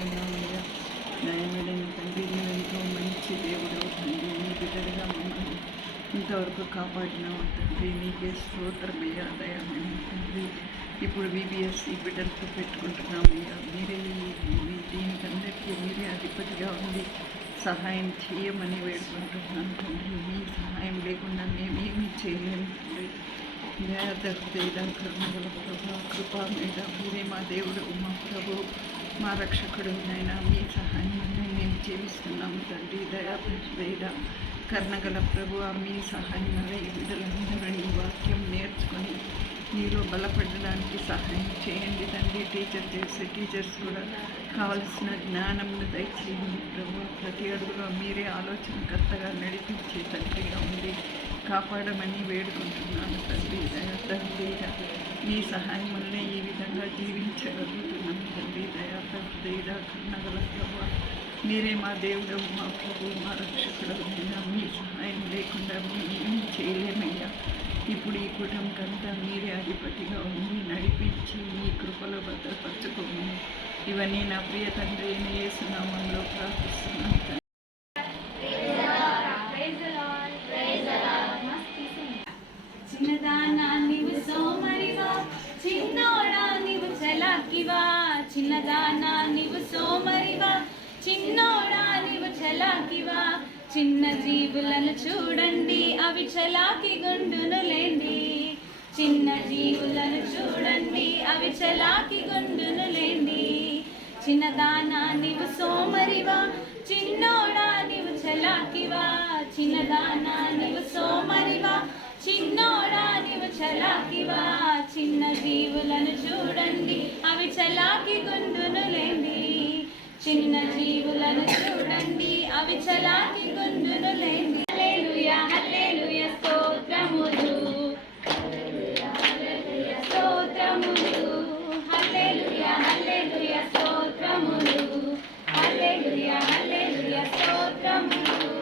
స్తోత్రాలయ్యా. న్యాయమైన తండ్రి, నువ్వెంతో మంచి దేవుడవు తండ్రి. నీ బిడ్డలుగా మమ్మల్ని ఇంతవరకు కాపాడినావు తండ్రి. నీకే స్తోత్రమయ్యా. దయామైన తండ్రి, ఇప్పుడు VBS ఈ బిడ్డలతో పెట్టుకుంటున్నామయ్యా. మీరే దీనికి అందరికీ మీరే అధిపతిగా ఉండి సహాయం చేయమని వేడుకుంటున్నాను తండ్రి. మీ సహాయం లేకుండా మేమేమీ చేయలేము తండ్రి. దయా కరుణగల ప్రభా, కృపా మీద మీరే మా దేవుడు, మా ప్రభు, మా రక్షకుడు నైనా. మీ సహాయం వల్లే మేము జీవిస్తున్నాము తండ్రి. దయా కరుణగల ప్రభు, మీ సహాయం వల్ల ఈ బిడ్డలందరూ నీ వాక్యం నేర్చుకొని నీలో బలపడడానికి సహాయం చేయండి తండ్రి. టీచర్స్ కూడా కావలసిన జ్ఞానంను దయచేయండి ప్రభు. ప్రతి అడుగులో మీరే ఆలోచనకర్తగా నడిపించే తండ్రిగా ఉండి కాపాడమని వేడుకుంటున్నాను తండ్రి. తండ్రి, మీ సహాయం వల్లే ఈ విధంగా జీవించగలుగుతున్నాను తండ్రి. దయా కరుణగల ప్రభు, మీరే మా దేవుడు, మా ప్రభు, మా రక్షకుడు. మీ సహాయం లేకుండా మేము ఏమీ చేయలేమయ్యా. ఇప్పుడు ఈ కుటుంబంకంతా మీరే అధిపతిగా ఉండి నడిపించి మీ కృపలో భద్రపరచుకోమని ఇవన్నీ నా ప్రియ తండ్రి అయిన యేసు నామములో ప్రార్థిస్తున్నాను. చిన్నదానా నీవు సోమరివా, చిన్నోడా నీవు చలాకివా. చిన్నదానా నీవు సోమరివా, చిన్నోడా నీవు చలాకివా. చిన్న జీవులను చూడండి, అవి చలాకి గుండునులేండి. చిన్న జీవులను చూడండి, అవి చలాకి గుండునులేండి. చిన్నదానా నీవు సోమరివా, చిన్నోడా నీవు చలాకివా. చిన్నదానా నీవు సోమరివా, చిన్నోడా నీవు చలాకివా. చిన్న జీవులను చూడండి, అవి చలాకి గుండునులేండి. చిన్న జీవులను చూడండి, అవి చలాకి గుండునులేండి. హల్లెలూయా హల్లెలూయా స్తోత్రములు, స్తోత్రములు. హల్లెలూయా హల్లెలూయా స్తోత్రములు, హల్లెలూయా హల్లెలూయా స్తోత్రములు.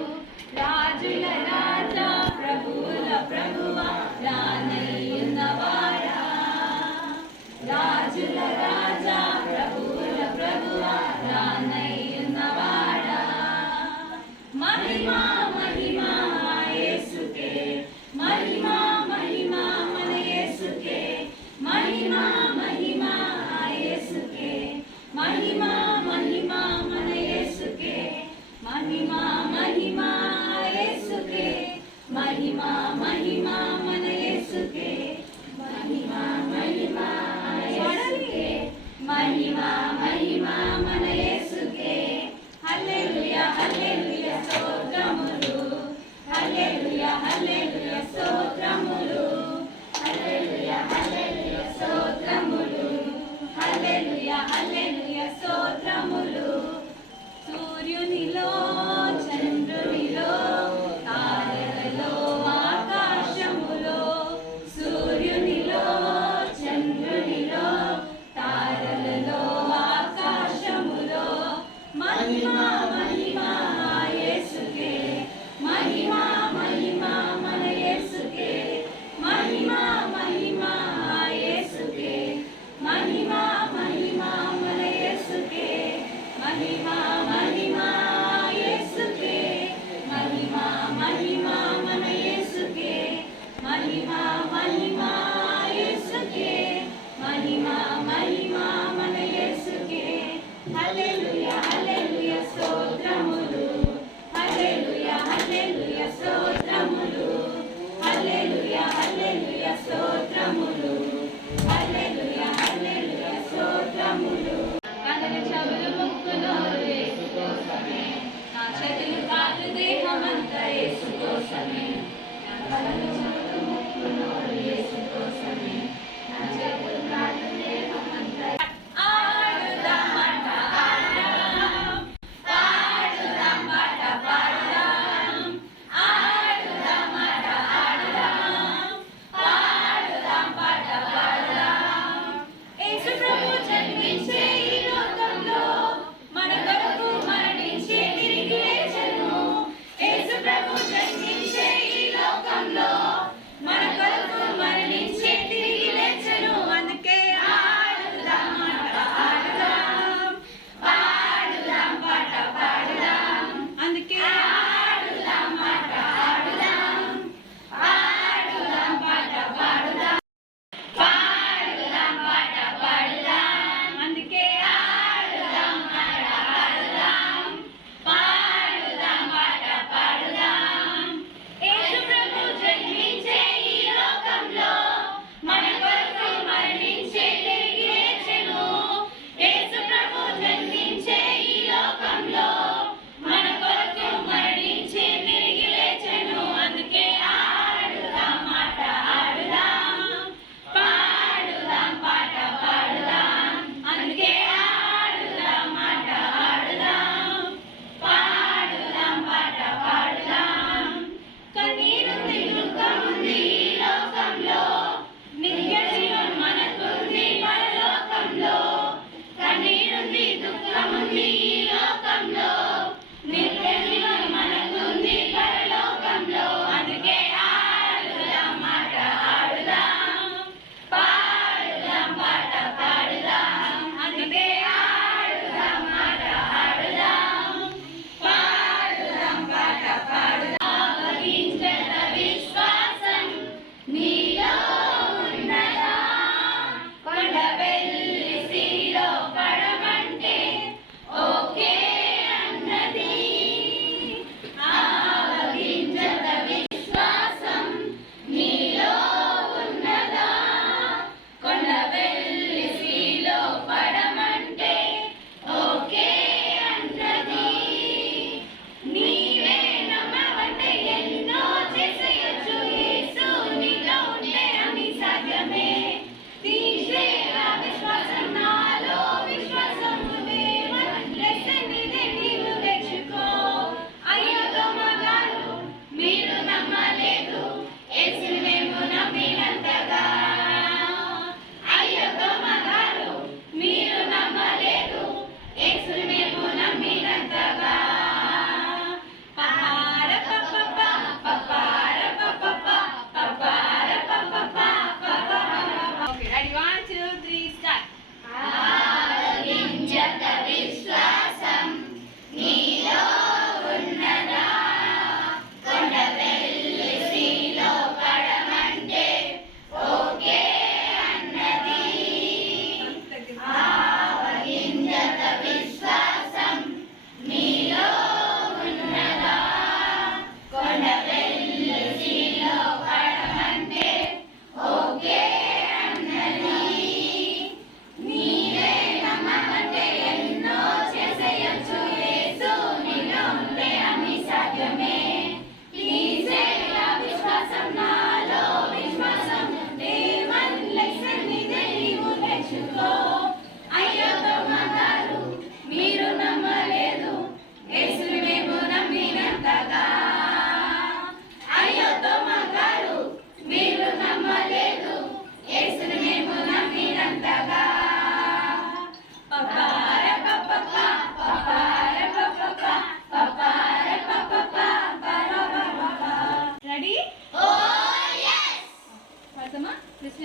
రాజుల రాజా, ప్రభువుల ప్రభువా, రానయ్యున్నవాడా. రాజుల రాజా, ప్రభువుల ప్రభువా, రానయ్యున్నవాడా. మహిమా మహిమా యేసుకే.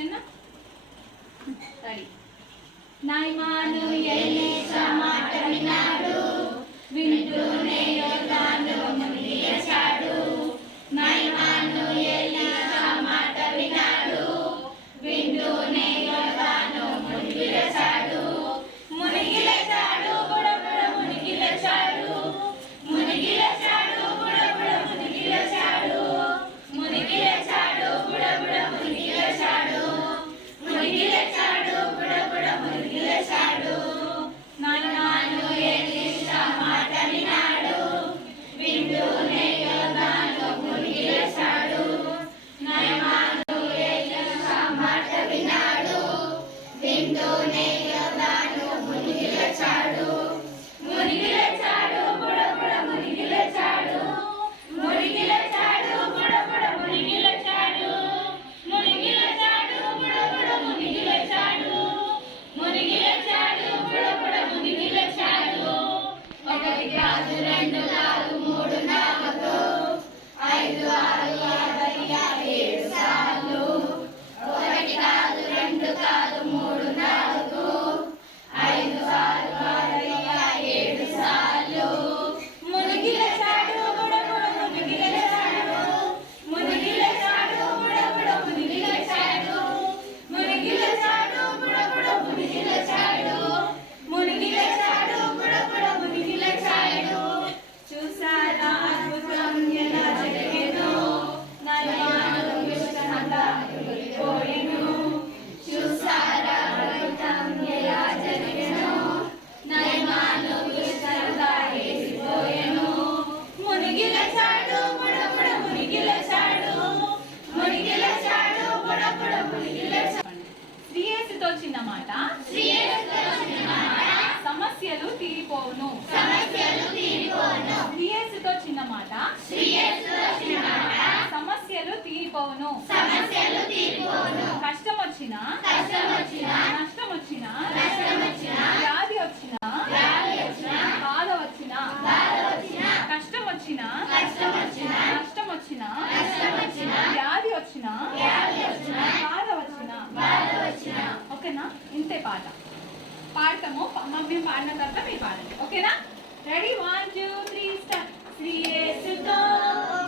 చిన్న రెడీ. నా ఇమ్మానుయేలు యేసు మాట విన్నాడు, వింటూనే యోర్దాను మునిగి లేచాడు. నా ఇమ్మానుయేలు యేసు మాట విన్నాడు, వింటూనే యోర్దాను మునిగి లేచాడు. మునిగి లేచాడు, బుడబుడ మునిగి లేచాడు. మునిగి లేచాడు, బుడబుడ మునిగి లేచాడు. మునిగి లేచాడు, బుడబుడ మునిగి లేచాడు. మునిగి లేచాడు, బుడబుడ మునిగి లేచాడు. నా ఇమ్మానుయేలు యేసు మాట విన్నాడు, వింటూనే యోర్దాను మునిగి లేచాడు. నా ఇమ్మానుయేలు యేసు మాట విన్నాడు, వింటూనే యోర్దాను మునిగి లేచాడు. మునిగి లేచాడు, బుడబుడ మునిగి లేచాడు. మునిగి లేచాడు, బుడబుడ మునిగి లేచాడు. మునిగి లేచాడు, బుడబుడ మునిగి లేచాడు. మునిగి లేచాడు, బుడబుడ మునిగి లేచాడు. ఒకటి కాదు, రెండు కాదు, మూడు నాలుగు, ఐదు, ఆరు, ఆరయ్య, 7 సార్లు. ఒకటి కాదు, రెండు కాదు, మూడు, నాలుగు, 5, 6, 6, 7 సార్లు. మునిగి లేచాడు, బుడబుడ మునిగి లేచాడు. మునిగి లేచాడు, బుడబుడ మునిగి లేచాడు. మునిగి లేచాడు, బుడబుడ మునిగి లేచాడు. మునిగి లేచాడు, బుడబుడ మునిగి లేచాడు. చూసారా అద్భుతం ఎలా జరిగేను, నా ఇమ్మానుయేలు విషమంతా మునిగిపోయెను. చూసారా అద్భుతం ఎలా జరిగేను, నా ఇమ్మానుయేలు విషమంతా ఎగిరిపోయెను. మునిగి లేచాడు, బుడబుడ మునిగి లేచాడు. మునిగి లేచాడు, బుడబుడ మునిగి లేచాడు. శ్రీయేసుతో చిన్న మాట, సమస్యలు తీరిపోవును. శ్రీయేసుతో చిన్న మాట, సమస్యలు తీరిపోవును. కష్టం వచ్చినా, నష్టం వచ్చినా, వ్యాధి వచ్చినా, బాధ వచ్చినా, కష్టం వచ్చినా, నష్టం వచ్చినా, వ్యాధి వచ్చినా, బాధ వచ్చినా. ఓకేనా? ఇంతే పాట పాడతాము. మేము పాడిన తర్వాత మీరు పాడండి. ఓకేనా? రెడీ? 1 2 3 స్టార్ట్. శ్రీయేసుతో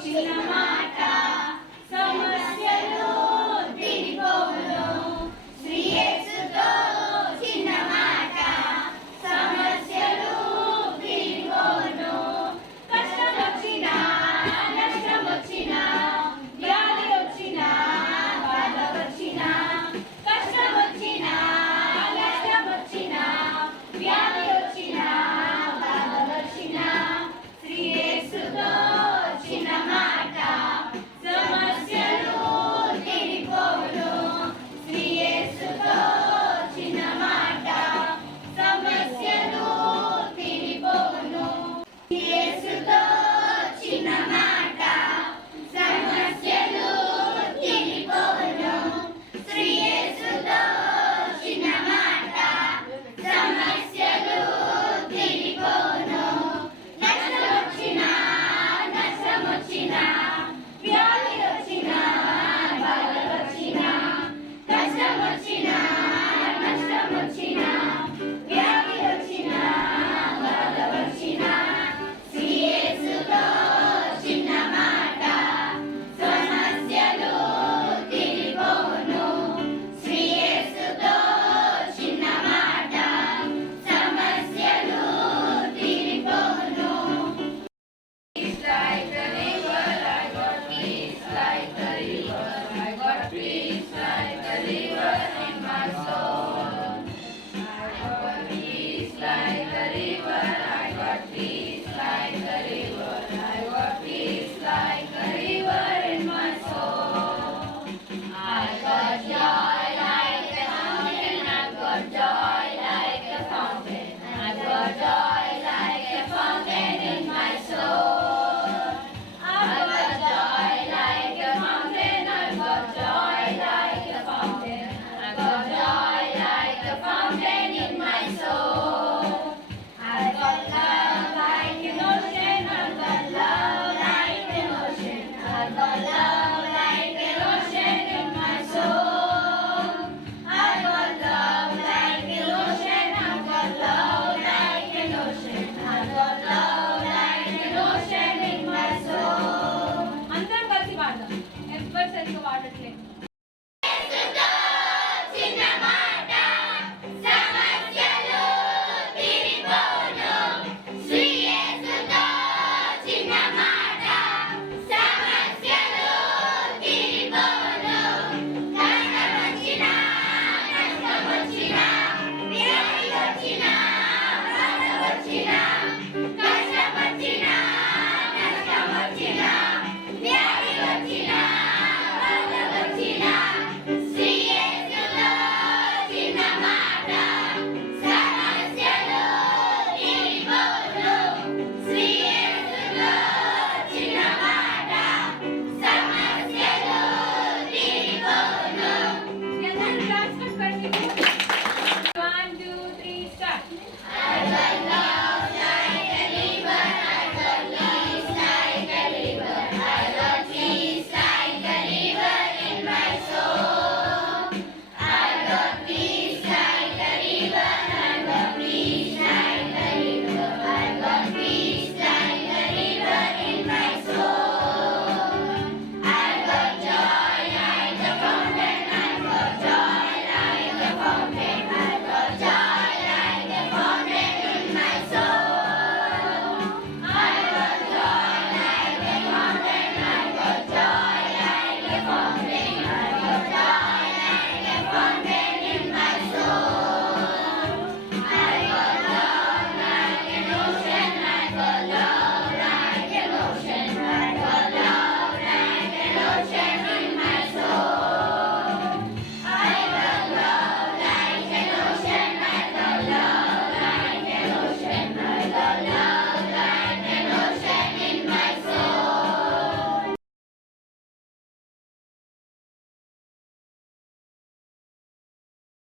చిన్న మాట, సమస్యలు తీరిపోవును. శ్రీయేసుతో చిన్న మాట, సమస్యలు తీరిపోవును. కష్టం వచ్చినా, నష్టం వచ్చినా, వ్యాధి వచ్చినా, బాధ వచ్చినా, కష్టం వచ్చినా, నష్టం వచ్చినా, వ్యాధి వచ్చినా, బాధ వచ్చినా, శ్రీయేసుతో చిన్న మాట.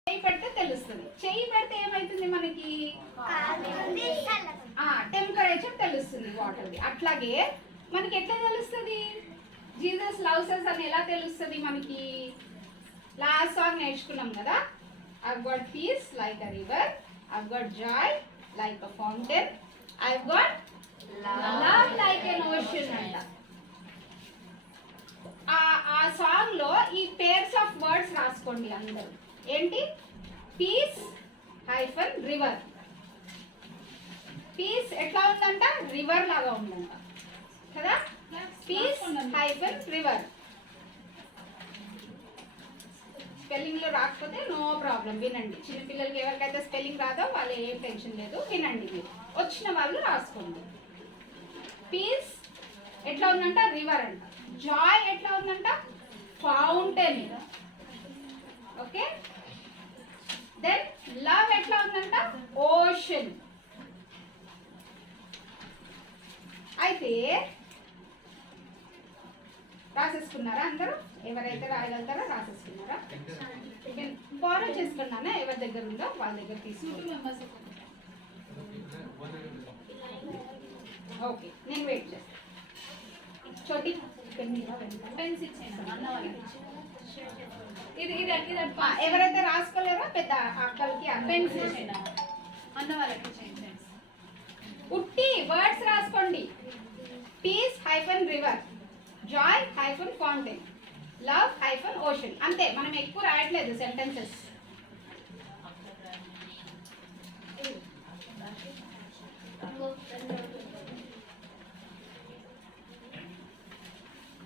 చెయ్యి పెడితే తెలుస్తుంది. చెయ్యి పెడితే ఏమవుతుంది మనకి? టెంపరేచర్ తెలుస్తుంది వాటర్ది. అట్లాగే మనకి ఎట్లా తెలుస్తుంది జీసస్ లవ్స్ us అని ఎలా తెలుస్తుంది మనకి? లాస్ట్ సాంగ్ నేర్చుకున్నాం కదా, I've got peace like a river, I've got joy like a fountain, I've got love like an ocean అంట. ఆ సాంగ్ లో ఈ పేర్స్ ఆఫ్ వర్డ్స్ రాసుకోండి అందరూ. ఏంటి? Piece hyphen river. పీస్ ఎట్లా ఉందంట? రివర్ లాగా ఉందంట కదా. Piece hyphen river. స్పెల్లింగ్ లో రాకపోతే నో ప్రాబ్లం, వినండి. చిన్నపిల్లలకి ఎవరికైతే స్పెల్లింగ్ రాదో వాళ్ళు ఏం టెన్షన్ లేదు, వినండి. మీరు వచ్చిన వాళ్ళు రాసుకోండి. పీస్ ఎట్లా ఉందంట? రివర్ అంట. జాయ్ ఎట్లా ఉందంట? ఫౌంటైన్. ఓకే. దెన్ లవ్ ఎట్లా ఉందంట? ఓషన్. అయితే రాసేసుకున్నారా అందరూ? ఎవరైతే రాయగలుగుతారో రాసేసుకున్నారా? ఫాలో చేసుకున్నానా? ఎవరి దగ్గర ఉందో వాళ్ళ దగ్గర తీసుకుంటాను. ఓకే, నేను వెయిట్ చేస్తాను. చోటి పెన్స్ ఇచ్చాను. ఇది ఎవరైతే రాసుకోలేరో పెద్ద అక్కలకి పెన్స్ ఇచ్చాను. అన్న వాళ్ళకి ఉట్టి వర్డ్స్ రాసుకోండి. Peace hyphen river, joy hyphen fountain, love hyphen ocean. అంతే, మనం ఎక్కువ రాయట్లేదు సెంటెన్సెస్.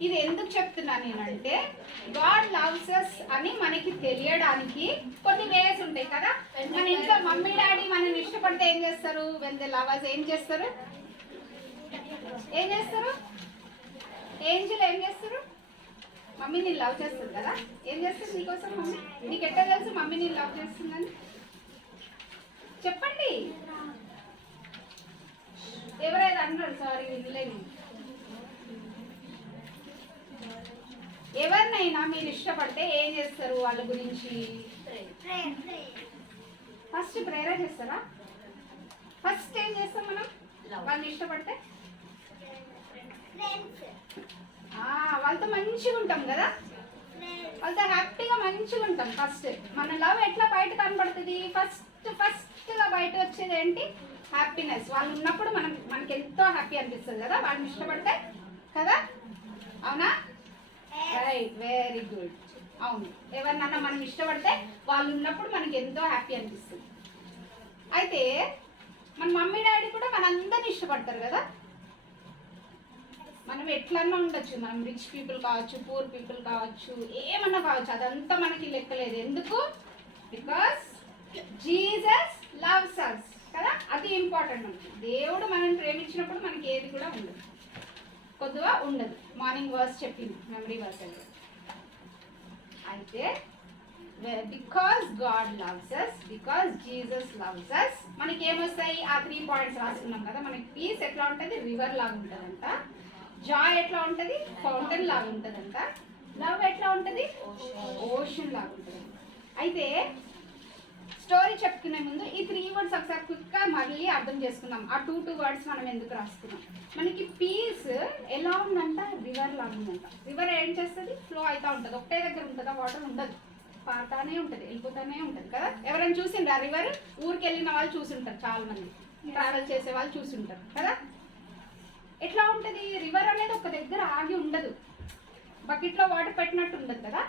ఇది ఎందుకు చెప్తున్నా నేనంటే, గాడ్ లవ్స్ us అని మనకి తెలియడానికి కొన్ని వేస్ ఉంటాయి కదా. మన ఇంట్లో మమ్మీ డాడీ మనల్ని ఇష్టపడితే ఏం చేస్తారు? వెన్ దే లవ్ us ఏం చేస్తారు? ఏం చేస్తారు? ఏంజిల్ ఏం చేస్తారు? మమ్మీ నేను లవ్ చేస్తుంది కదా, ఏం చేస్తుంది నీకోసం మమ్మీ? నీకు ఎట్లా తెలుసు మమ్మీ నేను లవ్ చేస్తుందని? చెప్పండి. ఎవరైనా అన్నారు? సారీ వినలేదు. ఎవరినైనా మీరు ఇష్టపడితే ఏం చేస్తారు వాళ్ళ గురించి? ఫస్ట్ ప్రేయర్ చేస్తారా? ఫస్ట్ ఏం చేస్తాం మనం వాళ్ళని ఇష్టపడితే? వాళ్ళతో మంచిగా ఉంటాం కదా, వాళ్ళతో హ్యాపీగా మంచిగా ఉంటాం. ఫస్ట్ మన లవ్ ఎట్లా బయట కనబడుతుంది? ఫస్ట్గా బయట వచ్చేది ఏంటి? హ్యాపీనెస్. వాళ్ళు ఉన్నప్పుడు మనకి ఎంతో హ్యాపీ అనిపిస్తుంది కదా వాళ్ళని ఇష్టపడితే కదా. అవునా? Right, very good. అవును, ఎవరినన్నా మనం ఇష్టపడితే వాళ్ళు ఉన్నప్పుడు మనకి ఎంతో హ్యాపీ అనిపిస్తుంది. అయితే మన మమ్మీ డాడీ కూడా మనందరిని ఇష్టపడతారు కదా. మనం ఎట్లన్నా ఉండొచ్చు, మనం రిచ్ పీపుల్ కావచ్చు, పూర్ పీపుల్ కావచ్చు, ఏమన్నా కావచ్చు, అదంతా మనకి లెక్కలేదు. ఎందుకు? బికాస్ జీసస్ లవ్స్ us కదా. అది ఇంపార్టెంట్. మనకి దేవుడు మనల్ని ప్రేమించినప్పుడు మనకి ఏది కూడా ఉండదు, కొద్దిగా ఉండదు. మార్నింగ్ వర్స్ చెప్పింది, మెమరీ వర్స్ అంటే. అయితే because God loves us, because Jesus loves us మనకి ఏమొస్తాయి? ఆ 3 పాయింట్స్ రాసుకున్నాం కదా. మనకి పీస్ ఎట్లా ఉంటుంది? రివర్ లాగా ఉంటుందంట. జాయ్ ఎట్లా ఉంటుంది? ఫౌంటైన్ లాగా ఉంటుందంట. లవ్ ఎట్లా ఉంటుంది? ఓషన్ లాగా ఉంటుంది. అయితే స్టోరీ చెప్పుకునే ముందు ఈ 3 వర్డ్స్ ఒకసారి క్విక్గా మళ్ళీ అర్థం చేసుకుందాం. ఆ 2 వర్డ్స్ మనం ఎందుకు రాసుకున్నాం? మనకి పీస్ ఎలా ఉందంట? రివర్ లాగా ఉందంట. రివర్ ఏం చేస్తుంది? ఫ్లో అవుతూ ఉంటుంది. ఒకటే దగ్గర ఉంటుందా? వాటర్ ఉండదు, పారుతానే ఉంటుంది, వెళ్ళిపోతానే ఉంటుంది కదా. ఎవరైనా చూసిండ్రా రివర్? ఊరికి వెళ్ళిన వాళ్ళు చూసుంటారు, చాలా మంది ట్రావెల్ చేసే వాళ్ళు చూసుంటారు కదా. ఎట్లా ఉంటుంది? రివర్ అనేది ఒక దగ్గర ఆగి ఉండదు, బకెట్లో వాటర్ పెట్టినట్టు ఉండదు కదా,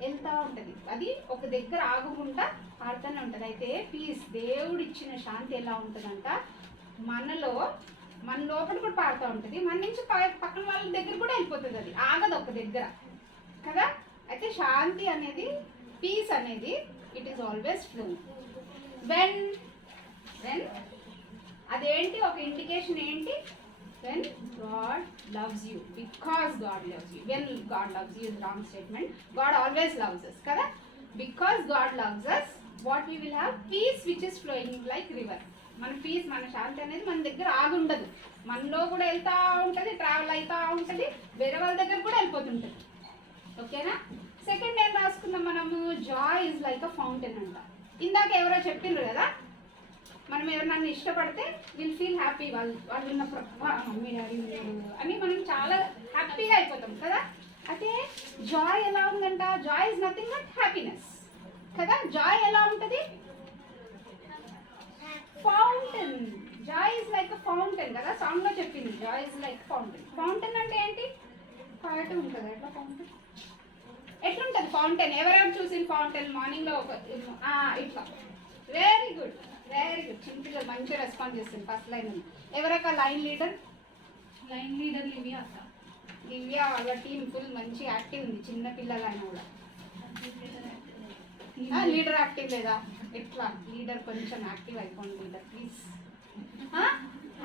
వెళ్తూ ఉంటుంది. అది ఒక దగ్గర ఆగకుండా పాడుతూనే ఉంటుంది. అయితే పీస్, దేవుడు ఇచ్చిన శాంతి ఎలా ఉంటుందంట? మన లోపల కూడా పాడుతూ ఉంటుంది, మన నుంచి పక్కన వాళ్ళ దగ్గర కూడా వెళ్ళిపోతుంది. అది ఆగదు ఒక దగ్గర కదా. అయితే శాంతి అనేది, పీస్ అనేది, it is always flow. When అదేంటి? ఒక ఇండికేషన్ ఏంటి? when God loves you, because God loves you. When God loves you is wrong statement. God always loves us kada. Because God loves us, what we will have? Peace which is flowing like river. మన piece, మన శాంతి అనేది మన దగ్గర ఆగి ఉండదు, మనలో కూడా వెళ్తూ ఉంటుంది, ట్రావెల్ అవుతూ ఉంటుంది, వేరే వాళ్ళ దగ్గర కూడా వెళ్ళిపోతుంటుంది. ఓకేనా? సెకండ్ ఏం రాసుకున్నాం మనము? Joy is like a fountain అంట. ఇందాక ఎవరో చెప్పిండ్రు కదా, మనం ఎవరినన్నా ఇష్టపడితే విల్ ఫీల్ హ్యాపీ, వాళ్ళు ఉన్నప్పుడు మమ్మీ డాడీ అని మనం చాలా హ్యాపీగా అయిపోతాం కదా. అయితే జాయ్ ఎలా ఉందంట? Joy is nothing but happiness కదా. జాయ్ ఎలా ఉంటుంది? Fountain. Joy is like a fountain కదా, సాంగ్ లో చెప్పింది. Joy is like fountain. Fountain అంటే ఏంటి? పాట ఉంటుంది ఎట్లా ఫౌంటైన్, ఎట్లుంటుంది ఫౌంటైన్? ఎవరెవరు చూసిన ఫౌంటైన్? మార్నింగ్ లో ఒక ఇట్లా. Very good, very good. చింపిల్లలు మంచిగా రెస్పాండ్ చేస్తుంది. ఫస్ట్ లైన్ ఉంది. ఎవరొక line leader? Line leader Livia అక్క. దివ్య వాళ్ళ టీం ఫుల్ మంచి యాక్టివ్ ఉంది, చిన్న పిల్లలైనా కూడా. లీడర్ యాక్టివ్ లేదా? ఎట్లా లీడర్ కొంచెం యాక్టివ్ అయిపోండి లీడర్ ప్లీజ్.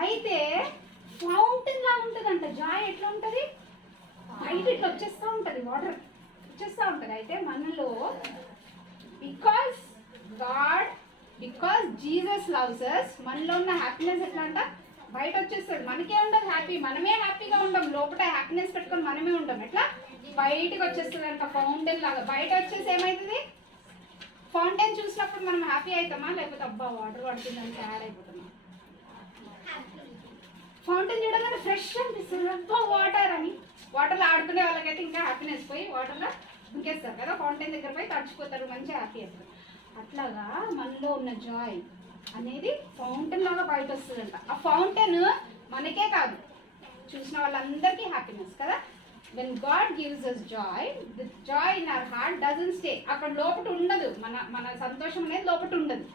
అయితే ఫౌంటైన్ లా ఉంటుందంట జాయ్. ఎట్లా ఉంటుంది? బయట ఇట్లా వచ్చేస్తూ ఉంటుంది, వాటర్ వచ్చేస్తూ ఉంటుంది. అయితే మనలో because God, because Jesus loves us, మనలో ఉన్న హ్యాపీనెస్ ఎట్లా అంట బయట వచ్చేస్తుంది. మనకే ఉండదు హ్యాపీ, మనమే హ్యాపీగా ఉండం, లోపల హ్యాపీనెస్ పెట్టుకొని మనమే ఉండం. ఎట్లా బయటకు వచ్చేస్తుంది అంట ఫౌంటైన్ లాగా. బయట వచ్చేసి ఏమవుతుంది? ఫౌంటైన్ చూసినప్పుడు మనం హ్యాపీ అవుతామా, లేకపోతే అబ్బా వాటర్ పడుతుందని సాడ్ అయిపోతామా? ఫౌంటైన్ చూడగానే ఫ్రెష్ అనిపిస్తుంది, అబ్బా వాటర్ అని. వాటర్లో ఆడుకునే వాళ్ళకైతే ఇంకా హ్యాపీనెస్ పోయి వాటర్లో ఇంకేస్తారు కదా, ఫౌంటైన్ దగ్గర పోయి తడిచిపోతారు, మంచిగా హ్యాపీ అవుతారు. అట్లాగా మనలో ఉన్న జాయ్ అనేది ఫౌంటైన్ లాగా బయట వస్తుందంట. ఆ ఫౌంటైన్ మనకే కాదు, చూసిన వాళ్ళందరికీ హ్యాపీనెస్ కదా. When God gives us joy, the joy in our heart doesn't stay. అక్కడ లోపల ఉండదు, మన సంతోషం అనేది లోపల ఉండదు.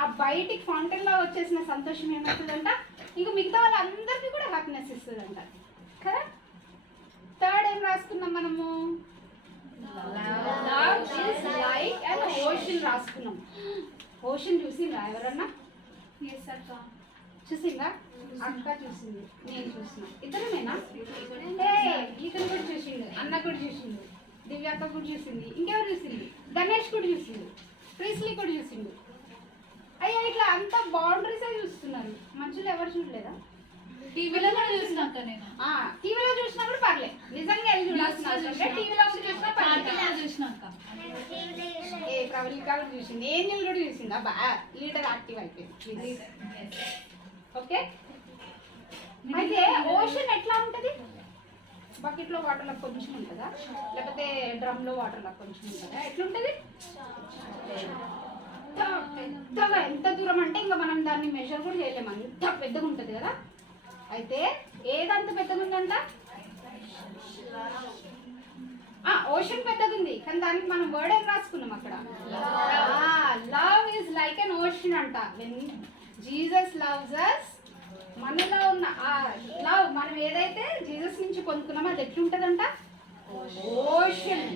ఆ బయటికి ఫౌంటైన్ లా వచ్చేసిన సంతోషం ఏమవుతుందంట, ఇంకా మిగతా వాళ్ళందరికీ కూడా హ్యాపీనెస్ ఇస్తుందంట కదా. థర్డ్ ఏం రాసుకున్నాం మనము? Love is like and ocean రాసుకున్నాం. ఓషన్ చూసిందా ఎవరన్నా? ఎస్ అక్క. చూసిందా? అక్క చూసింది, నేను చూసిన. ఇద్దరమేనా? ఇతను కూడా చూసిండు, అన్న కూడా చూసిండు, దివ్య అక్క కూడా చూసింది, ఇంకెవరు చూసింది? గణేష్ కూడా చూసిండు, ప్రీస్లీ కూడా చూసిండు. అయ్యో ఇట్లా అంత బౌండరీసే చూస్తున్నారు, మధ్యలో ఎవరు చూడలేదా? టీవీలో కూడా చూసిన అక్క నేను. టీవీలో చూసినా కూడా పర్లేదు, నిజంగా వెళ్ళి చూడాల్సిన అవసరం లేదు. టీవీలో కూడా చూసినా పర్లేదు. చూసిన అక్క. ఏ ప్రవళిక కూడా చూసింది, ఏంజల్ కూడా చూసింది. అబ్బా లీడర్ యాక్టివ్ అయిపోయింది. ఓకే. అయితే ఓషన్ ఎట్లా ఉంటుంది? బకెట్లో వాటర్ లా కొంచెం ఉంటుందా, లేకపోతే డ్రమ్ లో వాటర్ లా కొంచెం ఉంటుందా? ఎట్లుంటుంది? పెద్దగా, ఎంత దూరం అంటే ఇంకా మనం దాన్ని మెజర్ కూడా చేయలేము, అంత పెద్దగా ఉంటుంది కదా. అయితే ఏదంత పెద్దగా ఉందంట? ఓషన్ పెద్దగా ఉంది, కానీ దానికి మనం వర్డ్ ఏం రాసుకున్నాం అక్కడ? Love is like an ocean అంట. వెన్ జీసస్ లవ్స్ us, మనలో ఉన్న ఆ లవ్ మనం ఏదైతే జీసస్ నుంచి పొందుకున్నామో అది ఎట్లుంటుందంట? ఓషన్.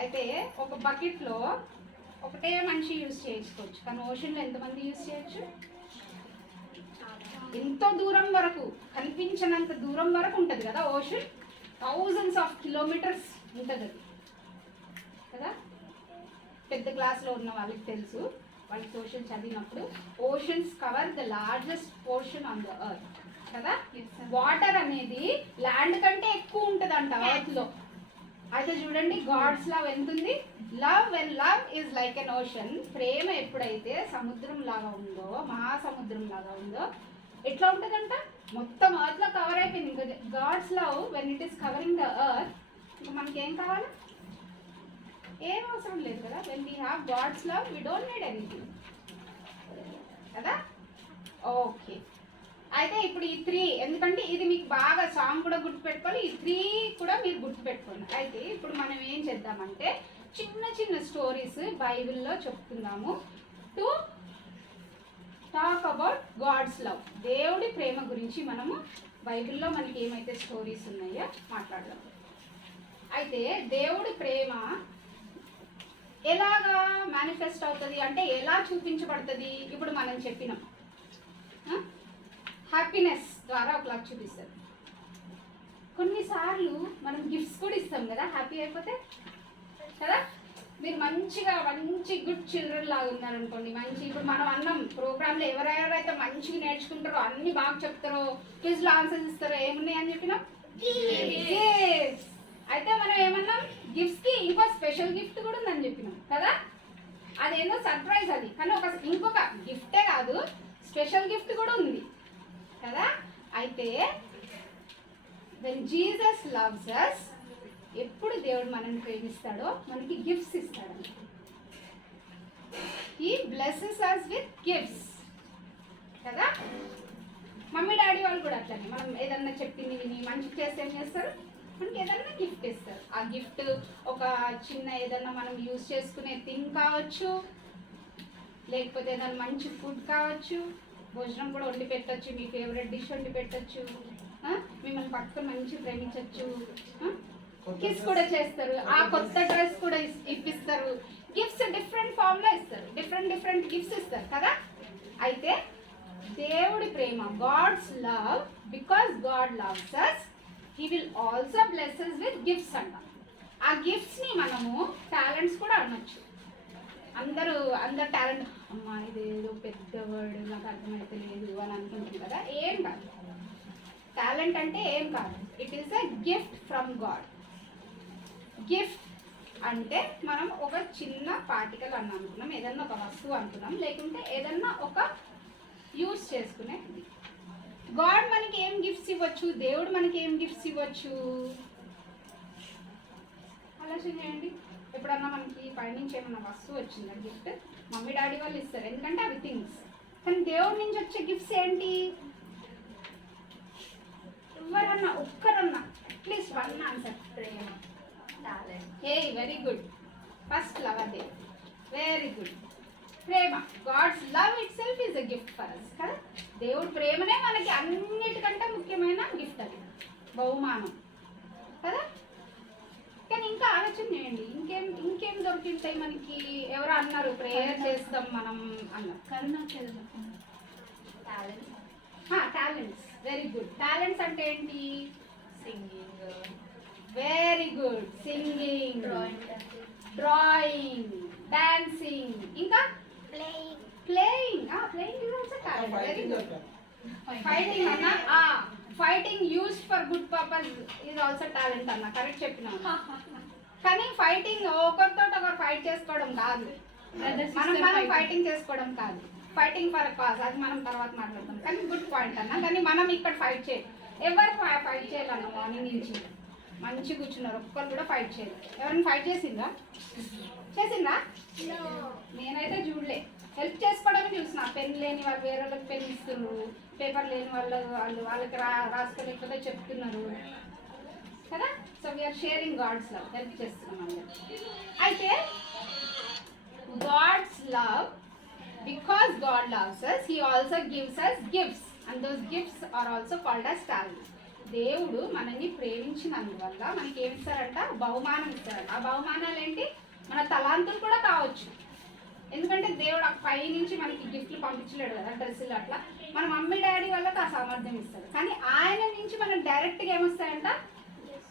అయితే ఒక బకెట్లో ఒకటే మనిషి యూజ్ చేసుకోవచ్చు, కానీ ఓషన్లో ఎంతమంది యూజ్ చేయొచ్చు? ఎంతో దూరం వరకు, కనిపించినంత దూరం వరకు ఉంటుంది కదా ఓషన్. థౌజండ్స్ ఆఫ్ కిలోమీటర్స్ ఉంటుంది అది కదా. పెద్ద క్లాస్లో ఉన్న వాళ్ళకి తెలుసు, వాళ్ళకి ఓషన్ చదివినప్పుడు. Oceans cover the largest portion on the earth కదా. వాటర్ అనేది ల్యాండ్ కంటే ఎక్కువ ఉంటుంది అంట ఎర్త్ లో. అయితే చూడండి గాడ్స్ లవ్ ఎంత ఉంది. Love when love is like an ocean. ప్రేమ ఎప్పుడైతే సముద్రం లాగా ఉందో, మహాసముద్రం లాగా ఉందో, ఎట్లా ఉంటుందంట? మొత్తం ఎర్త్ లో కవర్ అయిపోయింది. ఇంకా God's love when it is covering the earth, ఇంకా మనకేం కావాలి? ఏం అవసరం లేదు కదా. When we have God's love we don't need anything కదా. ఓకే. అయితే ఇప్పుడు ఈ 3, ఎందుకంటే ఇది మీకు బాగా సాంగ్ కూడా గుర్తుపెట్టుకోవాలి, ఈ 3 కూడా మీరు గుర్తుపెట్టుకోండి. అయితే ఇప్పుడు మనం ఏం చేద్దామంటే చిన్న చిన్న స్టోరీస్ బైబిల్లో చెప్పుకుందాము. To talk about God's love, దేవుడి ప్రేమ గురించి మనము బైబిల్లో మనకి ఏమైతే స్టోరీస్ ఉన్నాయో మాట్లాడదాం. అయితే దేవుడి ప్రేమ ఎలాగా మేనిఫెస్ట్ అవుతుంది అంటే, ఎలా చూపించబడుతుంది? ఇప్పుడు మనం చెప్పినాం హ్యాపీనెస్ ద్వారా ఒకలాగా చూపిస్తారు. కొన్నిసార్లు మనం గిఫ్ట్స్ కూడా ఇస్తాం కదా హ్యాపీ అయిపోతే కదా. మీరు మంచి గుడ్ చిల్డ్రన్ లాగా ఉన్నారనుకోండి, మంచి ఇప్పుడు మనం అన్నాం ప్రోగ్రాంలో ఎవరెవరైతే మంచిగా నేర్చుకుంటారో, అన్ని బాగా చెప్తారో, క్విజ్లో ఆన్సర్స్ ఇస్తారో, ఏమున్నాయి అని చెప్పినాం? అయితే మనం ఏమన్నాం? గిఫ్ట్స్కి ఇంకో స్పెషల్ గిఫ్ట్ కూడా ఉందని చెప్పినాం కదా, అదేందో సర్ప్రైజ్ అది, కానీ ఇంకొక గిఫ్టే కాదు స్పెషల్ గిఫ్ట్ కూడా ఉంది కదా. అయితే వెన్ జీసస్ లవ్స్ అస్, ఎప్పుడు దేవుడు మనల్ని ప్రేమిస్తాడో మనకి గిఫ్ట్స్ ఇస్తాడు. He blesses us with gifts కదా. మమ్మీ డాడీ వాళ్ళు కూడా అట్లనే, మనం ఏదన్నా చెప్పింది విని మంచి చేస్తే ఏం చేస్తారు, మనకి ఏదన్నా గిఫ్ట్ ఇస్తారు. ఆ గిఫ్ట్ ఒక చిన్న ఏదన్నా మనం యూజ్ చేసుకునే థింగ్ కావచ్చు, లేకపోతే ఏదైనా మంచి ఫుడ్ కావచ్చు, భోజనం కూడా వండి పెట్టచ్చు, మీ ఫేవరెట్ డిష్ వండి పెట్టచ్చు, మిమ్మల్ని పట్టుకొని మంచి ప్రేమించవచ్చు, కిస్ కూడా చేస్తారు, ఆ కొత్త డ్రెస్ కూడా ఇప్పిస్తారు. గిఫ్ట్స్ డిఫరెంట్ ఫామ్లో ఇస్తారు, డిఫరెంట్ గిఫ్ట్స్ ఇస్తారు కదా. అయితే దేవుడి ప్రేమ, God's love, because God loves us, he will also bless us with gifts అంట. ఆ గిఫ్ట్స్ని మనము టాలెంట్స్ కూడా అనొచ్చు. అందరూ టాలెంట్, అమ్మా ఇదేదో పెద్ద వర్డ్ నాకు అర్థమైతే లేదు అని అనుకుంటుంది కదా. ఏం కాదు, టాలెంట్ అంటే ఏం కాదు, it is a gift from God. Gift అంటే మనం ఒక చిన్న పార్టికల్ అని అనుకున్నాం, ఏదన్నా ఒక వస్తువు అనుకున్నాం, లేకుంటే ఏదన్నా ఒక యూజ్ చేసుకునేది. గాడ్ మనకి ఏం గిఫ్ట్స్ ఇవ్వచ్చు, దేవుడు మనకి ఏం గిఫ్ట్స్ ఇవ్వచ్చు, ఆలోచన చేయండి. ఎప్పుడన్నా మనకి పైనుంచి ఏమన్నా వస్తువు వచ్చిందా గిఫ్ట్, మమ్మీ డాడీ వాళ్ళు ఇస్తారు ఎందుకంటే అవి థింగ్స్. కానీ దేవుడి నుంచి వచ్చే గిఫ్ట్స్ ఏంటి, ఎవరన్నా ఒక్కరన్నా అట్లీస్ట్ వన్ ఆన్సర్. ప్రేమ, talent. Hey very good, first love అదే, వెరీ గుడ్. ప్రేమ, God's love itself is a gift for us కదా. దేవుడి ప్రేమనే మనకి అన్నిటికంటే ముఖ్యమైన గిఫ్ట్, అది బహుమానం కదా. కానీ ఇంకా ఆలోచన చేయండి, ఇంకేం దొరికింటాయి మనకి. ఎవరో అన్నారు ప్రేయర్ చేస్తాం మనం అన్నారు, టాలెంట్స్. Very good. టాలెంట్స్ అంటే ఏంటి, singing, very good, singing, drawing, dancing, ఇంకా playing. Playing is also talent. Very good. Fighting అన్నా, fighting used for good purpose is also talent అన్న, కరెక్ట్ చెప్పినాను. కానీ ఫైటింగ్ ఒకరితో ఒకరు ఫైట్ చేసుకోవడం కాదు, మనం ఫైటింగ్ చేసుకోవడం కాదు, ఫైటింగ్ ఫర్ కాజ్, అది మనం తర్వాత మాట్లాడతాం. కానీ గుడ్ పాయింట్ అన్న. కానీ మనం ఇక్కడ ఫైట్ చేయాలి, ఎవరు ఫైట్ చేయాలన్న మార్నింగ్ నుంచి మంచి కూర్చున్నారు, ఒక్కరు కూడా ఫైట్ చేయాలి. ఎవరైనా ఫైట్ చేసిందా, నేనైతే చూడలే. హెల్ప్ చేసుకోవడమే చూసిన. పెన్ లేని వాళ్ళు వేరే వాళ్ళకి పెన్ ఇస్తున్నారు, పేపర్ లేని వాళ్ళకి రాసుకోలేకపోతే చెప్తున్నారు కదా. So we are sharing God's love, help చేస్తున్నాం అందరికి. అయితే God's love, because God loves us, he also gives us gifts, and those gifts are also called as talents. దేవుడు మనల్ని ప్రేమించినందువల్ల మనకి ఏమి ఇస్తారంట, బహుమానం ఇస్తారంట. ఆ బహుమానాలు ఏంటి, మన తలాంతులు కూడా కావచ్చు. ఎందుకంటే దేవుడు పై నుంచి మనకి గిఫ్ట్లు పంపించలేడు కదా, డ్రెస్సులు అట్లా. మన మమ్మీ డాడీ వాళ్ళకి ఆ సామర్థ్యం ఇస్తారు. కానీ ఆయన నుంచి మనకు డైరెక్ట్గా ఏమొస్తాయంట,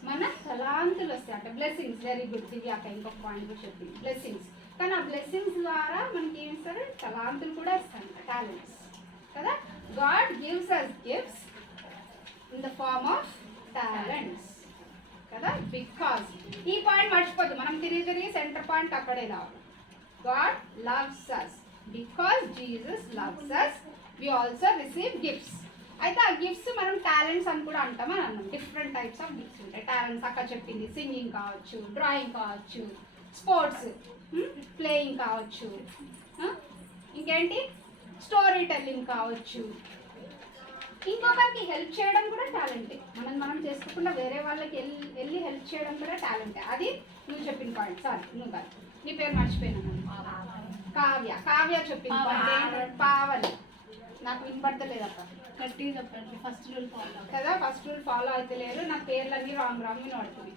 మన తలాంతులు వస్తాయంట, బ్లెస్సింగ్స్. వెరీ గుడ్ దివ్యాక, ఇంకొక పాయింట్ కూడా చెప్పింది, బ్లెస్సింగ్స్. కానీ ఆ బ్లెస్సింగ్స్ ద్వారా మనకి ఏమి ఇస్తారు, తలాంతులు కూడా ఇస్తారంట, టాలెంట్స్ కదా. God gives us gifts in the form of talents కదా. బికాస్ ఈ పాయింట్ మర్చిపోద్దు, మనం తిరిగి సెంటర్ పాయింట్ అక్కడే రావాలి. God loves us, because Jesus loves us, we also receive gifts. అయితే ఆ గిఫ్ట్స్ మనం టాలెంట్స్ అని కూడా అంటామని అన్నాం. డిఫరెంట్ టైప్స్ ఆఫ్ గిఫ్ట్స్ ఉంటాయి. టాలెంట్స్ అక్కడ చెప్పింది, సింగింగ్ కావచ్చు, డ్రాయింగ్ కావచ్చు, స్పోర్ట్స్, ప్లేయింగ్ కావచ్చు, ఇంకేంటి స్టోరీ టెల్లింగ్ కావచ్చు. ఇంకొకరికి హెల్ప్ చేయడం కూడా టాలెంటే. మనం చేసుకోకుండా వేరే వాళ్ళకి వెళ్ళి హెల్ప్ చేయడం కూడా టాలెంటే. అది నువ్వు చెప్పిన పాయింట్. సారీ, నువ్వు కాదు, నీ పేరు మర్చిపోయినా. కావ్య చెప్పింది పాయింట్. పావని, నాకు వినపడతలేదు అక్క, గట్టిగా చెప్పండి. ఫస్ట్ రూల్ ఫాలో కదా, ఫస్ట్ రూల్ ఫాలో అయితే లేదు, నా పేర్లన్నీ రాంగ్ వినపడుతుంది.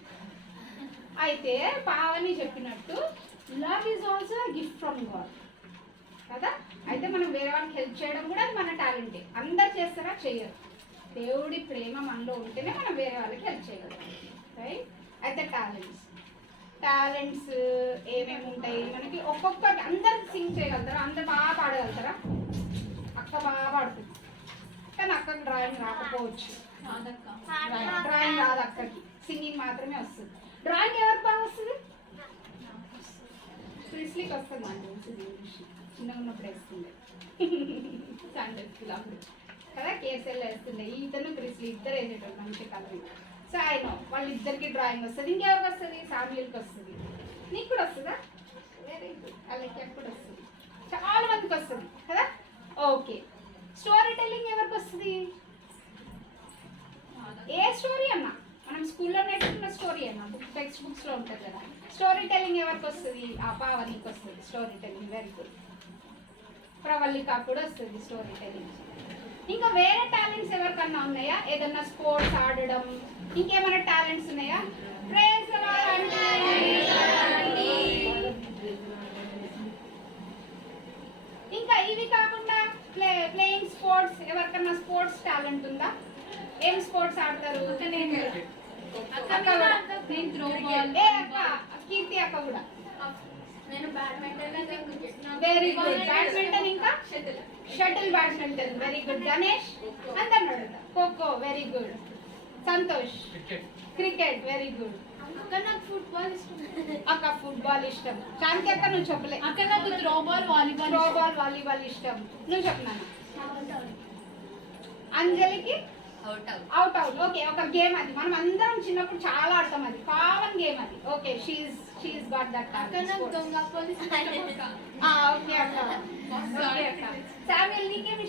అయితే పావని చెప్పినట్టు love is also gift from God కదా. అయితే మనం వేరే వాళ్ళకి హెల్ప్ చేయడం కూడా అది మన టాలెంటే. అందరు చేస్తారా, చెయ్యరు. దేవుడి ప్రేమ మనలో ఉంటేనే మనం వేరే వాళ్ళకి హెల్ప్ చేయగలుగుతాం, రైట్. అయితే టాలెంట్స్ ఏమేమి ఉంటాయి మనకి, ఒక్కొక్కటి. అందరు సింగ్ చేయగలుగుతారా, అందరు బాగా పాడగలుగుతారా, అక్క బాగా పాడుతుంది కానీ అక్కకి డ్రాయింగ్ రాకపోవచ్చు, డ్రాయింగ్ రాదు అక్కకి, సింగింగ్ మాత్రమే వస్తుంది. డ్రాయింగ్ ఎవరికి బాగా వస్తుంది? ప్రిస్లీకి వస్తుంది నాకు ఇంగ్లీష్ చిన్నగా ఉన్నప్పుడు వేస్తుంది సండే స్కూల్ అప్పుడు కదా కేఎస్ఎల్ వేస్తుండే ఇతను ప్రిస్లీ ఇద్దరు వేసేటోళ్ళు మంచి కలర్. సో ఆయన వాళ్ళిద్దరికి డ్రాయింగ్ వస్తుంది. ఇంకెవరికి వస్తుంది? శామ్యుల్కి వస్తుంది. నీకు కూడా వస్తుందా? Very good. అలాగే ఎప్పుడు వస్తుంది? చాలా మందికి వస్తుంది కదా. ఓకే, స్టోరీ టెల్లింగ్ ఎవరికి వస్తుంది? ఏ స్టోరీ అన్నా మనం స్కూల్లో నేర్చుకున్న స్టోరీ అన్నా టెక్స్ట్ బుక్స్లో ఉంటుంది కదా. స్టోరీ టెల్లింగ్ ఎవరికి వస్తుంది? ఆ పావనికి వస్తుంది story telling. Very good. Pravallika కూడా వస్తుంది స్టోరీ టెల్లింగ్. ఇంకా వేరే టాలెంట్స్ ఎవరికన్నా ఉన్నాయా? ఏదన్నా స్పోర్ట్స్ ఆడడం, ఇంకేమైనా టాలెంట్స్ ఉన్నాయా? ప్రైజ్ ఇంకా ఇవి కాకుండా ప్లేయింగ్ స్పోర్ట్స్ ఎవరికన్నా స్పోర్ట్స్ టాలెంట్ ఉందా? ఏం స్పోర్ట్స్ ఆడతారు? నేను త్రో బాల్. ఏ అక్క, కీర్తి అక్క కూడా. నేను badminton cricket. Very good. Badminton ఇంకా shuttle badminton. Very good. Ganesh అందరు అడుగుతా. Kho kho. Very good. Santosh cricket. Very good. అక్క నాకు ఫుట్బాల్ ఇష్టం. అక్క ఫుట్బాల్ ఇష్టం. శాంతి అక్క నువ్వు చెప్పలే. అక్కడ నాకు throw ball volleyball. Throw ball volleyball ఇష్టం. నువ్వు చెప్పినాను. అంజలికి అవుట్ అవుట్. ఓకే, ఒక గేమ్ అది మనం అందరం చిన్నప్పుడు చాలా ఆడతాం. అది కామన్ గేమ్ అది. Okay, she is got that. అక్క నాకు దొంగ పోలీస్ ఓకే అక్క. ఓకే అక్క. శామ్యుల్ నీకేమి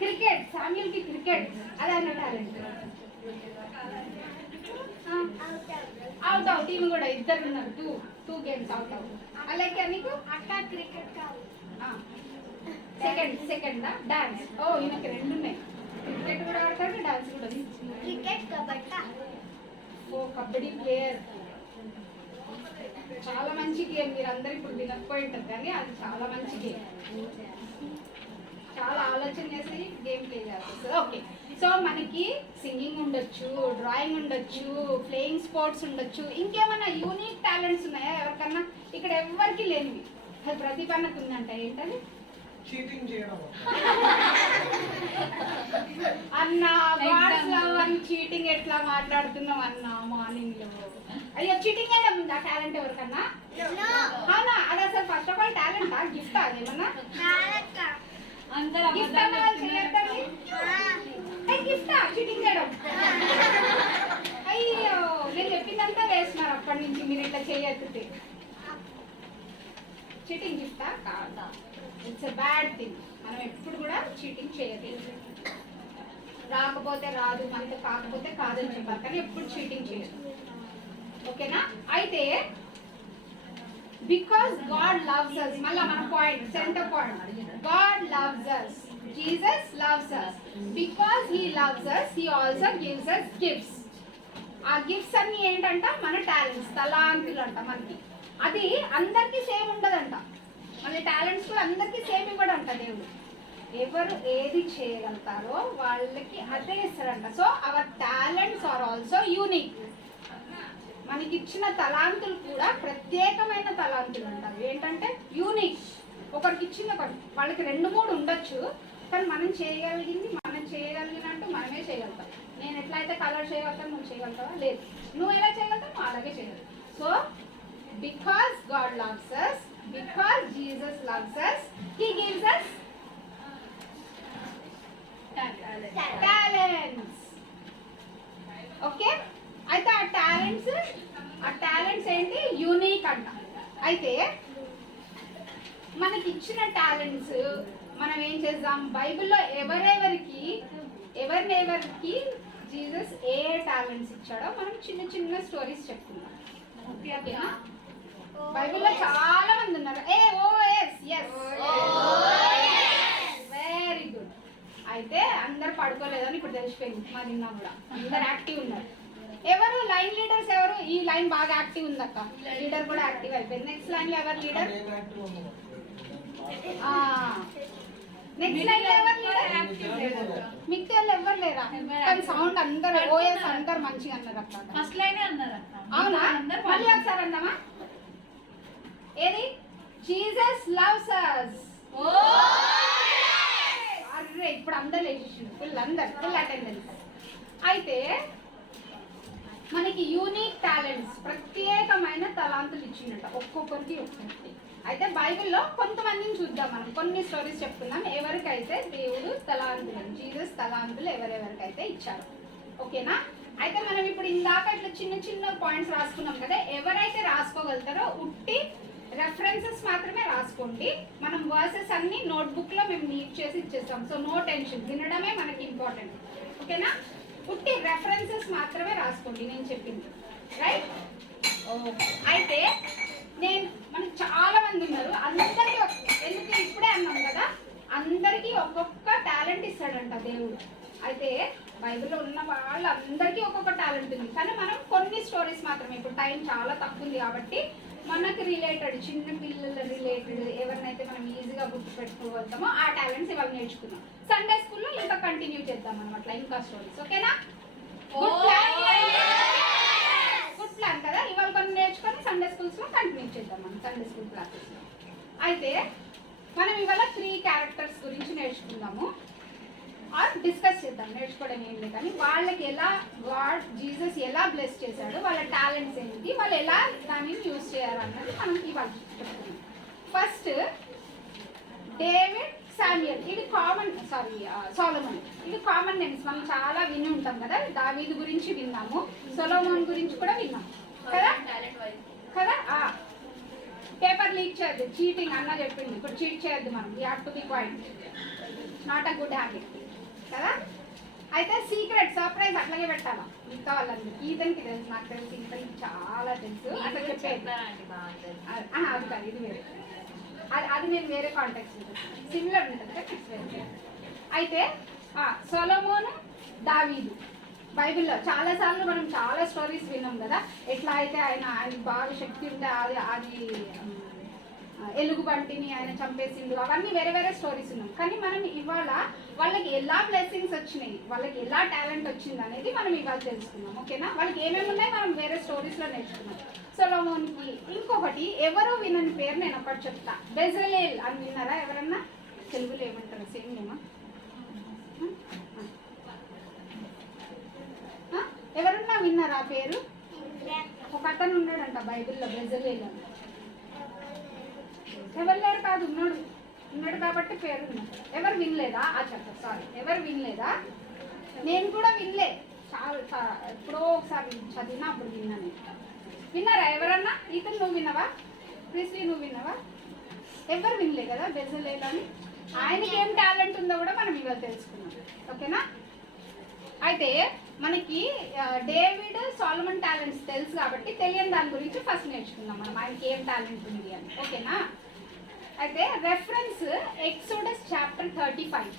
క్రికెట్. శామ్యుల్ కి క్రికెట్ అదే అన్న టాలెంట్. Out out. ఈమె కూడా ఇద్దరు ఉన్నారు. Two games out out. అలాగే నీకు అక్క క్రికెట్ కాదు. Second dance. ఓ ఈమెకి రెండు ఉన్నాయి. క్రికెట్ కూడా ఆడతాడు, డాన్స్ కూడా. క్రికెట్ కబడ్డీ. ఓ కబడ్డీ ప్లేయర్. చాలా మంచి గేమ్. మీరు అందరు ఇప్పుడు వినకపోయి ఉంటారు కానీ అది చాలా మంచి గేమ్. చాలా ఆలోచన చేసి గేమ్ ప్లే చేస్తారు. ఓకే, సో మనకి సింగింగ్ ఉండొచ్చు, డ్రాయింగ్ ఉండొచ్చు, ప్లేయింగ్ స్పోర్ట్స్ ఉండొచ్చు. ఇంకేమైనా యూనిక్ టాలెంట్స్ ఉన్నాయా ఎవరికన్నా? ఇక్కడ ఎవరికి లేనివి అది ప్రతిభకు ఉందంట. ఏంటది? చీటింగ్ చేయడం. అన్న గాడ్స్ లవ్ అని చీటింగ్ ఎట్లా మాట్లాడుతున్నావు అన్న మార్నింగ్ లో? అయ్యో, చీటింగ్ అయినా ఉందా టాలెంట్ ఎవరికన్నా? అవునా? అది అసలు ఫస్ట్ ఆఫ్ ఆల్ టాలెంటా, గిఫ్టా? అదేమన్నా అందరూ గిఫ్ట్ అన్న వాళ్ళు చేయొద్దండి. గిఫ్టా చీటింగ్ చేయడం? అయ్యో, నేను చెప్పిందంతా వేస్తున్నారు అప్పటి నుంచి మీరు ఇట్లా చేయొద్దు. చీటింగ్ గిఫ్టా? కాదా. It's a bad thing. మనం ఎప్పుడు కూడా చీటింగ్ చేయదు. రాకపోతే రాదు, మనతో కాకపోతే కాదని చెప్పాలి, కానీ ఎప్పుడు చీటింగ్ చేయదు. ఓకేనా? అయితే బికాస్ గాడ్ లవ్స్ us, మళ్ళా మన point, centre point, God loves us, Jesus loves us. Because he loves us, he also gives us gifts. ఆ గిఫ్ట్స్ అన్ని ఏంటంట? మన టాలెంట్స్, తలాంతులు అంట మనకి. అది అందరికీ సేమ్ ఉండదంట. మన టాలెంట్స్ కూడా అందరికీ సేమ్ ఇవ్వడంట దేవుడు. ఎవరు ఏది చేయగలుగుతారో వాళ్ళకి అదే ఇస్తారంట. So our talents are also unique. మనకి ఇచ్చిన తలాంతులు కూడా ప్రత్యేకమైన తలాంతులు అంటారు. ఏంటంటే యూనిక్. ఒకరికి ఇచ్చింది వాళ్ళకి 2-3 ఉండొచ్చు, కానీ మనం చేయగలిగినట్టు మనమే చేయగలుగుతాం. నేను ఎట్లయితే కలర్ చేయగలుగుతాను, నువ్వు చేయగలుగుతావా? లేదు. నువ్వు ఎలా చేయగలుగుతావు, నువ్వు అలాగే చేయగలుగుతావు. So because God loves us, because Jesus loves us, he gives us talents. Okay, అయితే ఆ టాలెంట్స్ ఏంటి? యూనిక్ అంట. అయితే మనకి ఇచ్చిన టాలెంట్స్ మనం ఏం చేద్దాం? బైబిల్లో ఎవరెవరికి జీసస్ ఏ టాలెంట్స్ ఇచ్చాడో మనం చిన్న చిన్న స్టోరీస్ చెప్పుకుందాం. ఓకేనా? బైబిల్లో చాలా మంది ఉన్నారు. Very good. అయితే అందరు పడుకోలేదని ఇప్పుడు తెలిసిపోయింది. మా నిన్న కూడా అందరు యాక్టివ్ ఉన్నారు. ఎవరు లైన్ లీడర్స్? ఎవరు? ఈ లైన్ బాగా యాక్టివ్ ఉందక్క. లీడర్ కూడా యాక్టివ్ అయిపోయింది. నెక్స్ట్ లైన్ లో ఎవరు లీడర్? నెక్స్ట్ లైన్ లో ఎవరు లీడర్? మిగతా వాళ్ళు ఎవరు లేరా? కానీ సౌండ్ అందరు ఓఎస్ అందరు మంచిగా అన్నారు అక్క. ఫస్ట్ లైనే అన్నారు. అవునా? మళ్ళీ ఒకసారి అందామా? ఏది? Jesus loves us. అర్రే, ఇప్పుడు అందరు లేచేసిండు. Full attendance. అయితే మనకి యూనిక్ టాలెంట్స్, ప్రత్యేకమైన తలాంతులు ఇచ్చిండట ఒక్కొక్కరికి ఒక్కొక్కటి. అయితే బైబిల్లో కొంతమందిని చూద్దాం, మనం కొన్ని స్టోరీస్ చెప్పుకుందాం ఎవరికైతే దేవుడు తలాంతులు, జీసస్ తలాంతులు ఎవరెవరికైతే ఇచ్చారు. ఓకేనా? అయితే మనం ఇప్పుడు ఇందాక ఇట్లా చిన్న చిన్న పాయింట్స్ రాసుకున్నాం కదా, ఎవరైతే రాసుకోగలుగుతారో ఉట్టి రెఫరెన్సెస్ మాత్రమే రాసుకోండి. మనం వర్సెస్ అన్ని నోట్బుక్ లో మేము నీట్ చేసి ఇచ్చేస్తాం. సో నో టెన్షన్, వినడమే మనకి ఇంపార్టెంట్. ఓకేనా? ఉట్టి రెఫరెన్సెస్ మాత్రమే రాసుకోండి నేను చెప్పింది. రైట్? అయితే మనకి చాలా మంది ఉన్నారు, అందరికీ ఎందుకు ఇప్పుడే అన్నాం కదా, అందరికీ ఒక్కొక్క టాలెంట్ ఇస్తాడంట దేవుడు. అయితే బైబిల్లో ఉన్న వాళ్ళందరికీ ఒక్కొక్క టాలెంట్ ఉంది, కానీ మనం కొన్ని స్టోరీస్ మాత్రమే, ఇప్పుడు టైం చాలా తక్కువ ఉంది కాబట్టి మనకు రిలేటెడ్, చిన్న పిల్లల రిలేటెడ్ ఎవరినైతే మనం ఈజీగా గుర్తు పెట్టుకోగలుగుతామో ఆ టాలెంట్స్ ఇవాళ నేర్చుకున్నాం. సండే స్కూల్లో ఇంకా కంటిన్యూ చేద్దాం మనం అట్లా ఇంకా స్టోరీస్. ఓకేనా? గుడ్ ప్లాన్ కదా. ఇవాళ కొన్ని నేర్చుకొని సండే స్కూల్స్లో కంటిన్యూ చేద్దాం మనం సండే స్కూల్ క్లాసెస్లో. అయితే మనం ఇవాళ 3 క్యారెక్టర్స్ గురించి నేర్చుకుందాము, ఆర్ డిస్కస్ చేద్దాం. నేర్చుకోవడం ఏం లేదు కానీ వాళ్ళకి ఎలా జీసస్ ఎలా బ్లెస్ చేశాడు, వాళ్ళ టాలెంట్స్ ఏంటి, వాళ్ళు ఎలా దానిని యూజ్ చేయాలన్నది మనం ఇవాళ చెప్పుకున్నాం. ఫస్ట్ డేవిడ్, శామ్యుయల్, ఇది కామన్, సొలొమోన్, ఇది కామన్ నేమ్స్, మనం చాలా విని ఉంటాం కదా. దావీదు గురించి విన్నాము, సొలొమోన్ గురించి కూడా విన్నాం కదా కదా. పేపర్ లీక్ చేయద్దు, చీటింగ్ అన్న చెప్పింది, ఇప్పుడు చీట్ చేయొద్దు మనం. You have to be quiet, not a good habit కదా. అయితే సీక్రెట్ సర్ప్రైజ్ అట్లాగే పెట్టాలా మిగతా వాళ్ళందరికీ. ఈతనికి తెలుసు, నాకు తెలుసు, ఈతనికి చాలా తెలుసు అట్లా చెప్పేది. అది కాదు, ఇది వేరే, అది నేను వేరే కాంటాక్ట్స్ ఉంటుంది, సిమిలర్ ఉంటుంది కదా. అయితే సొలొమోను, దావీదు బైబిల్లో చాలాసార్లు మనం చాలా స్టోరీస్ విన్నాం కదా. ఎట్లా అయితే ఆయనకి బాగా శక్తి ఉంటే అది ఎలుగుబంటిని ఆయన చంపేసిండు, అవన్నీ వేరే వేరే స్టోరీస్ ఉన్నాం. కానీ మనం ఇవాళ వాళ్ళకి ఎలా బ్లెస్సింగ్స్ వచ్చినాయి, వాళ్ళకి ఎలా టాలెంట్ వచ్చింది అనేది మనం ఇవాళ తెలుసుకున్నాం. ఓకేనా? వాళ్ళకి ఏమేమి ఉన్నాయి మనం వేరే స్టోరీస్లో నేర్చుకున్నాం. సొలొమోన్కి ఇంకొకటి ఎవరో వినని పేరు నేను ఒకటి చెప్తా, బెజలేల్ అని విన్నారా ఎవరన్నా? తెలుగులో ఏమంటారు? సేమ్ ఏమా? ఎవరన్నా విన్నారా ఆ పేరు? ఒక అతను ఉన్నాడంట బైబిల్లో బెజలేల్ అని. ఎవరు లేరు కాదు, ఉన్నాడు కాబట్టి పేరు ఉన్నాడు. ఎవరు వినలేదా? సారీ, ఎవరు వినలేదా? నేను కూడా వినలే, చాలా ఎప్పుడో ఒకసారి చదివినా అప్పుడు విన్నాను. విన్నారా ఎవరన్నా? ఇతను నువ్వు విన్నావా? ప్రీస్లీ నువ్వు విన్నావా? ఎవరు వినలే కదా బెజలేల్ అని. ఆయనకి ఏం టాలెంట్ ఉందో కూడా మనం ఇవాళ తెలుసుకున్నాం. ఓకేనా? అయితే మనకి డేవిడ్, సొలొమన్ టాలెంట్స్ తెలుసు కాబట్టి తెలియని దాని గురించి ఫస్ట్ నేర్చుకుందాం మనం, ఆయనకి ఏం టాలెంట్ ఉంది అని. ఓకేనా? అయితే రెఫరెన్స్ ఎక్సోడస్ చాప్టర్ 35,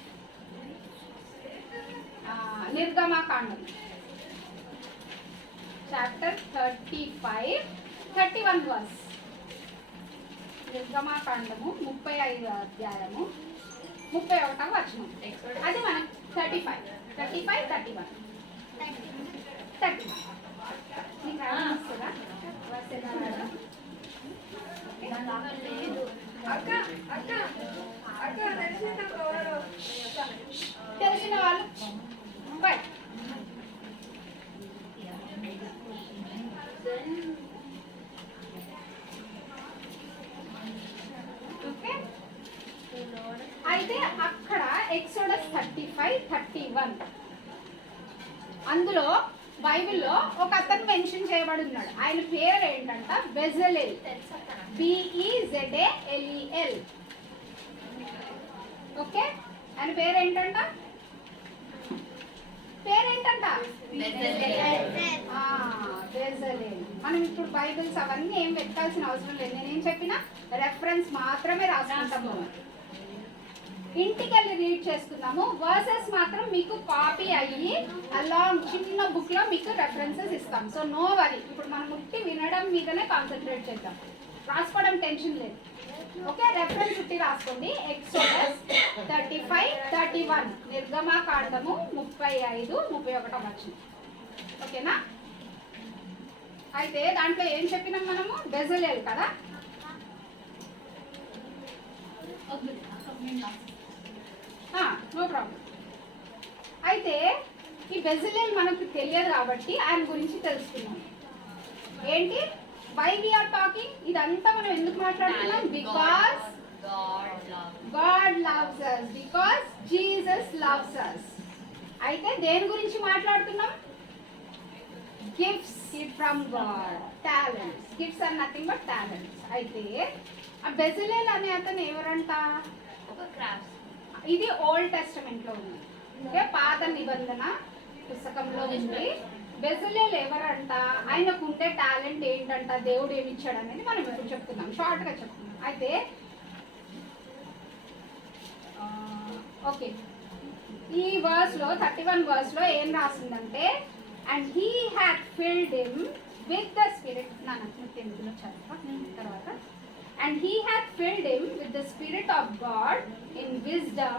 నిర్గమకాండం చాప్టర్ 35, 31 వర్స్. నిర్గమకాండము 35వ అధ్యాయము 31వ వచనం. అది మనం 35, 31 మీకు వస్తుందా? తెలిసిన వాళ్ళు బట్ ఓకే. అయితే అక్కడ ఎక్సోడస్ 35, 31 అందులో బైబిల్లో ఒక అతను మెన్షన్ చేయబడి ఉన్నాడు. ఆయన పేరు ఏంటంట? Bezalel, BEZALEL. ఓకే, ఆయన పేరేంటంట? బెజలేల్. మనం ఇప్పుడు బైబిల్స్ అవన్నీ ఏం వెతకాల్సిన అవసరం లేదు, నేనేం చెప్పినా రెఫరెన్స్ మాత్రమే రాసుకుంటాము. ఇంటికి వెళ్ళి రీడ్ చేసుకున్నాము, వర్సెస్ మాత్రం మీకు కాపీ అయ్యి అలాంగ్ చిన్న బుక్ లో మీకు రెఫరెన్సెస్ ఇస్తాం. సో నో వరీ, ఇప్పుడు మనం ఉట్టి వినడం మీదనే కాన్సన్ట్రేట్ చేద్దాం, రాసుకోవడం టెన్షన్ లేదు. ఓకే, రెఫరెన్స్ ఉట్టి రాసుకోండి. ఎక్సోడస్ 35, 31, నిర్గమకాండము 35, 31 వచ్చింది. ఓకేనా? అయితే దాంట్లో ఏం చెప్పినాం మనము? బెజలేల్ కదా. No problem. అయితే ఈ బెజలేల్ మనకు తెలియదు కాబట్టి ఆయన గురించి తెలుసుకున్నాం. ఏంటి వై వీఆర్ టాకింగ్, ఇదంతా మనం ఎందుకు మాట్లాడుతున్నాం? Because God loves us, because Jesus loves us. అయితే దేని గురించి మాట్లాడుతున్నాం? Gifts from God, talents. Gifts are nothing but talents. అయితే ఆ బెజలేల్ అనే అతను ఎవరంట? ఇది ఓల్డ్ టెస్టమెంట్ లో ఉంది, ఓకే, పాత నిబంధన పుస్తకంలో ఉంది. బెజలేల్ ఎవరంట? ఆయనకు ఉండే టాలెంట్ ఏంటంట, దేవుడు ఏమి ఇచ్చాడు అనేది మనం ఇప్పుడు చెప్తున్నాం, షార్ట్ గా చెప్తున్నాం. అయితే ఓకే, ఈ వర్స్ లో 31 వర్స్ లో ఏం రాసిందంటే, and he had filled him with the spirit. తెలుగులో చదువు తర్వాత. And he hath filled him with the Spirit of God in wisdom,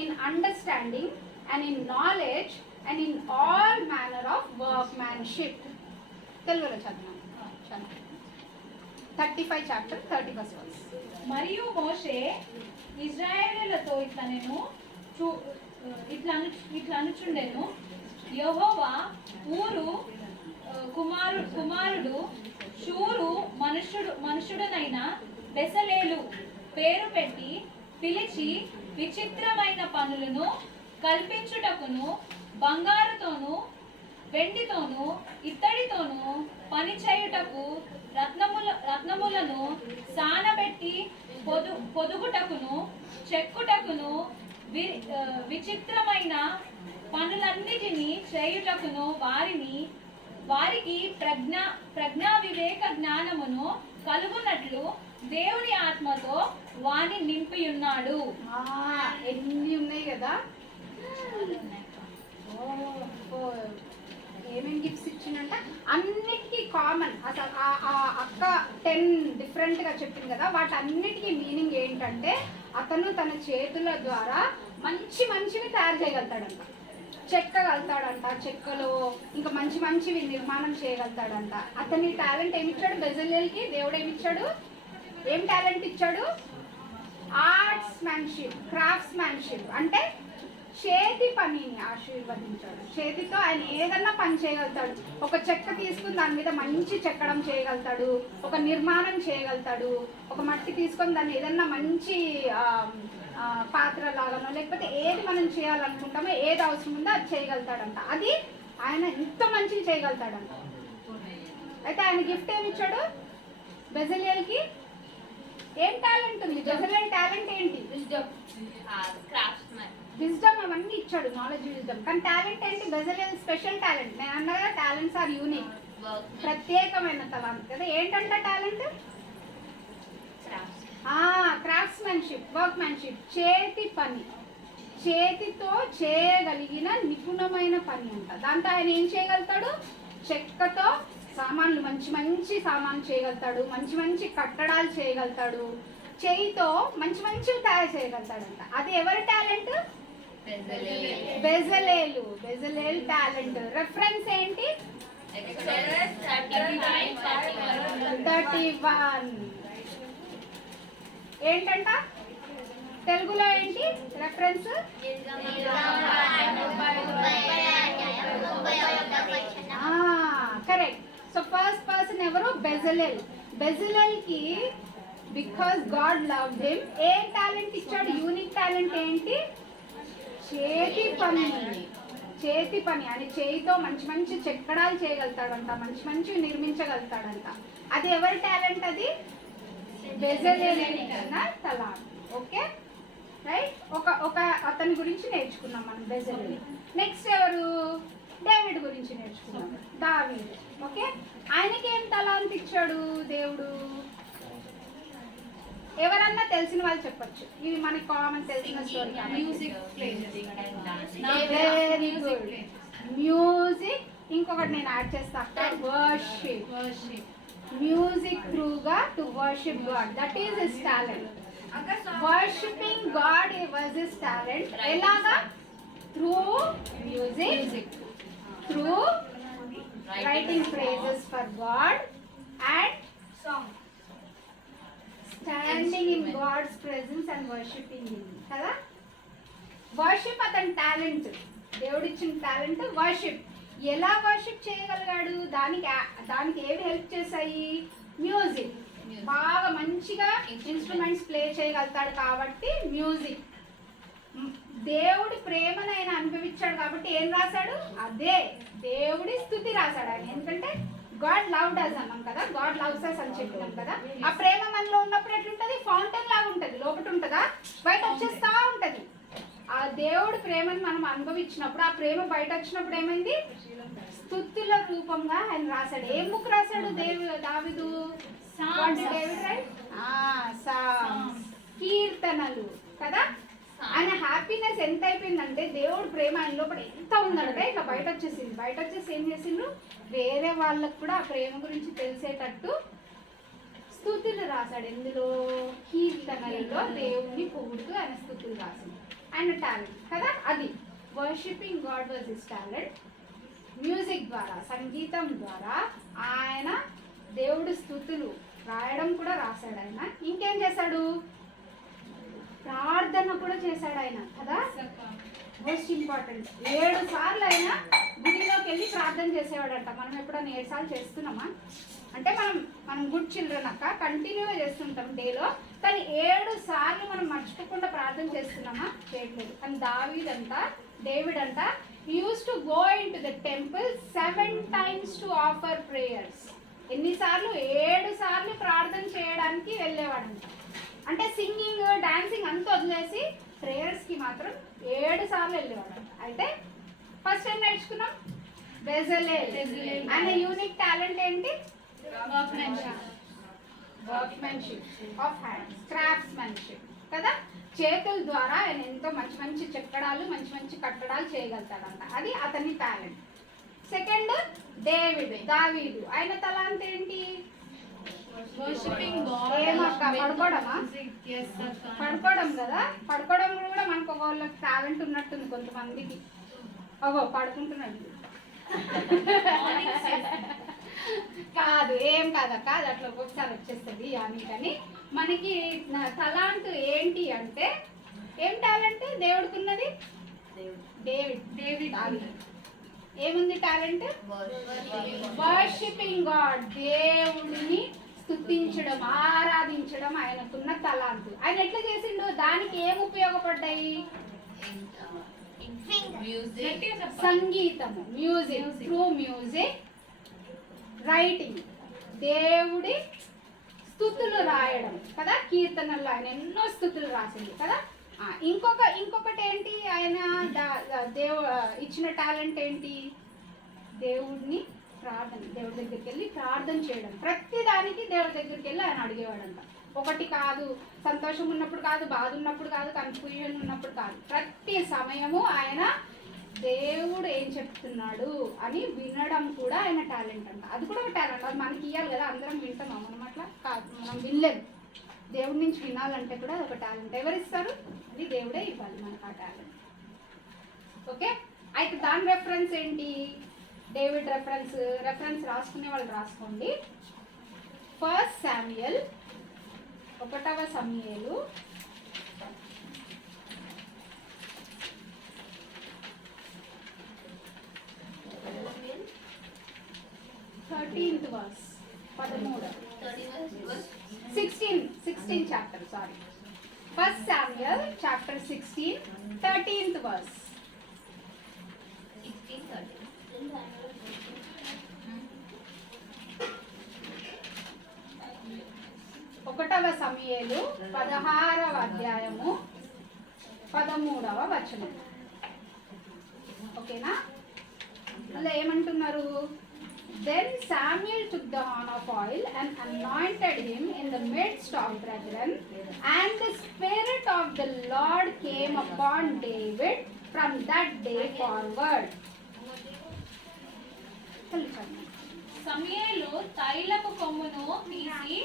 in understanding, and in knowledge, and in all manner of workmanship. తెలుగులో చదువు 35 chapter 31st verse. మరియు మోషే ఇశ్రాయేలీయులతో ఇట్లా అనుచుండెను, యెహోవా ఊరు కుమారుడు షూరు మనుషుడనైన బెసలేలు పేరు పెట్టి పిలిచి విచిత్రమైన పనులను కల్పించుటకును బంగారుతోను వెండితోను ఇత్తడితోను పని చేయుటకు రత్నములను సానబెట్టి పొదుగుటకును చెక్కుటకును విచిత్రమైన పనులన్నిటినీ చేయుటకును వారికి ప్రజ్ఞా వివేక జ్ఞానమును కలుగునట్లు దేవుని ఆత్మతో వాని నింపి ఉన్నాడు. ఎన్ని ఉన్నాయి కదా, ఏమేమి గిఫ్ట్స్ ఇచ్చిందంట, అన్నిటికీ కామన్. అసలు ఆ అక్క 10 డిఫరెంట్ గా చెప్పింది కదా, వాటన్నిటికీ మీనింగ్ ఏంటంటే అతను తన చేతుల ద్వారా మంచివి తయారు చేయగలుగుతాడంట, చెక్కగలుగుతాడంట, చెక్కలో ఇంకా మంచివి నిర్మాణం చేయగలుగుతాడంట. అతని టాలెంట్ ఏమిచ్చాడు బెజలేల్కి? దేవుడు ఏమిచ్చాడు? ఏం టాలెంట్ ఇచ్చాడు? ఆర్ట్స్ మ్యాన్షిప్, క్రాఫ్ట్స్ మ్యాన్షిప్ అంటే చేతి పనిని ఆశీర్వదించాడు. చేతితో ఆయన ఏదన్నా పని చేయగలుగుతాడు. ఒక చెక్క తీసుకుని దాని మీద మంచి చెక్కడం చేయగలుగుతాడు, ఒక నిర్మాణం చేయగలుగుతాడు. ఒక మట్టి తీసుకొని దాన్ని ఏదన్నా మంచి పాత్ర లాగానో లేకపోతే ఏది మనం చేయాలనుకుంటామో, ఏది అవసరం ఉందో అది చేయగలుగుతాడంట. అది ఆయన ఇంత మంచిగా చేయగలుగుతాడంట. అయితే ఆయన గిఫ్ట్ ఏమి ఇచ్చాడు బెజలేల్కి? ఏం టాలెంట్ ఉంది? బెజలేల్ టాలెంట్ ఏంటి? విజ్డమ్, అవన్నీ ఇచ్చాడు, నాలెడ్జ్, విజ్డమ్. కానీ టాలెంట్ ఏంటి? Bezalel special talent. నేను అన్నా కదా, టాలెంట్స్ ఆర్ యూనిక్, ప్రత్యేకమైన తలాంత్ కదా. ఏంటంట టాలెంట్? క్రాఫ్ట్స్మెన్షిప్, వర్క్మెన్షిప్, చేతి పని, చేతితో చేయగలిగిన నిపుణమైన పని అంట. దాంతో ఆయన ఏం చేయగలుగుతాడు? చెక్కతో సామాన్లు, మంచి సామాన్లు చేయగలుగుతాడు, మంచి కట్టడాలు చేయగలుగుతాడు, చేయితో మంచివి తయారు చేయగలుగుతాడంట. అది ఎవరి టాలెంట్? Bezalel talent. రెఫరెన్స్ ఏంటి? 31. ఏంటంట తెలుగులో ఏంటి reference? Correct. So first person ఎవరు? బెజలేల్. బెజలేల్కి because God loved him a talent ఇచ్చాడు? యూనిక్ టాలెంట్ ఏంటి? చేతి పని అని చేయితో మంచి చెక్కడాలు చేయగలుగుతాడంట, మంచి నిర్మించగలుగుతాడంట. అది ఎవరి టాలెంట్? అది బెజలేల్ తలాంత్. Okay right. ఒక అతని గురించి నేర్చుకున్నాం మనం, బెజలేల్. నెక్స్ట్ ఎవరు? డేవిడ్ గురించి నేర్చుకున్నాం, దావీదు. ఓకే, ఆయనకి ఏం తలాంత్ ఇచ్చాడు దేవుడు? ఎవరన్నా తెలిసిన వాళ్ళు చెప్పొచ్చు, ఇవి మనకి కామన్ తెలిసిన స్టోరీ. Very good, music. ఇంకొకటి నేను యాడ్ చేస్తా, worship. Music through God to worship God. That is his talent. Worshipping God was his talent. Elaga? Through music, through writing praises for God and song. Standing in God's presence and worshipping Him. Kada? Worship athan talent. దేవుడిచ్చిన talent worship. ఎలా worship చేయగలిగాడు? దానికి ఏవి help చేశాయి? Music. బాగా మంచిగా instruments play చేయగలుగుతాడు కాబట్టి మ్యూజిక్. దేవుడి ప్రేమను ఆయన అనుభవించాడు కాబట్టి ఏం రాశాడు? అదే దేవుడి స్తుతి రాశాడు ఆయన. ఎందుకంటే గాడ్ లవ్డ్ అస్ అన్నాం కదా, గాడ్ లవ్స్ అస్ అని చెప్పినాం కదా. ఆ ప్రేమ మనలో ఉన్నప్పుడు ఎట్లుంటది? ఫౌంటైన్ లాగా ఉంటది. లోపల ఉంటుందా? బయట వచ్చేస్తా ఉంటది. ఆ దేవుడి ప్రేమను మనం అనుభవించినప్పుడు, ఆ ప్రేమ బయట వచ్చినప్పుడు ఏమైంది? స్తుతుల రూపంగా ఆయన రాశాడు. ఏం బుక్ రాశాడు దావీదు? కీర్తనలు కదా. ఆయన హ్యాపీనెస్ ఎంత అయిపోయిందంటే దేవుడు ప్రేమ ఆయన లోపల ఎంత ఉందంటే ఇట్లా బయట వచ్చేసింది. బయట వచ్చేసి ఏం చేసిండ్రు? వేరే వాళ్ళకు కూడా ఆ ప్రేమ గురించి తెలిసేటట్టు స్తుతులు రాశాడు. ఎందులో? కీర్తనలలో దేవుణ్ణి పొగుడుతూ ఆయన స్తుతులు రాసింది. ఆయన టాలెంట్ కదా అది. Worshipping God was his talent. Music ద్వారా, సంగీతం ద్వారా ఆయన దేవుడు స్తుతులు రాయడం కూడా రాశాడు ఆయన. ఇంకేం చేశాడు? ప్రార్థన కూడా చేశాడు ఆయన కదా. Most important. 7 సార్లు ఆయన గుడిలోకి వెళ్ళి ప్రార్థన చేసేవాడంట. మనం ఎప్పుడైనా 7 సార్లు చేస్తున్నామా? అంటే మనం గుడ్ చిల్డ్రన్ అక్క కంటిన్యూగా చేస్తుంటాం డేలో. కానీ 7 సార్లు మనం మర్చిపోకుండా ప్రార్థన చేస్తున్నామా? చేయట్లేదు. కానీ డేవిడ్ అంట he used to go into the temple 7 times to offer prayers. ఎన్నిసార్లు? 7 సార్లు ప్రార్థన చేయడానికి వెళ్ళేవాడంట. అంటే సింగింగ్, డాన్సింగ్ అంతా వదిలేసి ప్రేయర్స్కి మాత్రం 7 సార్లు వెళ్ళేవాడంట. అయితే ఫస్ట్ ఏం నేర్చుకున్నాం? బెజలేల్. ఆయన యూనిక్ టాలెంట్ ఏంటి? వర్క్మెన్షిప్ ఆఫ్ హ్యాండ్స్, క్రాఫ్ట్స్మెన్షిప్ కదా. చేతుల ద్వారా ఆయన ఎంతో మంచి మంచి చెక్కడాలు, మంచి మంచి కట్టడాలు చేయగలుగుతాడంట. అది అతని టాలెంట్. సెకండ్ దావీదు. ఆయన తలాంత్ ఏంటి? పడుకోవడమా? పడుకోవడం కదా. పడుకోవడం కూడా మనకు వాళ్ళకి టాలెంట్ ఉన్నట్టుంది కొంతమందికి. పడుకుంటున్నాడు కాదు, ఏం కాదక్క, అది అట్లా ఒక్కొక్కసారి వచ్చేస్తుంది కానీ మనకి తలాంట్ ఏంటి అంటే ఏం టాలెంట్ దేవుడికి ఉన్నది? డేవిడ్ ఏముంది టాలెంట్? Worshipping God. దేవుడిని స్తుతించడం, ఆరాధించడం ఆయనకున్న తలాంతు. ఆయన ఎట్లా చేసిండు? దానికి ఏం ఉపయోగపడ్డాయి? సంగీతము, మ్యూజిక్. త్రూ మ్యూజిక్, రైటింగ్, దేవుడి స్తుతులు రాయడం కదా. కీర్తనల్లో ఆయన ఎన్నో స్తుతులు రాసింది కదా. ఇంకొకటి ఏంటి? ఆయన ఇచ్చిన టాలెంట్ ఏంటి? దేవుడిని ప్రార్థన, దేవుడి దగ్గరికి వెళ్ళి ప్రార్థన చేయడం. ప్రతి దానికి దేవుడి దగ్గరికి వెళ్ళి ఆయన అడిగేవాడంట. ఒకటి కాదు, సంతోషం ఉన్నప్పుడు కాదు, బాధ ఉన్నప్పుడు కాదు, కన్ఫ్యూజన్ ఉన్నప్పుడు కాదు, ప్రతి సమయము ఆయన దేవుడు ఏం చెప్తున్నాడు అని వినడం కూడా ఆయన టాలెంట్ అంట. అది కూడా ఒక టాలెంట్. అది మనకి ఇవ్వాలి కదా, అందరం వింటామా? మనం అట్లా కాదు, మనం వినలేము. దేవుడి నుంచి వినాలంటే కూడా ఒక టాలెంట్. ఎవరిస్తారు? అది దేవుడే ఇవ్వాలి మనకు ఆ టాలెంట్. ఓకే. అయితే దాని రెఫరెన్స్ ఏంటి? డేవిడ్ రెఫరెన్స్ రాసుకునే వాళ్ళు రాసుకోండి. 1 శామ్యూయల్ 1వ సమూయేలు 13th verse 16 chapter, sorry. 1 Samuel chapter 16 13th verse. 1వ సమూయేలు 16వ అధ్యాయము 13వ వచనం. ఓకేనా? అలా ఏమంటున్నారు? Then Samuel took the horn of oil and anointed him in the midst of brethren, and the Spirit of the Lord came upon David from that day forward. సమూయేలు తైలపు కొమ్మును తీసి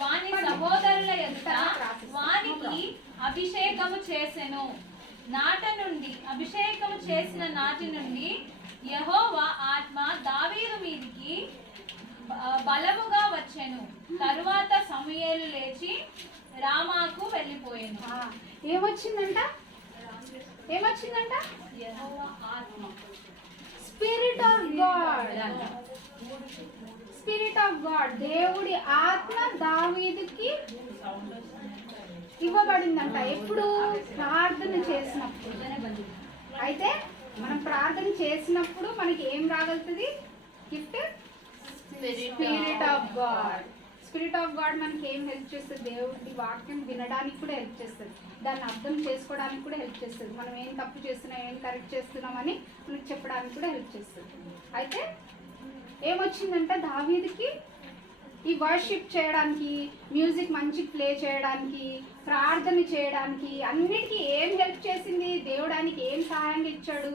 వాని సహోదరుల ఎదుట వానికి అభిషేకము చేసెను. అభిషేకము చేసిన నాటి నుండి యెహోవా ఆత్మ దావీదు మీదికి బలముగా వచ్చెను. తరువాత సమూయేలు లేచి రామాకు వెళ్ళిపోయాను. ఏమొచ్చిందంట? ఏమొచ్చిందంట? యెహోవా ఆత్మ. Spirit of God. Spirit of God, దేవుడి ఆత్మ దావీదుకి ఇవ్వబడిందంట. ఎప్పుడు? ప్రార్థన చేసినప్పుడు. అయితే మనం ప్రార్థన చేసినప్పుడు మనకి ఏం రాగలుగుతుంది? Gift spirit of God. Spirit of God మనకి ఏం హెల్ప్ చేస్తుంది? దేవుడి వాక్యం వినడానికి కూడా హెల్ప్ చేస్తుంది, దాన్ని అర్థం చేసుకోవడానికి కూడా హెల్ప్ చేస్తుంది, మనం ఏం తప్పు చేస్తున్నాం, ఏం కరెక్ట్ చేస్తున్నామని మనకి చెప్పడానికి కూడా హెల్ప్ చేస్తుంది. అయితే ఏమొచ్చిందంటే దావీదుకి ఈ వర్షిప్ చేయడానికి, మ్యూజిక్ మంచి ప్లే చేయడానికి, ప్రార్థన చేయడానికి, అన్నిటికీ ఏం హెల్ప్ చేసింది? దేవుడు ఆయనకి ఏం సహాయంగా ఇచ్చాడు?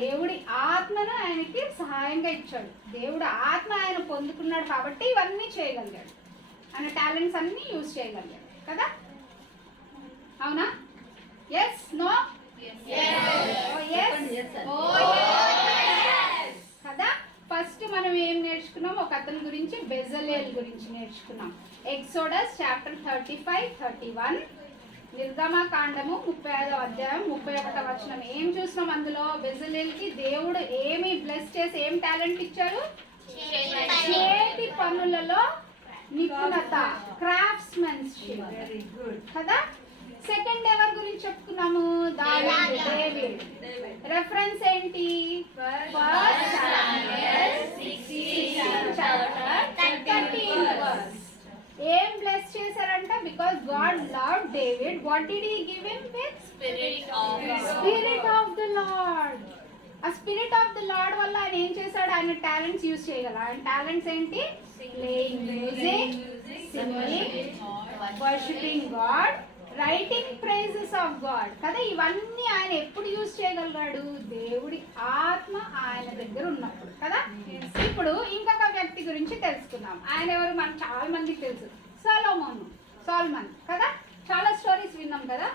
దేవుడి ఆత్మను ఆయనకి సహాయంగా ఇచ్చాడు. దేవుడు ఆత్మ ఆయన పొందుకున్నాడు కాబట్టి ఇవన్నీ చేయగలిగాడు, ఆయన టాలెంట్స్ అన్నీ యూజ్ చేయగలిగాడు కదా. అవునా? ఎస్? నో? కదా. ఫస్ట్ మనం ఏం నేర్చుకున్నాం? ఒక అతని గురించి, బెజలేల్ గురించి నేర్చుకున్నాం. ఎక్సోడస్ చాప్టర్ 35, 31, నిర్గమకాండము 35వ అధ్యాయం 31వ వచనం. ఏం చూసినాం అందులో? బెజలేల్కి దేవుడు ఏమి బ్లెస్ చేసి ఏం టాలెంట్ ఇచ్చారు? చేతి పనులలో నిపుణత, క్రాఫ్ట్స్మెన్షిప్. Very good. కదా. సెకండ్ ఎవరి గురించి చెప్పుకున్నాము? డేవిడ్. రెఫరెన్స్ ఏంటి? First Samuel 16 chapter 13 verse. ఏం బ్లెస్ చేశారంట? Because God loved David. What did he give him with? Spirit of the Lord. ఆ స్పిరిట్ ఆఫ్ ద లార్డ్ వల్ల ఆయన ఏం చేశాడు? ఆయన టాలెంట్స్ యూజ్ చేయగలరు. ఆయన టాలెంట్స్ ఏంటి? Playing music, singing, worshipping God, writing praises of God. కదా. ఇవన్నీ ఆయన ఎప్పుడు యూజ్ చేయగలిగాడు? దేవుడి ఆత్మ ఆయన దగ్గర ఉన్నప్పుడు. కదా. ఇప్పుడు ఇంకొక వ్యక్తి గురించి తెలుసుకుందాం. ఆయన ఎవరు? మనకు చాలా మందికి తెలుసు, సోలమన్. కదా. చాలా స్టోరీస్ విన్నాం కదా.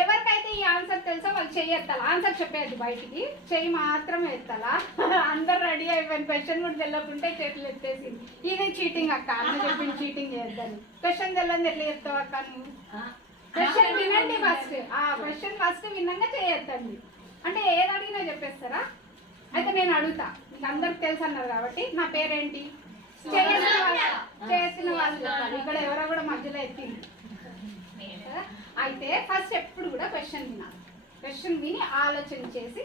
ఎవరికైతే ఈ ఆన్సర్ తెలుసో వాళ్ళు చెయ్యి ఎత్తాలా. ఆన్సర్ చెప్పేది బయటికి, చెయ్యి మాత్రం ఎత్తాలా. అందరు రెడీ అయిపోయిన క్వశ్చన్ కూడా తెలియకుంటే చేతులు ఎత్తేసింది. ఇది చీటింగ్ అక్క, అన్న చెప్పింది చీటింగ్ చేద్దాను. క్వశ్చన్ తెలియదు ఎట్లా చెప్తావు అక్క నువ్వు? క్వశ్చన్ వినండి ఫస్ట్. క్వశ్చన్ ఫస్ట్ విన్నాక చేయొద్దండి. అంటే ఏది అడిగినా చెప్పేస్తారా? అయితే నేను అడుగుతా, మీకు అందరికి తెలుసు అన్నారు కాబట్టి నా పేరేంటి? చేసిన వాళ్ళు చెప్పాలి. ఇక్కడ ఎవరో కూడా మధ్యలో ఎత్తింది. అయితే ఫస్ట్ ఎప్పుడు కూడా క్వశ్చన్ వినాలి. క్వశ్చన్ విని ఆలోచన చేసి.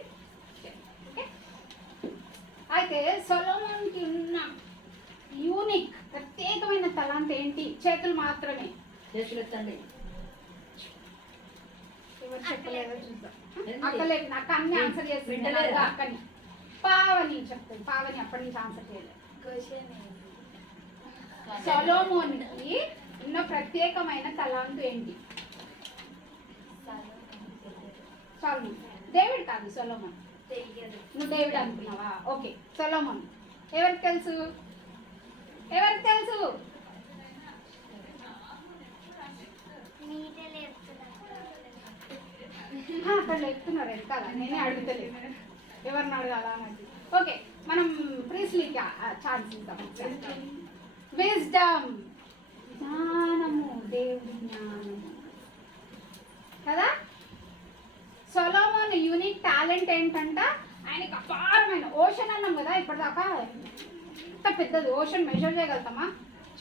ఓకే. అయితే సొలొమోన్కి ఉన్న యూనిక్ ప్రత్యేకమైన తలాంత ఏంటి? చేతులు మాత్రమే. ఎవరు చెప్పలేదో చూద్దాం. అక్కలేదు, నాకు అన్ని ఆన్సర్ చేస్తుంది అక్కని. పావని చెప్తాను. పావని అప్పటి నుంచి ఆన్సర్ చేయలేదు. సొలొమోన్కి ఉన్న ప్రత్యేకమైన తలాంతు ఏంటి? డేవిడ్ కాదు, సొలొమోన్. నువ్వు డేవిడ్ అనుకున్నావా? ఓకే. సొలొమోన్ ఎవరికి తెలుసు? ఎవరికి తెలుసు? అక్కడ చెప్తున్నారు ఎత్తాలా, నేనే అడుగుతలేదు. ఎవరిని అడగాలా అన్నది. ఓకే, మనం ప్రీస్లీకి ఛాన్స్ ఇద్దాం. విజ్డమ్, జ్ఞానము, దేవుడి జ్ఞానము. కదా. సొలొమోన్ యూనిక్ టాలెంట్ ఏంటంట? ఆయనకి అపారమైన ఓషన్ అన్నాం కదా ఇప్పటిదాకా. ఎంత పెద్దది ఓషన్ మెజర్ చేయగలుగుతామా?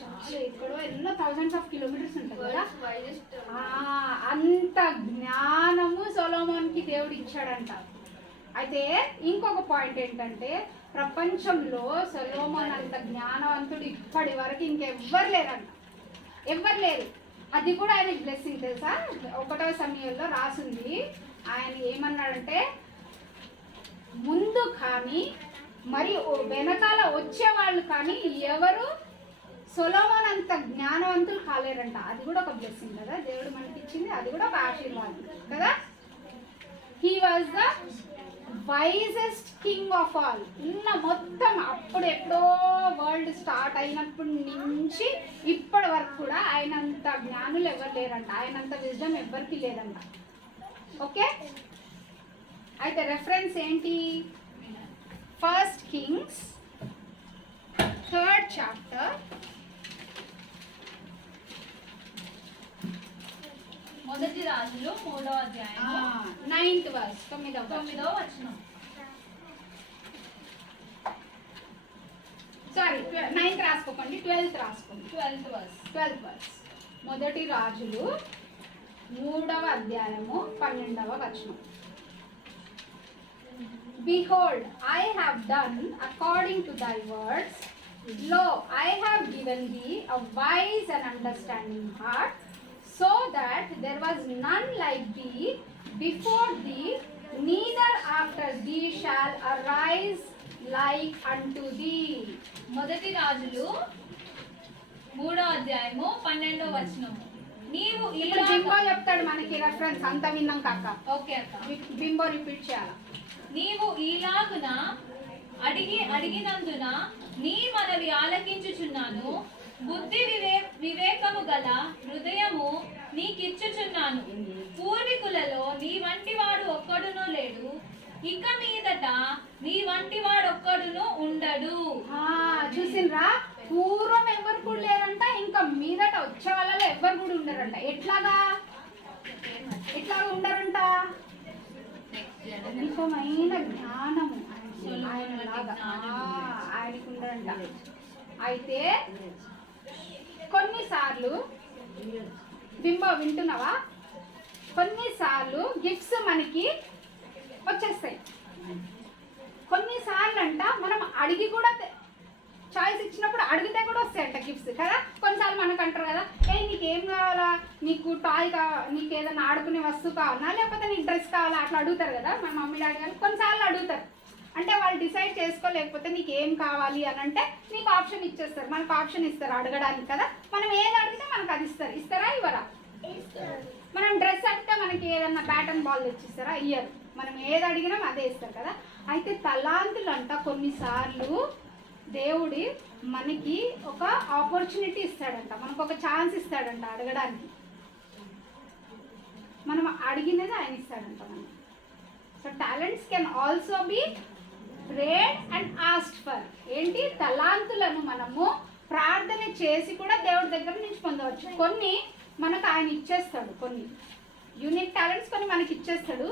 చాలా, ఎక్కడో ఎన్నో థౌజండ్స్ ఆఫ్ కిలోమీటర్స్ ఉంటుంది కదా. అంత జ్ఞానము సొలొమోన్కి దేవుడు ఇచ్చాడంట. అయితే ఇంకొక పాయింట్ ఏంటంటే, ప్రపంచంలో సొలొమోన్ అంత జ్ఞానవంతుడు ఇప్పటి వరకు ఇంకెవ్వరు లేరంట. ఎవ్వరు లేరు. అది కూడా ఆయన బ్లెస్సింగ్ తెలుసా? 1వ సమయంలో రాసింది. ఆయన ఏమన్నాడంటే, ముందు కానీ మరి వెనకాల వచ్చేవాళ్ళు కానీ ఎవరు సొలొమోన్ అంత జ్ఞానవంతులు కాలేరంట. అది కూడా ఒక బ్లెస్సింగ్ కదా దేవుడు మనకి ఇచ్చింది. అది కూడా ఒక ఆశీర్వాదం కదా. He was the wisest king of all. ఉన్న మొత్తం అప్పుడు ఎప్పుడో వరల్డ్ స్టార్ట్ అయినప్పటి నుంచి ఇప్పటి వరకు కూడా ఆయనంత జ్ఞానులు ఎవరు లేరంట. ఆయనంత విజ్డమ్ ఎవరికి లేదంట. ఓకే. అయితే రెఫరెన్స్ ఏంటి? 1 Kings 3rd chapter. మొదటి రాజులు 3వ అధ్యాయము 9th verse 9వ 9వ వచనం. సారీ 9th రాసుకోకండి, 12th రాసుకోండి. 12th verse. 12th verse. మొదటి రాజులు 3వ అధ్యాయము 12వ వచనం. Behold, I have done according to thy words. Lo, I have given thee a wise and understanding heart, so that there was none like thee before thee, neither after thee shall arise like unto thee. మొదటి రాజులు 3వ అధ్యాయము 12వ వచనము. నీవు ఇప్పుడు ఇలా బింబో చెప్తాడు మనకి రెఫరెన్స్ అంతా విన్నాం కాక. ఓకే అక్క. బింబో రిపీట్ చేయాలి. నీవు ఈలాగున అడిగినందున నీ మనవి ఆలకించుచున్నాను. బుద్ధి వివేకము గల హృదయము నీకిచ్చుచున్నాను. పూర్వీకులలో నీ వంటి వాడు ఒక్కడునూ లేడు, ఇక మీదట నీ వంటి వాడు ఒక్కడును ఉండడు. చూసిండ్రా, పూర్వం ఎవరు కూడా లేరంట, ఇంకా మీదట వచ్చే వాళ్ళలో ఎవరు కూడా ఉండరంట. ఎట్లాగా ఉండరంట? అద్భుతమైన జ్ఞానము ఆయనకు ఉండరంట. అయితే కొన్నిసార్లు బింబో వింటున్నావా, కొన్నిసార్లు గిఫ్ట్స్ మనకి వచ్చేస్తాయి. కొన్నిసార్లు అంట మనం అడిగి కూడా చాయిస్ ఇచ్చినప్పుడు అడిగితే కూడా వస్తాయంట గిఫ్ట్స్ కదా. కొన్నిసార్లు మనకు అంటారు కదా, నీకు ఏం కావాలా, నీకు టాయ్ నీకు ఏదైనా ఆడుకునే వస్తువు కావాలా, లేకపోతే నీకు డ్రెస్ కావాలా, అట్లా అడుగుతారు కదా మన మమ్మీ డాడీ గారు. కొన్నిసార్లు అడుగుతారు, అంటే వాళ్ళు డిసైడ్ చేసుకోలేకపోతే నీకు ఏం కావాలి అని అంటే నీకు ఆప్షన్ ఇచ్చేస్తారు, మనకు ఆప్షన్ ఇస్తారు అడగడానికి కదా. మనం ఏది అడిగితే మనకు అది ఇస్తారు. ఇస్తారా ఇవ్వరా? మనం డ్రెస్ అడిగితే మనకి ఏదన్నా బ్యాట్ అండ్ బాల్ తెచ్చిస్తారా? ఇయ్యరు. మనం ఏది అడిగినా అదే ఇస్తారు కదా. అయితే తలాంతులు అంట కొన్నిసార్లు దేవుడి మనకి ఒక ఆపర్చునిటీ ఇస్తాడంట, మనకు ఒక ఛాన్స్ ఇస్తాడంట అడగడానికి. మనం అడిగినది ఆయన ఇస్తాడంట మనకి. So talents can also be prayed and asked for. ఏంటి? తలాంతులను మనము ప్రార్థన చేసి కూడా దేవుడి దగ్గర నుంచి పొందవచ్చు. కొన్ని మనకు ఆయన ఇచ్చేస్తాడు, కొన్ని యూనిక్ టాలెంట్స్ కొన్ని మనకి ఇచ్చేస్తాడు.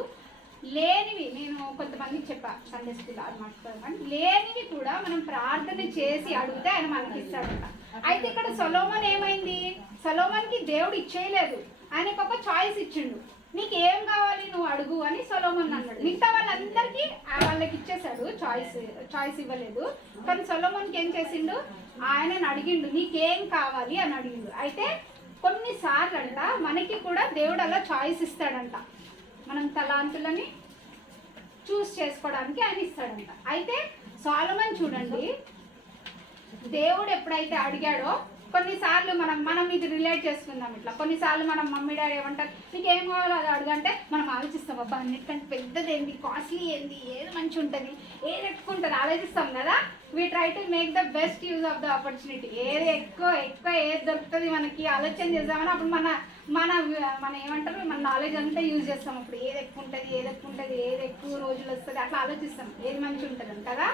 లేనివి నేను కొంతమందికి చెప్పా సండే స్కూల్ అది మాట్లాడుతాను, లేనివి కూడా మనం ప్రార్థన చేసి అడిగితే ఆయన మనకి ఇస్తాడంట. అయితే ఇక్కడ సొలొమోన్ ఏమైంది, సొలొమోన్కి దేవుడు ఇచ్చేయలేదు, ఆయనకు ఒక చాయిస్ ఇచ్చిండు. నీకు ఏం కావాలి నువ్వు అడుగు అని సొలొమోన్ అన్నాడు. మిగతా వాళ్ళందరికీ వాళ్ళకి ఇచ్చేసాడు, చాయిస్ ఇవ్వలేదు. కానీ సొలొమోన్కి ఏం చేసిండు, ఆయనను అడిగిండు నీకేం కావాలి అని అడిగిండు. అయితే కొన్నిసార్లు అంట మనకి కూడా దేవుడు అలా చాయిస్ ఇస్తాడంట, మనం తలాంతులని చూస్ చేసుకోవడానికి ఆయన ఇస్తాడంట. అయితే సొలొమోన్ చూడండి, దేవుడు ఎప్పుడైతే అడిగాడో కొన్నిసార్లు మనం ఇది రిలేట్ చేసుకుందాం. ఇట్లా కొన్నిసార్లు మనం మమ్మీ డాడీ ఏమంటారు నీకు ఏం కావాలో అది అడుగంటే మనం ఆలోచిస్తాం, అబ్బా అన్నిటికంటే పెద్దది ఏంది, కాస్ట్లీ ఏంది, ఏది మంచి ఉంటుంది, ఏది ఎక్కువ ఉంటుంది ఆలోచిస్తాం కదా. We try to make the best use of the opportunity. ఏది ఎక్కువ ఏది దొరుకుతుంది మనకి ఆలోచన చేద్దామని అప్పుడు మన ఏమంటారు మన నాలెడ్జ్ అంతా యూజ్ చేస్తాం. అప్పుడు ఏది ఎక్కువ ఉంటుంది, ఏది ఎక్కువ రోజులు వస్తుంది అట్లా ఆలోచిస్తాం, ఏది మంచి ఉంటుంది కదా.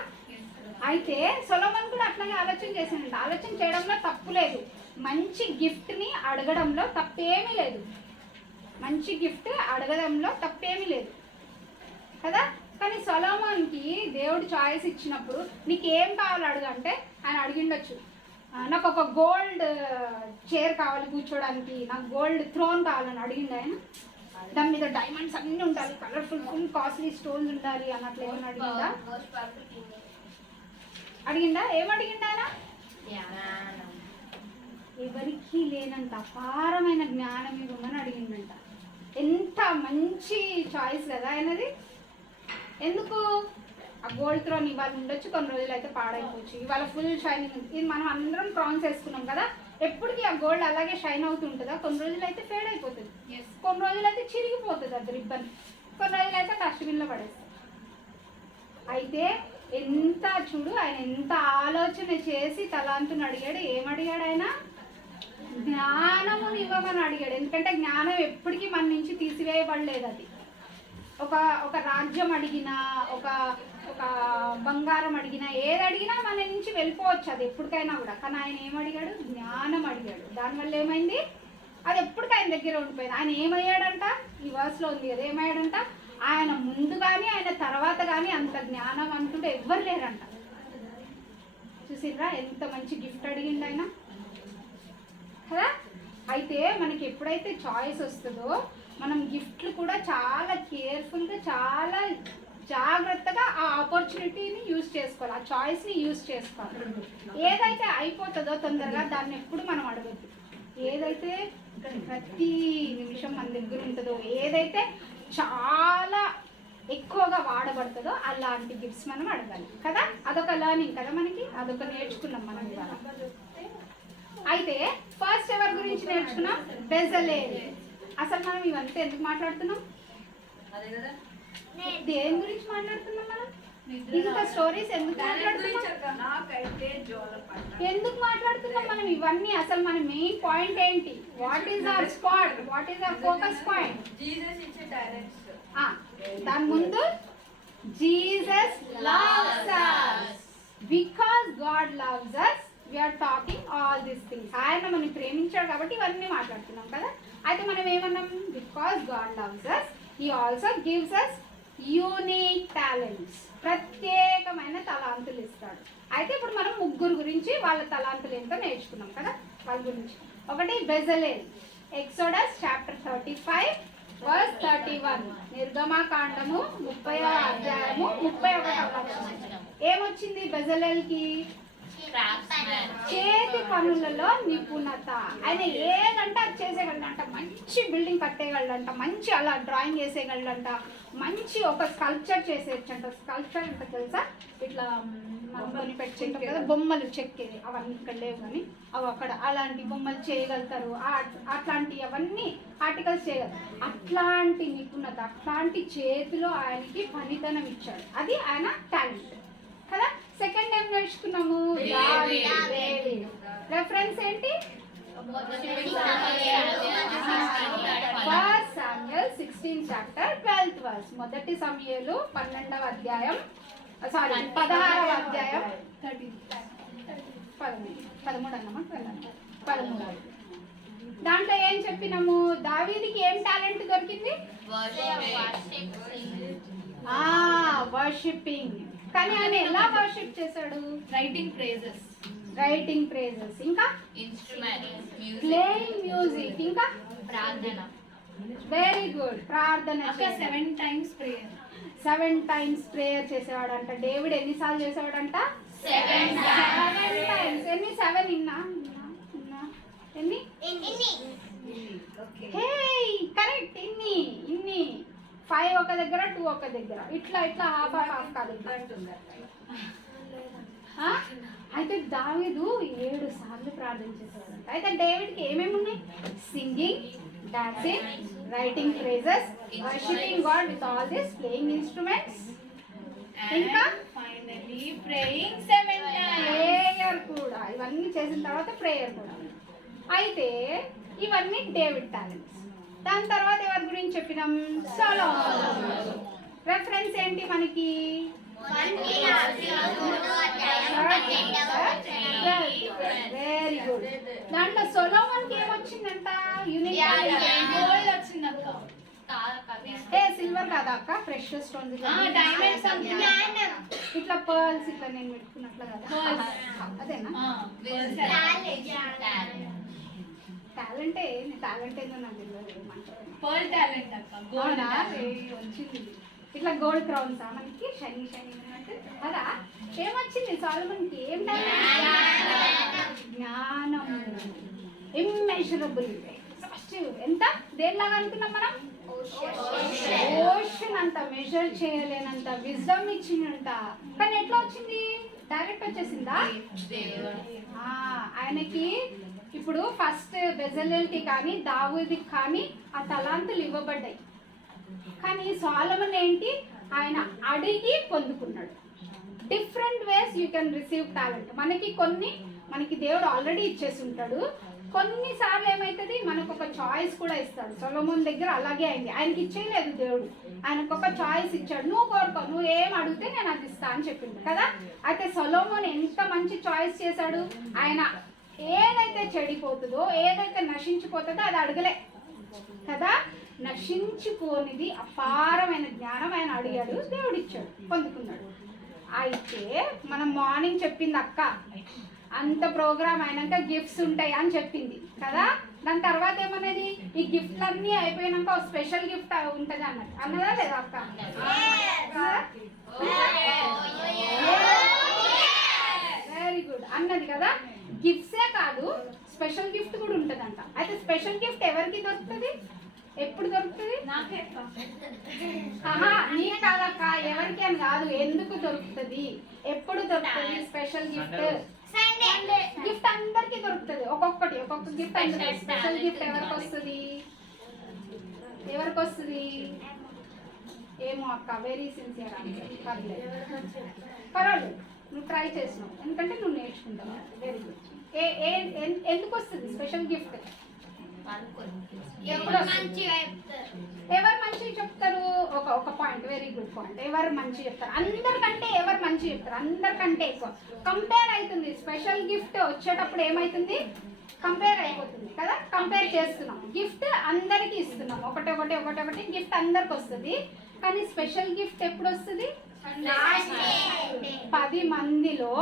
అయితే సొలొమోన్ కూడా అట్లాగే ఆలోచన చేశానంట. ఆలోచన చేయడంలో తప్పు లేదు, మంచి గిఫ్ట్ని అడగడంలో తప్పేమీ లేదు, మంచి గిఫ్ట్ అడగడంలో తప్పేమీ లేదు కదా. కానీ సొలొమోన్కి దేవుడు చాయిస్ ఇచ్చినప్పుడు నీకు ఏం కావాలి అడుగంటే ఆయన అడిగిండొచ్చు, నాకు ఒక గోల్డ్ చైర్ కావాలి కూర్చోడానికి, నాకు గోల్డ్ థ్రోన్ కావాలని అడిగిండు ఆయన. దాని మీద డైమండ్స్ అన్నీ ఉండాలి, కలర్ఫుల్ ఫుల్ కాస్ట్లీ స్టోన్స్ ఉండాలి అన్నట్లు ఏమని అడిగిండా? ఏమడిగిండా ఆయన? ఎవరికి లేనంత అపారమైన జ్ఞానం ఇవ్వమని అడిగిండంట. ఎంత మంచి చాయిస్ కదా ఆయనది. ఎందుకు? ఆ గోల్డ్ థ్రోన్ ఇవాళ ఉండొచ్చు, కొన్ని రోజులు అయితే పాడైపోవచ్చు, ఇవాళ ఫుల్ షైనింగ్ ఉంది. ఇది మనం అందరం క్రౌన్స్ వేసుకున్నాం కదా, ఎప్పటికీ ఆ గోల్డ్ అలాగే షైన్ అవుతుంటుందా? కొన్ని రోజులు అయితే ఫేడ్ అయిపోతుంది, కొన్ని రోజులు అయితే చిరిగిపోతుంది అది రిబ్బన్, కొన్ని రోజులు అయితే డస్ట్బిన్లో పడేస్తుంది. అయితే ఎంత చూడు ఆయన ఎంత ఆలోచన చేసి తలాంతుని అడిగాడు. ఏమడిగాడు ఆయన? జ్ఞానముని ఇవ్వమని అడిగాడు. ఎందుకంటే జ్ఞానం ఎప్పటికీ మన నుంచి తీసివేయబడలేదు. అది ఒక రాజ్యం అడిగినా, ఒక బంగారం అడిగినా, ఏది అడిగినా మన నుంచి వెళ్ళిపోవచ్చు అది ఎప్పటికైనా కూడా. కానీ ఆయన ఏమడిగాడు? జ్ఞానం అడిగాడు. దానివల్ల ఏమైంది? అది ఎప్పటికీ ఆయన దగ్గర ఉండిపోయింది. ఆయన ఏమయ్యాడంట, ఈ వర్స్లో ఉంది కదా, ఏమయ్యాడంట, ఆయన ముందు కానీ ఆయన తర్వాత కానీ అంత జ్ఞానవంతుడు ఎవ్వరు లేరంట. చూసిండ్రా ఎంత మంచి గిఫ్ట్ అడిగిండు ఆయన కదా. అయితే మనకి ఎప్పుడైతే చాయిస్ వస్తుందో మనం గిఫ్ట్లు కూడా చాలా కేర్ఫుల్గా, చాలా జాగ్రత్తగా ఆ ఆపర్చునిటీని యూజ్ చేసుకోవాలి, ఆ చాయిస్ని యూజ్ చేసుకోవాలి. ఏదైతే అయిపోతుందో తొందరగా దాన్ని ఎప్పుడు మనం అడగద్దు. ఏదైతే ప్రతి నిమిషం మన దగ్గర ఉంటుందో, ఏదైతే చాలా ఎక్కువగా వాడబడుతుందో అలాంటి గిఫ్ట్స్ మనం అడగాలి కదా. అదొక లర్నింగ్ కదా మనకి, అదొక నేర్చుకున్నాం మనం ఇవాళ. అయితే ఫస్ట్ ఎవరి గురించి నేర్చుకున్నాం? బెజలేల్. అసలు మనం ఇవంతా ఎందుకు మాట్లాడుతున్నాం? దేని గురించి మాట్లాడుతున్నాం మనం? ఇంకా స్టోరీస్ ఎందుకు మాట్లాడుతున్నాం? ఎందుకు మాట్లాడుతున్నాం మనం ఇవన్నీ? అసలు మన మెయిన్ పాయింట్ ఏంటి? What is our spot? What is our focus point? దాని ముందు Jesus loves us. Because God loves us, we are talking all these things. ఆయన మనం ప్రేమించాడు కాబట్టి ఇవన్నీ మాట్లాడుతున్నాం కదా. అయితే మనం ఏమన్నాం? Because God loves us, he also gives us unique talents. ప్రత్యేకమైన తలాంతులు ఇస్తాడు. అయితే ఇప్పుడు మనం ముగ్గురు గురించి వాళ్ళ తలాంతులు ఏంటో నేర్చుకున్నాం కదా. వాళ్ళ గురించి ఒకటి బెజలేల్. Exodus chapter 35 verse 31. నిర్గమకాండము 30వ అధ్యాయము 31వ వచనం. ఏమొచ్చింది బెజలేల్కి? చేతి పనులలో నిపుణత. ఆయన ఏదంట అది చేసేయగలంట. మంచి బిల్డింగ్ కట్టేయగలంట, మంచి అలా డ్రాయింగ్ వేసేయగలంట, మంచి ఒక స్కల్ప్చర్ చేసేయచ్చంట. స్కల్ప్చర్ అంటే తెలుసా? ఇట్లా మనం కొని పెట్టుకుంటాం కదా, బొమ్మలు చెక్కేది. అవన్నీ ఇక్కడ లేవు కానీ అవి అక్కడ అలాంటి బొమ్మలు చేయగలుగుతారు. అట్లాంటి అవన్నీ ఆర్టికల్స్ చేయగలరు. అట్లాంటి నిపుణత, అట్లాంటి చేతిలో ఆయనకి పనితనం ఇచ్చాడు. అది ఆయన టాలెంట్ కదా. సెకండ్ టైం నేర్చుకున్నాము రెఫరెన్స్ ఏంటి? First Samuel 16 chapter 12th verse. మొదటి సమూయేలు 12వ అధ్యాయం, సారీ 16వ అధ్యాయం 13 అన్నమా 13. దాంట్లో ఏం చెప్పినాము? దావీదుకి ఏం టాలెంట్ దొరికింది? వర్షిపింగ్. కానీ ఆయన ఎలా వర్షిప్ చేశాడు? Writing praises. ఇంకా ప్లేయింగ్ మ్యూజిక్, ఇంకా ప్రార్థన. Very good. ప్రార్థన 7 times ప్రేయర్. 7 times ప్రేయర్ చేసేవాడంట. డేవిడ్ ఎన్నిసార్లు చేసేవాడంట? 7 times. ఎన్ని? 7 ఎన్ని? Hey correct. ఇన్ని 5 ఒక దగ్గర, 2 ఒక దగ్గర, ఇట్లా హాఫ్ కాదు. అయితే దావీదు 7 సార్లు ప్రార్థన చేసేవాడంట. అయితే డేవిడ్కి ఏమేమి ఉన్నాయి? Singing, dancing, writing praises, worshipping God with all this, playing instruments, ఇంకా ఫైనలీ ప్రేయింగ్ 7 times. ప్రేయర్ కూడా. ఇవన్నీ చేసిన తర్వాత ప్రేయర్ కూడా. అయితే ఇవన్నీ డేవిడ్ టాలెంట్స్. దాని తర్వాత ఎవరి గురించి చెప్పినాం? సొలొమోన్. రెఫరెన్స్ ఏంటి మనకి? Very good. దాంట్లో సొలొమోన్కి ఏమొచ్చిందంట? యూనిక్ గోల్డ్ వచ్చిందక్క. సిల్వర్ కాదా అక్క? Precious stones, diamonds. ఇట్లా పర్ల్స్, ఇట్లా నేను పెట్టుకున్నట్లు కదా, అదేనా? టాలెంట్ ఏందో నాకు తెలియదు. పర్ల్ టాలెంట్ అక్క. గోల్డ్ వచ్చింది. ఇట్లా గోల్డ్ క్రౌన్స్ మనకి షైనీ ఉన్నట్టు కదా. ఏమొచ్చింది సొలొమోన్కి? ఏం జ్ఞానం, ఇమ్మెజరబుల్. ఎంత దేనిలాగా అనుకున్నాం మనం? ఓషన్ అంత, మెజర్ చేయలేనంత విజ్డమ్ ఇచ్చిందంట. కానీ ఎట్లా వచ్చింది? డైరెక్ట్ వచ్చేసిందా? ఆయనకి ఇప్పుడు ఫస్ట్ బెజలేల్కి కానీ దావీదుకి కానీ ఆ తలాంతులు ఇవ్వబడ్డాయి. కానీ సొలొమోన్ ఏంటి? ఆయన అడిగి పొందుకున్నాడు. Different ways you can receive talent. మనకి దేవుడు ఆల్రెడీ ఇచ్చేసి ఉంటాడు. కొన్నిసార్లు ఏమవుతుంది, మనకు ఒక చాయిస్ కూడా ఇస్తాడు. సొలొమోన్ దగ్గర అలాగే అయింది. ఆయనకి ఇచ్చేయలేదు దేవుడు, ఆయనకు ఒక చాయిస్ ఇచ్చాడు. నువ్వు కోరుకో, నువ్వు ఏం అడిగితే నేను అది ఇస్తా అని చెప్పింది కదా. అయితే సొలొమోన్ ఎంత మంచి చాయిస్ చేశాడు. ఆయన ఏదైతే చెడిపోతుందో, ఏదైతే నశించిపోతుందో అది అడగలే కదా. నశించిపోనిది అపారమైన జ్ఞానం ఆయన అడిగాడు, దేవుడు ఇచ్చాడు, పొందుకున్నాడు. అయితే మనం మార్నింగ్ చెప్పింది అక్క, అంత ప్రోగ్రామ్ అయినాక గిఫ్ట్స్ ఉంటాయి అని చెప్పింది కదా. దాని తర్వాత ఏమనేది, ఈ గిఫ్ట్లు అన్నీ అయిపోయినాక ఒక స్పెషల్ గిఫ్ట్ ఉంటుంది అన్నది, అన్నదా లేదా అక్క? వెరీ గుడ్ అన్నది కదా. గిఫ్ట్సే కాదు, స్పెషల్ గిఫ్ట్ కూడా ఉంటుందంట. అయితే స్పెషల్ గిఫ్ట్ ఎవరికి దొరుకుతుంది, ఎప్పుడు దొరుకుతుంది? నాకే ఆహా, నీకు కాదక్క, ఎవరికి అని కాదు, ఎందుకు దొరుకుతుంది, ఎప్పుడు దొరుకుతుంది స్పెషల్ గిఫ్ట్? గిఫ్ట్ అందరికి దొరుకుతుంది, ఒక్కొక్క గిఫ్ట్ అందరికి. స్పెషల్ గిఫ్ట్ ఎవరికి వస్తుంది, ఎవరికి వస్తుంది? ఏమో అక్క, వెరీ సిన్సియర్ అంటే పర్వాలేదు, నువ్వు ట్రై చేసినావు, ఎందుకంటే నువ్వు నేర్చుకుంటావు. Very good. ఎందుకు వస్తుంది స్పెషల్ గిఫ్ట్? ఎవరు మంచి చెప్తారు? ఒక పాయింట్, వెరీ గుడ్ పాయింట్. ఎవరు మంచి చెప్తారు? అందరికంటే ఎవరు మంచి చెప్తారు? అందరికంటే ఎక్కువ కంపేర్ అవుతుంది. స్పెషల్ గిఫ్ట్ వచ్చేటప్పుడు ఏమవుతుంది, కంపేర్ అయిపోతుంది కదా. కంపేర్ చేస్తున్నాం, గిఫ్ట్ అందరికి ఇస్తున్నాం, ఒకటి గిఫ్ట్ అందరికి వస్తుంది. కానీ స్పెషల్ గిఫ్ట్ ఎప్పుడు వస్తుంది? 10 మందిలో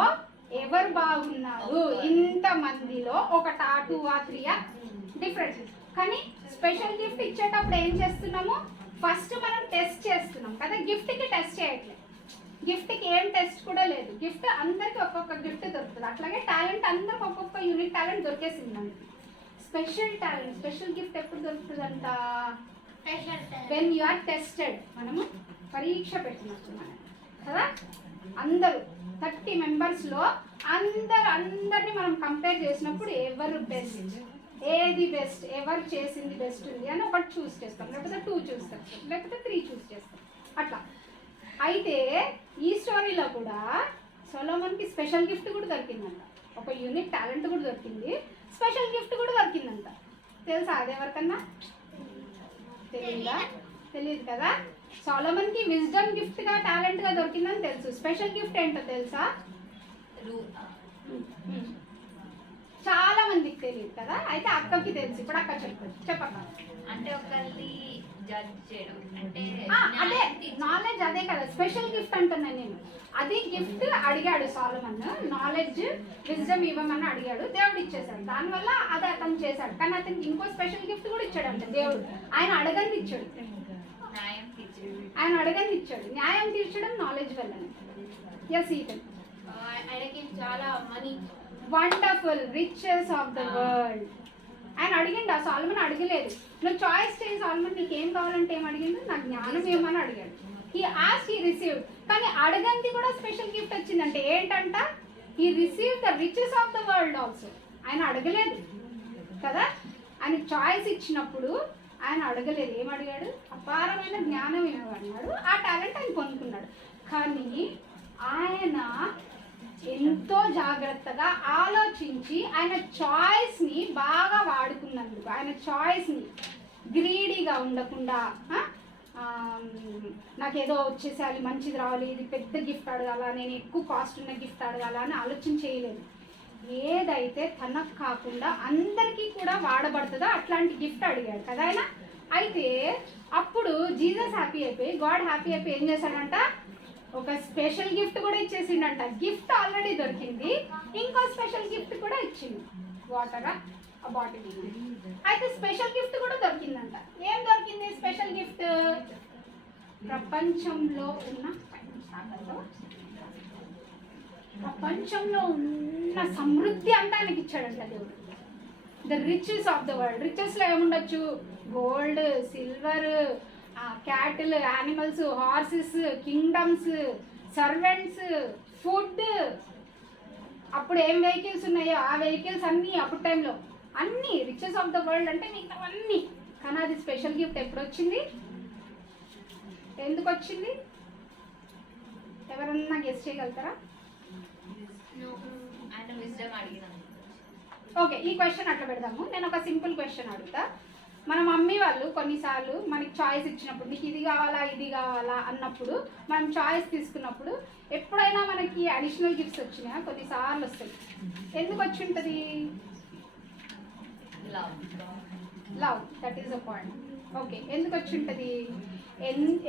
ఎవరు బాగున్నారు, ఇంత మందిలో ఒకటా 2 3 డిఫరెంట్. కానీ స్పెషల్ గిఫ్ట్ ఇచ్చేటప్పుడు ఏం చేస్తున్నాము, ఫస్ట్ మనం టెస్ట్ చేస్తున్నాం కదా. గిఫ్ట్కి టెస్ట్ చేయట్లేదు, గిఫ్ట్కి ఏం టెస్ట్ కూడా లేదు. గిఫ్ట్ అందరికి ఒక్కొక్క గిఫ్ట్ దొరుకుతుంది. అట్లాగే టాలెంట్ అందరికి ఒక్కొక్క యూనిక్ టాలెంట్ దొరికేసింది మనకి. స్పెషల్ టాలెంట్, స్పెషల్ గిఫ్ట్ ఎప్పుడు దొరుకుతుందంట? When you are tested. మనము పరీక్ష పెట్టినప్పుడు మనం కదా, అందరూ 30 మెంబర్స్లో అందరినీ మనం కంపేర్ చేసినప్పుడు ఎవరు బెస్ట్, ఏది బెస్ట్, ఎవరు చేసింది బెస్ట్ ఉంది అని ఒకటి చూస్ చేస్తాం, లేకపోతే 2 చూస్ చేస్తాం, లేకపోతే 3 చూస్ చేస్తాం అట్లా. అయితే ఈ స్టోరీలో కూడా సొలొమోన్కి స్పెషల్ గిఫ్ట్ కూడా దొరికిందంట, ఒక యూనిక్ టాలెంట్ కూడా దొరికింది, స్పెషల్ గిఫ్ట్ కూడా దొరికిందంట. తెలుసా అది ఎవరికన్నా? తెలియదు కదా. సొలొమోన్కి విజ్డమ్ గిఫ్ట్గా టాలెంట్గా దొరికిందని తెలుసు, స్పెషల్ గిఫ్ట్ ఏంటో తెలుసా? చాలా మందికి తెలియదు కదా. అయితే అక్కకి తెలుసు, ఇప్పుడు అక్క చెప్పక్క. అంటే ఒకరిని జడ్జ్ చేయడం అంటే అదే నాలెడ్జ్, అదే కదా స్పెషల్ గిఫ్ట్ అంటున్నాను నేను. అది గిఫ్ట్ అడిగాడు సొలొమోన్, నాలెడ్జ్ విజ్డమ్ ఇవ్వమని అడిగాడు, దేవుడు ఇచ్చేసాడు. దానివల్ల అది అతను చేశాడు. కానీ అతనికి ఇంకో స్పెషల్ గిఫ్ట్ కూడా ఇచ్చాడంట దేవుడు. ఆయన అడగంది ఇచ్చాడు, న్యాయం తీర్చడం నాలెడ్జ్ వల్లనే. ఎస్ ఈతన్ ఆయనకి చాలా money, wonderful riches of the world. ఆయన అడిగిండు, ఆ సొలొమోన్ అడగలేదు. నువ్వు చాయిస్ చేయి సొలొమోన్, నీకు ఏం కావాలంటే ఏం అడిగిండు? నాకు జ్ఞానం ఏమని అడిగాడు. He asked, he received. కానీ అడగంది కూడా స్పెషల్ గిఫ్ట్ వచ్చిందంటే ఏంటంట? He received the riches of the world also. ఆయన అడగలేదు కదా. ఆయన చాయిస్ ఇచ్చినప్పుడు ఆయన అడగలేదు, ఏం అడిగాడు? అపారమైన జ్ఞానం ఏమన్నాడు, ఆ టాలెంట్ ఆయన పొందుకున్నాడు. కానీ ఆయన ఎంతో జాగ్రత్తగా ఆలోచించి ఆయన చాయిస్ని బాగా వాడుకున్నందుకు, ఆయన చాయిస్ని గ్రీడీగా ఉండకుండా, నాకేదో వచ్చేసేయాలి, మంచిది రావాలి, ఇది పెద్ద గిఫ్ట్ అడగాల, నేను ఎక్కువ కాస్ట్ ఉన్న గిఫ్ట్ అడగాల అని ఆలోచన చేయలేదు. ఏదైతే తనకు కాకుండా అందరికీ కూడా వాడబడుతుందో అట్లాంటి గిఫ్ట్ అడిగాడు కదా ఆయన. అయితే అప్పుడు జీసస్ హ్యాపీ అయిపోయి, గాడ్ హ్యాపీ అయిపోయి ఏం చేశాడంట? ఒక స్పెషల్ గిఫ్ట్ కూడా ఇచ్చేసిండంట. గిఫ్ట్ ఆల్రెడీ దొరికింది, ఇంకో స్పెషల్ గిఫ్ట్ కూడా ఇచ్చింది. వాటరా ఆ బాటిల్. అయితే స్పెషల్ గిఫ్ట్ కూడా దొరికిందంట. ఏం దొరికింది స్పెషల్ గిఫ్ట్? ప్రపంచంలో ఉన్న సమృద్ధి అంతా ఆయనకి ఇచ్చాడంట దేవుడు. The riches of the world. రిచెస్లో ఏముండొచ్చు? Gold, silver, cattle, animals, horses, kingdoms, servants, food. అప్పుడు ఏం వెహికల్స్ ఉన్నాయో ఆ వెహికల్స్ అన్నీ అప్పుడు టైంలో అన్నీ రిచెస్ ఆఫ్ ద వరల్డ్ అంటే మిగతావన్నీ. కానీ అది స్పెషల్ గిఫ్ట్ ఎప్పుడు వచ్చింది? ఎందుకు వచ్చింది? ఎవరన్నా గెస్ చేయగలుగుతారా? ఆయన విజ్డమ్ అడిగినాను. ఓకే, ఈ క్వశ్చన్ అట్లా పెడదాము. నేను ఒక సింపుల్ క్వశ్చన్ అడుగుతా. మన మమ్మీ వాళ్ళు కొన్నిసార్లు మనకి చాయిస్ ఇచ్చినప్పుడు, నీకు ఇది కావాలా ఇది కావాలా అన్నప్పుడు, మనం చాయిస్ తీసుకున్నప్పుడు ఎప్పుడైనా మనకి అడిషనల్ గిఫ్ట్స్ వచ్చినాయా? కొన్నిసార్లు వస్తాయి. ఎందుకు వచ్చి ఉంటుంది? Love, that is the point. Okay, ఎందుకు వచ్చి ఉంటుంది?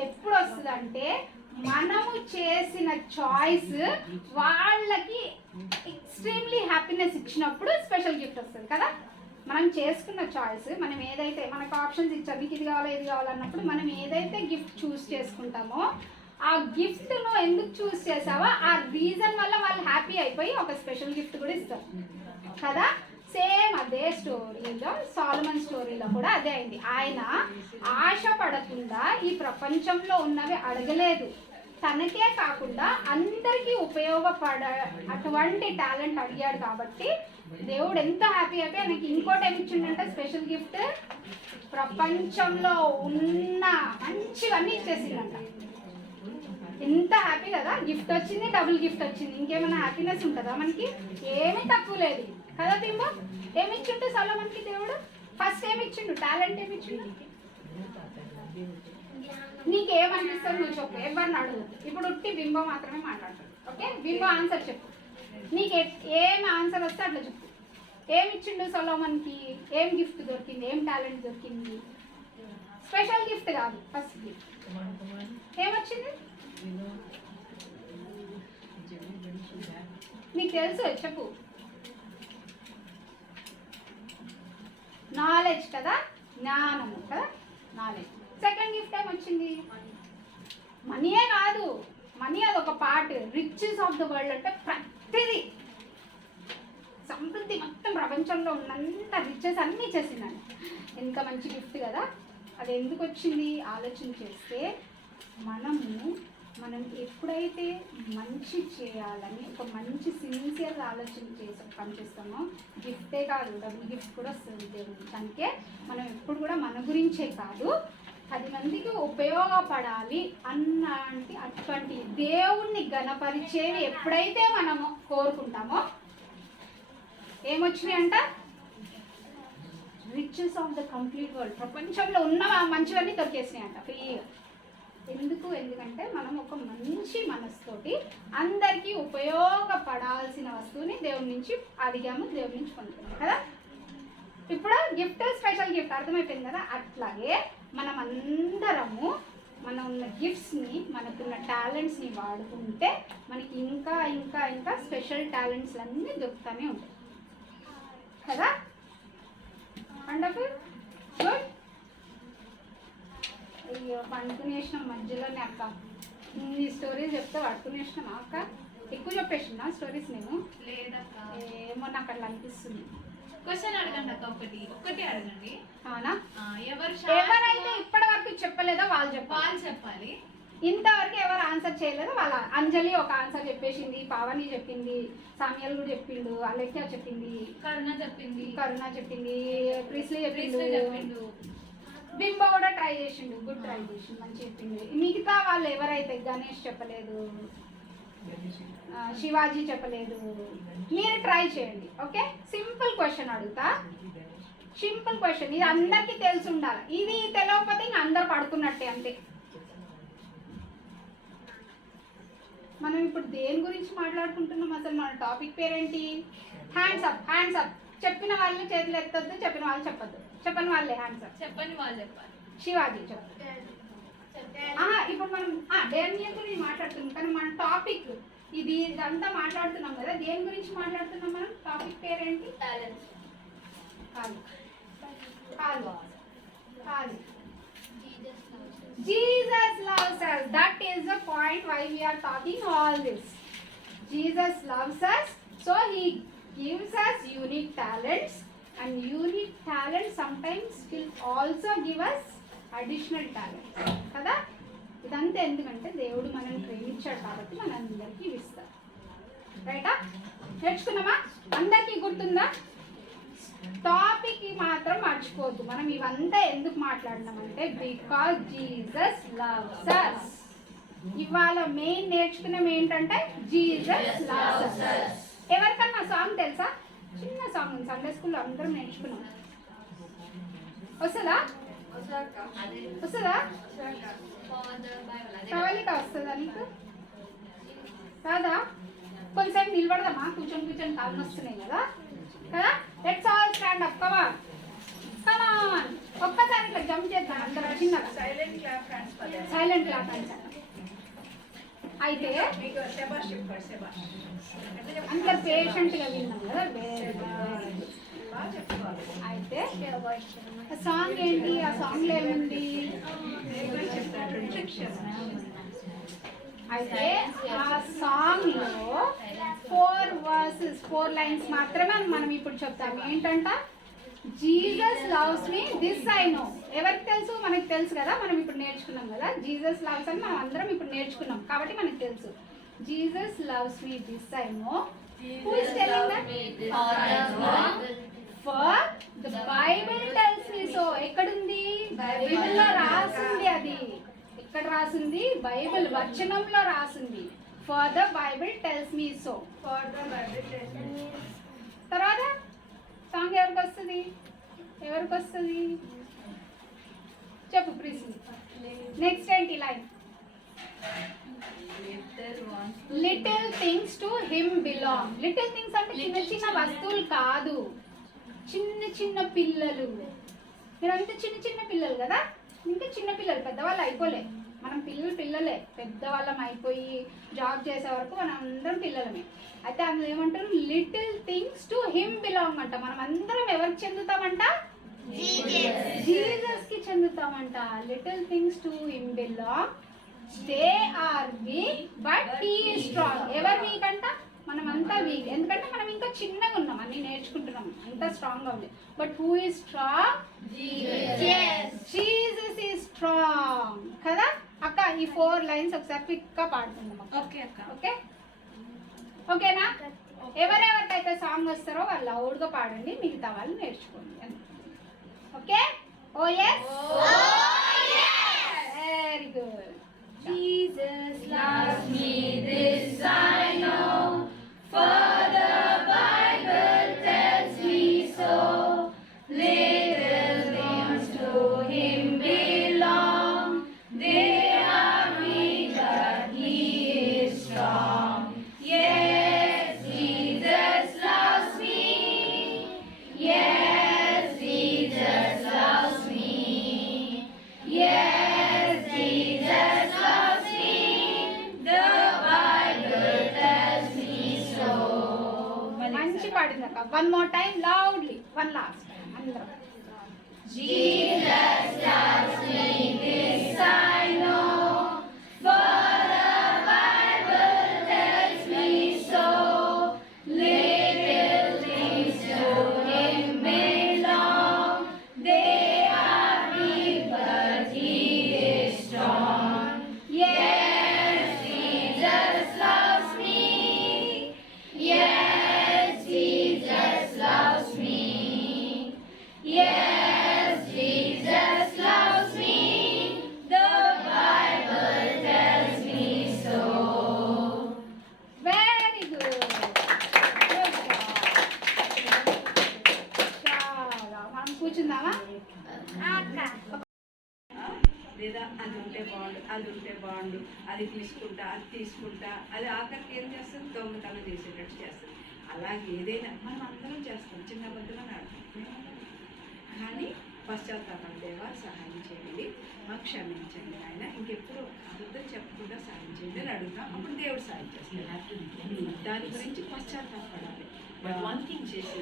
ఎప్పుడు వస్తుంది అంటే మనము చేసిన చాయిస్ వాళ్ళకి ఎక్స్ట్రీమ్లీ హ్యాపీనెస్ ఇచ్చినప్పుడు స్పెషల్ గిఫ్ట్ వస్తుంది కదా. మనం చేసుకున్న చాయిస్, మనం ఏదైతే మనకు ఆప్షన్స్ ఇచ్చారు, మీకు ఇది కావాలా ఇది కావాలన్నప్పుడు మనం ఏదైతే గిఫ్ట్ చూస్ చేసుకుంటామో ఆ గిఫ్ట్ను ఎందుకు చూస్ చేసావో ఆ రీజన్ వల్ల వాళ్ళు హ్యాపీ అయిపోయి ఒక స్పెషల్ గిఫ్ట్ కూడా ఇస్తారు కదా. సేమ్ అదే స్టోరీలో, సాలమన్ స్టోరీలో కూడా అదే అయింది. ఆయన ఆశపడకుండా ఈ ప్రపంచంలో ఉన్నవి అడగలేదు, తనకే కాకుండా అందరికీ ఉపయోగపడ అటువంటి టాలెంట్ అడిగాడు. కాబట్టి దేవుడు ఎంత హ్యాపీ అయిపోయి ఆయనకి ఇంకోటి ఏమి ఇచ్చిండంటే స్పెషల్ గిఫ్ట్, ప్రపంచంలో ఉన్న మంచివన్నీ ఇచ్చేసిందంట. ఎంత హ్యాపీ కదా, గిఫ్ట్ వచ్చింది, డబుల్ గిఫ్ట్ వచ్చింది, ఇంకేమైనా హ్యాపీనెస్ ఉంటుందా మనకి? ఏమీ తక్కువ లేదు కదా. బింబో ఏమి ఇచ్చిండు సొలొమోనుకి దేవుడు? ఫస్ట్ ఏమి ఇచ్చిండు? టాలెంట్ ఏమి ఇచ్చిండు? నీకేమనిపిస్తుంది నువ్వు చెప్పు, ఎవరిని అడుగు. ఇప్పుడు ఉట్టి బింబో మాత్రమే మాట్లాడతాడు. ఓకే, బింబో ఆన్సర్ చెప్పు. నీకు ఏం ఆన్సర్ వస్తే అట్లా చెప్పు. ఏమి ఇచ్చిండు సొలొమోనుకి? ఏం గిఫ్ట్ దొరికింది? ఏం టాలెంట్ దొరికింది? స్పెషల్ గిఫ్ట్ కాదు, ఫస్ట్ గిఫ్ట్ ఏమొచ్చింది నీకు తెలుసు, చెప్పు. నాలెడ్జ్ కదా, జ్ఞానము కదా, నాలెడ్జ్. సెకండ్ గిఫ్ట్ ఏమొచ్చింది? మనీయే కాదు, మనీ అదొక part. Riches of the world అంటే ప్రతిదీ, సమృద్ధి మొత్తం ప్రపంచంలో ఉన్నంత రిచెస్ అన్నీ ఇచ్చేసిందండి. ఎంత మంచి గిఫ్ట్ కదా. అది ఎందుకు వచ్చింది ఆలోచన చేస్తే, మనం ఎప్పుడైతే మంచి చేయాలని ఒక మంచి సిన్సియర్గా ఆలోచన చేసి పనిచేస్తామో గిఫ్టే కాదు, డబుల్ గిఫ్ట్ కూడా వస్తుంది దేవుడు. దానికే మనం ఎప్పుడు కూడా మన గురించే కాదు 10 మందికి ఉపయోగపడాలి అటువంటి దేవుణ్ణి గణపరిచేవి ఎప్పుడైతే మనము కోరుకుంటామో ఏమొచ్చినాయి అంట? Riches of the complete world. ప్రపంచంలో ఉన్న మంచివన్నీ దొరికేసినాయి అంట ఫ్రీగా. ఎందుకంటే మనం ఒక మంచి మనసుతోటి అందరికీ ఉపయోగపడాల్సిన వస్తువుని దేవుడి నుంచి అడిగాము, దేవుడి నుంచి పొందుతున్నాం కదా. ఇప్పుడు గిఫ్ట్, స్పెషల్ గిఫ్ట్ అర్థమైపోయింది కదా. అట్లాగే మనం అందరము మన ఉన్న గిఫ్ట్స్ని, మనకున్న టాలెంట్స్ని వాడుకుంటే మనకి ఇంకా ఇంకా ఇంకా స్పెషల్ టాలెంట్స్ అన్నీ దొరుకుతూనే ఉంటాయి కదా. Wonderful, good. అయ్యో పడుకునేసినాం మధ్యలోనే అక్క. ఈ స్టోరీస్ చెప్తే పడుకునేసినాం అక్క. ఎక్కువ చెప్పేసిన స్టోరీస్ నేను లేదక్క. ఏమో నాకు అట్లా అనిపిస్తుంది. క్వశ్చన్ అడగండి అక్క, ఒక్కటి అడగండి. అవునా? ఎవరైతే ఇప్పటి వరకు చెప్పలేదో వాళ్ళు చెప్పాలి. ఇంతవరకు ఎవరు ఆన్సర్ చేయలేదో వాళ్ళ. అంజలి ఒక ఆన్సర్ చెప్పేసింది, పావని చెప్పింది, సామ్యల్ కూడా చెప్పిండు, అలెక్యా చెప్పింది, కరుణ చెప్పింది, ప్రిస్లీ చెప్పిండు, బింబో కూడా ట్రై చేసిండు, గుడ్ ట్రై చేసిండు, మంచి చెప్పింది. మిగతా వాళ్ళు ఎవరైతే గణేష్ చెప్పలేదు, శివాజీ చెప్పలేదు, మీరు ట్రై చేయండి. ఓకే, సింపుల్ క్వశ్చన్ అడుగుతా, సింపుల్ క్వశ్చన్. ఇది అందరికీ తెలిసి ఉండాలి. ఇది తెలియకపోతే ఇంక అందరు పడుకున్నట్టే అంతే. మనం ఇప్పుడు దేని గురించి మాట్లాడుకుంటున్నాం? అసలు మన టాపిక్ పేరేంటి? Hands up, hands up. చెప్పిన వాళ్ళు చేతులు ఎత్తొద్దు, చెప్పిన వాళ్ళు చెప్పొద్దు. చెప్పని వాళ్ళే హ్యాండ్స్ అప్. చెప్పని వాళ్ళు చెప్పాలి. శివాజీ చెప్పు. ఇప్పుడు మనం డేనియల్ గురించి మాట్లాడుతున్నాం, కానీ మన టాపిక్ ఇదంతా మాట్లాడుతున్నాం కదా. దేని గురించి మాట్లాడుతున్నాం మనం? టాపిక్ పేరేంటి? Talent. Jesus loves us. That is the point why we are talking all this. Jesus loves us, so he gives us unique talents, and unique talents sometimes will also give us additional talents. కదా. ఇదంతా ఎందుకంటే దేవుడు మనల్ని ప్రేమించాడు కాబట్టి మనందరికీ ఇస్తారు. రైటా? నేర్చుకున్నామా? అందరికీ గుర్తుందా? టాపిక్ మాత్రం మర్చిపోద్దు. మనం ఇవంతా ఎందుకు మాట్లాడినామంటే బికాజ్ జీసస్ లవ్స్ us. ఇవాళ మెయిన్ నేర్చుకున్నాం ఏంటంటే జీసస్ లవ్స్ us. ఎవరికన్నా సాంగ్ తెలుసా? చిన్న సాంగ్ ఉంది, సండే స్కూల్లో అందరం నేర్చుకున్నాం. వస్తుందా? కవలిక వస్తుందా నీకు? కాదా? కొంచెంసేపు నిలబడదామా? కూర్చొని కాళ్ళు వస్తున్నాయి కదా. Let's all stand up. Come on. Come on ఒక్కసారి ఇట్లా జంప్ చేద్దాం అందరూ చిన్నగా సైలెంట్ క్లాప్ ఫ్రెండ్స్ పదే సైలెంట్ క్లాప్ అంటారు. అయితే మీకు శభాష్ చెప్పారు శభాష్ అంత పేషెంట్గా విన్నాం కదా. Very good. బాగా చెప్పుకోవాలి. అయితే ఆ సాంగ్ ఏంటి, ఆ సాంగ్లో ఏముంది? నేను చెప్తాను ఇంజెక్షన్ అయితే ఆ సాంగ్ లో 4 వర్సెస్ 4 లైన్స్ మాత్రమే మనం ఇప్పుడు చెప్తాం. ఏంటంట? Jesus loves me this I know. ఎవరికి తెలుసు? మనకి తెలుసు కదా, మనం ఇప్పుడు నేర్చుకున్నాం కదా. జీసస్ లవ్స్ అని మనం అందరం ఇప్పుడు నేర్చుకున్నాం కాబట్టి మనకి తెలుసు. Jesus loves me this I know. Who is telling that? For the Bible tells me so. ఎక్కడుంది? బైబిల్లో రాసింది. అది ఎక్కడ రాసింది? బైబిల్ వచనంలో రాసింది. For the Bible tells me so. For the Bible తర్వాత సాంగ్ ఎవరికి వస్తుంది? ఎవరికి వస్తుంది చెప్పు ప్రీసి. నెక్స్ట్ ఏంటి line? Little things to him belong. Little things అంటే చిన్న చిన్న వస్తువులు కాదు, చిన్న చిన్న పిల్లలు. మీరంతా చిన్న చిన్న పిల్లలు కదా, ఇంకా చిన్న పిల్లలు, పెద్దవాళ్ళు అయిపోలే. మనం పిల్లలే, పెద్దవాళ్ళం అయిపోయి జాబ్ చేసే వరకు మనం అందరం పిల్లలమే. అయితే అందులో ఏమంటారు? Little things to him belong అంట. మనం అందరం ఎవరికి చెందుతామంట? జీసస్ కి చెందుతామంట. Little things to him belong. They are weak but he is strong. ఎవరు వీక్ అంట? మనం అంతా వీక్, ఎందుకంటే మనం ఇంకా చిన్నగా ఉన్నాం, అన్ని నేర్చుకుంటున్నాం, అంతా స్ట్రాంగ్ గా ఉంది. But who is strong? Jesus is strong కదా. అక్క ఈ 4 లైన్స్ ఒకసారి క్విక్ గా పాడుకుందాం. ఓకే అక్క. ఓకే ఓకేనా? ఎవరెవరికైతే సాంగ్ వస్తారో వాళ్ళు లౌడ్ గా పాడండి, మిగతా వాళ్ళు నేర్చుకోండి. Okay? Oh yes? Very good. Jesus loves me, this I know, for the Bible tells me so. Little things to Him belong, they are weak but He is strong. Yes, Jesus loves me. Yes, Jesus loves me. Yes, Jesus loves me. The Bible tells me so. మంచి పాడింది అక్క. One more time loudly, one last time అందరం. Jesus loves me, this I know, for the Bible tells me so. Little things to Him belong, they are weak but He is strong. Yes, Jesus loves me. Yes, Jesus loves me. Yes, Jesus loves me. The Bible tells me so. Very good. చాలా మనం కూర్చుందామా? లేదా అది ఉంటే బాగుండు, అది ఉంటే బాగుండు, అది తీసుకుంటా, అది తీసుకుంటా, అది ఆఖరికి ఏం చేస్తుంది? దొంగతనం చేసేటట్టు చేస్తుంది. అలాగే ఏదైనా మనం అందరం చేస్తాం, చిన్న బద్దలు ఆడతాం. కానీ పశ్చాత్తాపం, దేవా సహాయం చేయండి, మాకు క్షమించండి ఆయన, ఇంకెప్పుడు అబద్ధం చెప్పకుండా సాయం చేయండి అని అడుగుతాం. అప్పుడు దేవుడు సాయం చేస్తాడు. దాని గురించి పశ్చాత్తాపడాలి. But one thing, Jesse,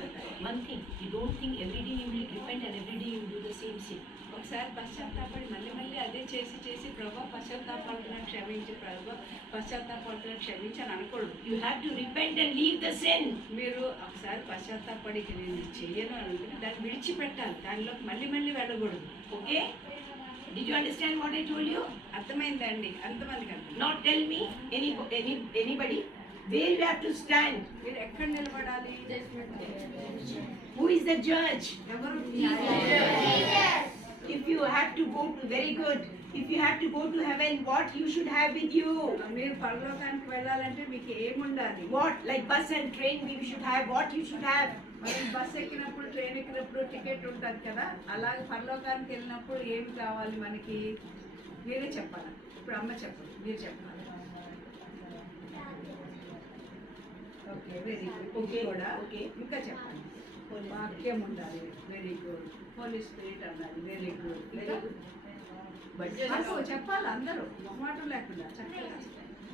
one thing, you don't think every day you will repent and every day you will do the same sin. ఒకసారి పశ్చాత్తాపడి మళ్ళీ మళ్ళీ అదే చేసి చేసి ప్రభా పశ్చాత్తాపడుతున్నాను క్షమించి, ప్రభా పశ్చాత్తాపడుతున్నాను క్షమించి అని అనకూడదు. You have to repent and leave the sin. మీరు ఒకసారి పశ్చాత్తాపడి నేను ఇది చెయ్యను అని అనుకుని దాన్ని విడిచిపెట్టాలి, దానిలోకి మళ్ళీ మళ్ళీ వెళ్ళకూడదు. Okay? Did you understand what I told you? అర్థమైందండి? అంతమందికి అర్థం. Now tell me, anybody, where you have to stand? మీరు ఎక్కడ నిలబడాలి? Who is the judge? ఎవరు? If you have to go to, very good, if you have to go to heaven, what you should have with you? మీరు పరలోకానికి వెళ్ళాలంటే మీకు ఏముండాలి? What? Like bus and train, we should have, what you should have? మనం bus ఎక్కినప్పుడు, train ఎక్కినప్పుడు ticket ఉంటుంది కదా, అలాగే పరలోకానికి వెళ్ళినప్పుడు ఏమి కావాలి మనకి? మీరే చెప్పాలి. ఇప్పుడు అమ్మ చెప్పండి, మీరు చెప్పాలి. Okay, very good. Okay, కూడా okay. ఇంకా చెప్పండి. వాక్యం ఉండాలి, వెరీ గుడ్. హోలీ స్పిరిట్ అన్నది, very good, very good. But మాకు చెప్పాలి అందరూ మొహమాటం లేకుండా చక్కగా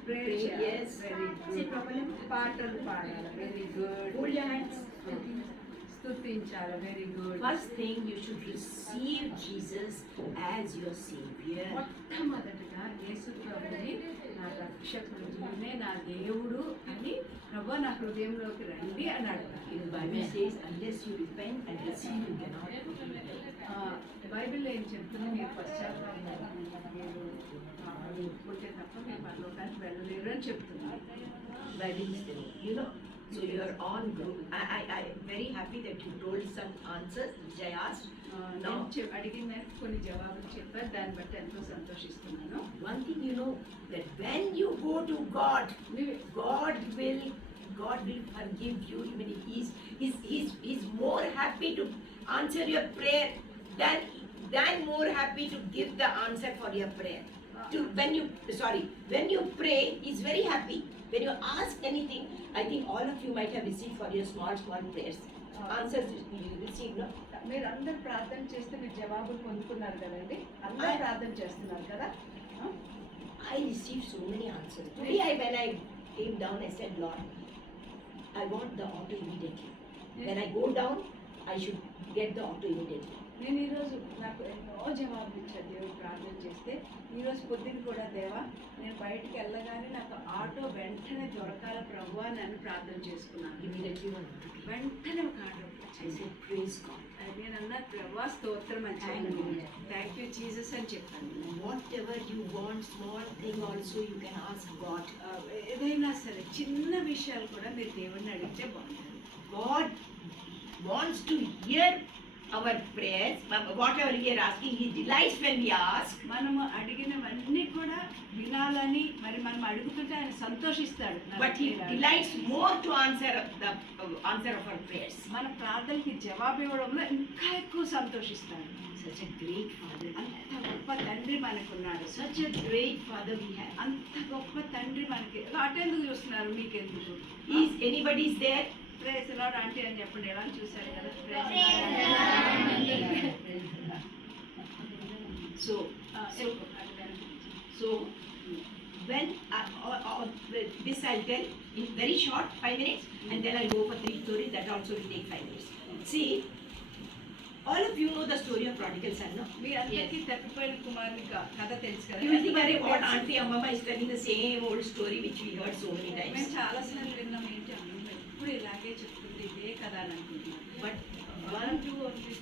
ప్రేయర్ చేయాలి, yes. Very Say good. properly. పాటలు పాడాలి, very good. Hold your hands. స్తుతించాలి, very good. First thing, you should receive Jesus as your Savior. మొట్టమొదటిగా యేసు ప్రభుని నా రక్షకుడు, ఈయనే నా దేవుడు అని ప్రభు నా హృదయంలోకి రండి అన్నాడు. The Bible says, unless you repent and receive, you cannot. బైబిల్లో ఏం చెప్తున్నా, మీరు పశ్చాత్తాపం మీరు ఒప్పుకుంటే తప్ప మీరు పరలోకానికి వెళ్ళలేరు అని చెప్తున్నారు. Bible is telling, you know. So you are on group. I am very happy that you told some answers which I asked. Now, అడిగిన దానికి కొన్ని జవాబులు చెప్పారు, దాన్ని బట్టి ఎంతో సంతోషిస్తున్నాను. one thing you know, that when you go to God, God will forgive you. Even if he's more happy to answer your prayer than more happy to give the answer for your prayer. When you pray, he's very happy. When you ask anything, I think all of you might have received for your small prayers. Answers you received, no? మీరు అందరు ప్రార్థన చేస్తే మీరు జవాబులు పొందుకున్నారు కదండి, అందరూ ప్రార్థన చేస్తున్నారు కదా. I received so many answers. Today, when I came down, I said, Lord, I want the auto immediately. When I go down, I should get the auto immediately. నేను ఈరోజు నాకు ఎన్నో జవాబులు ఇచ్చాను దేవుడు ప్రార్థన చేస్తే. ఈరోజు పొద్దున కూడా దేవా, నేను బయటికి వెళ్ళగానే నాకు ఆటో వెంటనే దొరకాల ప్రభు అని నన్ను ప్రార్థన చేసుకున్నాను. Immediately one. వెంటనే ఒక ఆటో I వచ్చింది. said, praise God. నేను అన్న ప్రభా స్తోత్రం అని చెప్పాను, థ్యాంక్ యూ జీసస్ అని చెప్పాను. Whatever you want, small thing also, you can ask God. ఏదైనా సరే చిన్న విషయాలు కూడా మీరు దేవుడిని అడిగితే బాగుంటుంది. God wants to hear our prayers. Whatever we are asking, He delights when we ask. మనము అడిగినవన్నీ కూడా వినాలని, మరి మనం అడుగుతుంటే ఆయన సంతోషిస్తాడు. But He delights more to answer the answer of our prayers. మన ప్రార్థనకి జవాబు ఇవ్వడంలో ఇంకా ఎక్కువ సంతోషిస్తాడు. Such a great Father we have. అంత గొప్ప తండ్రి మనకున్నాడు. Such a great Father we have. అంత గొప్ప తండ్రి మనకి. అటెందుకు చూస్తున్నారు, మీకెందుకు? Is anybody's there? Praise Lord aunty అని చెప్పండి, ఎలా చూసారు కదా. So when this I'll tell in very short 5 minutes, and then I'll go for 3 stories. That also will take 5 minutes. See, all of you know the story of prodigal son, no? మీ అందరికీ తప్పిపోయిన కుమారుని కథ తెలుసు కదా. You will think, "Arey, what Auntie Amma is telling the same old story which we heard so many మేము times." చాలాసార్లు విన్నాం, ఏంటి అమ్మ ఎప్పుడు ఇలాగే చెప్తుంది, ఇదే కదా అని అనుకుంటున్నాం. But one two only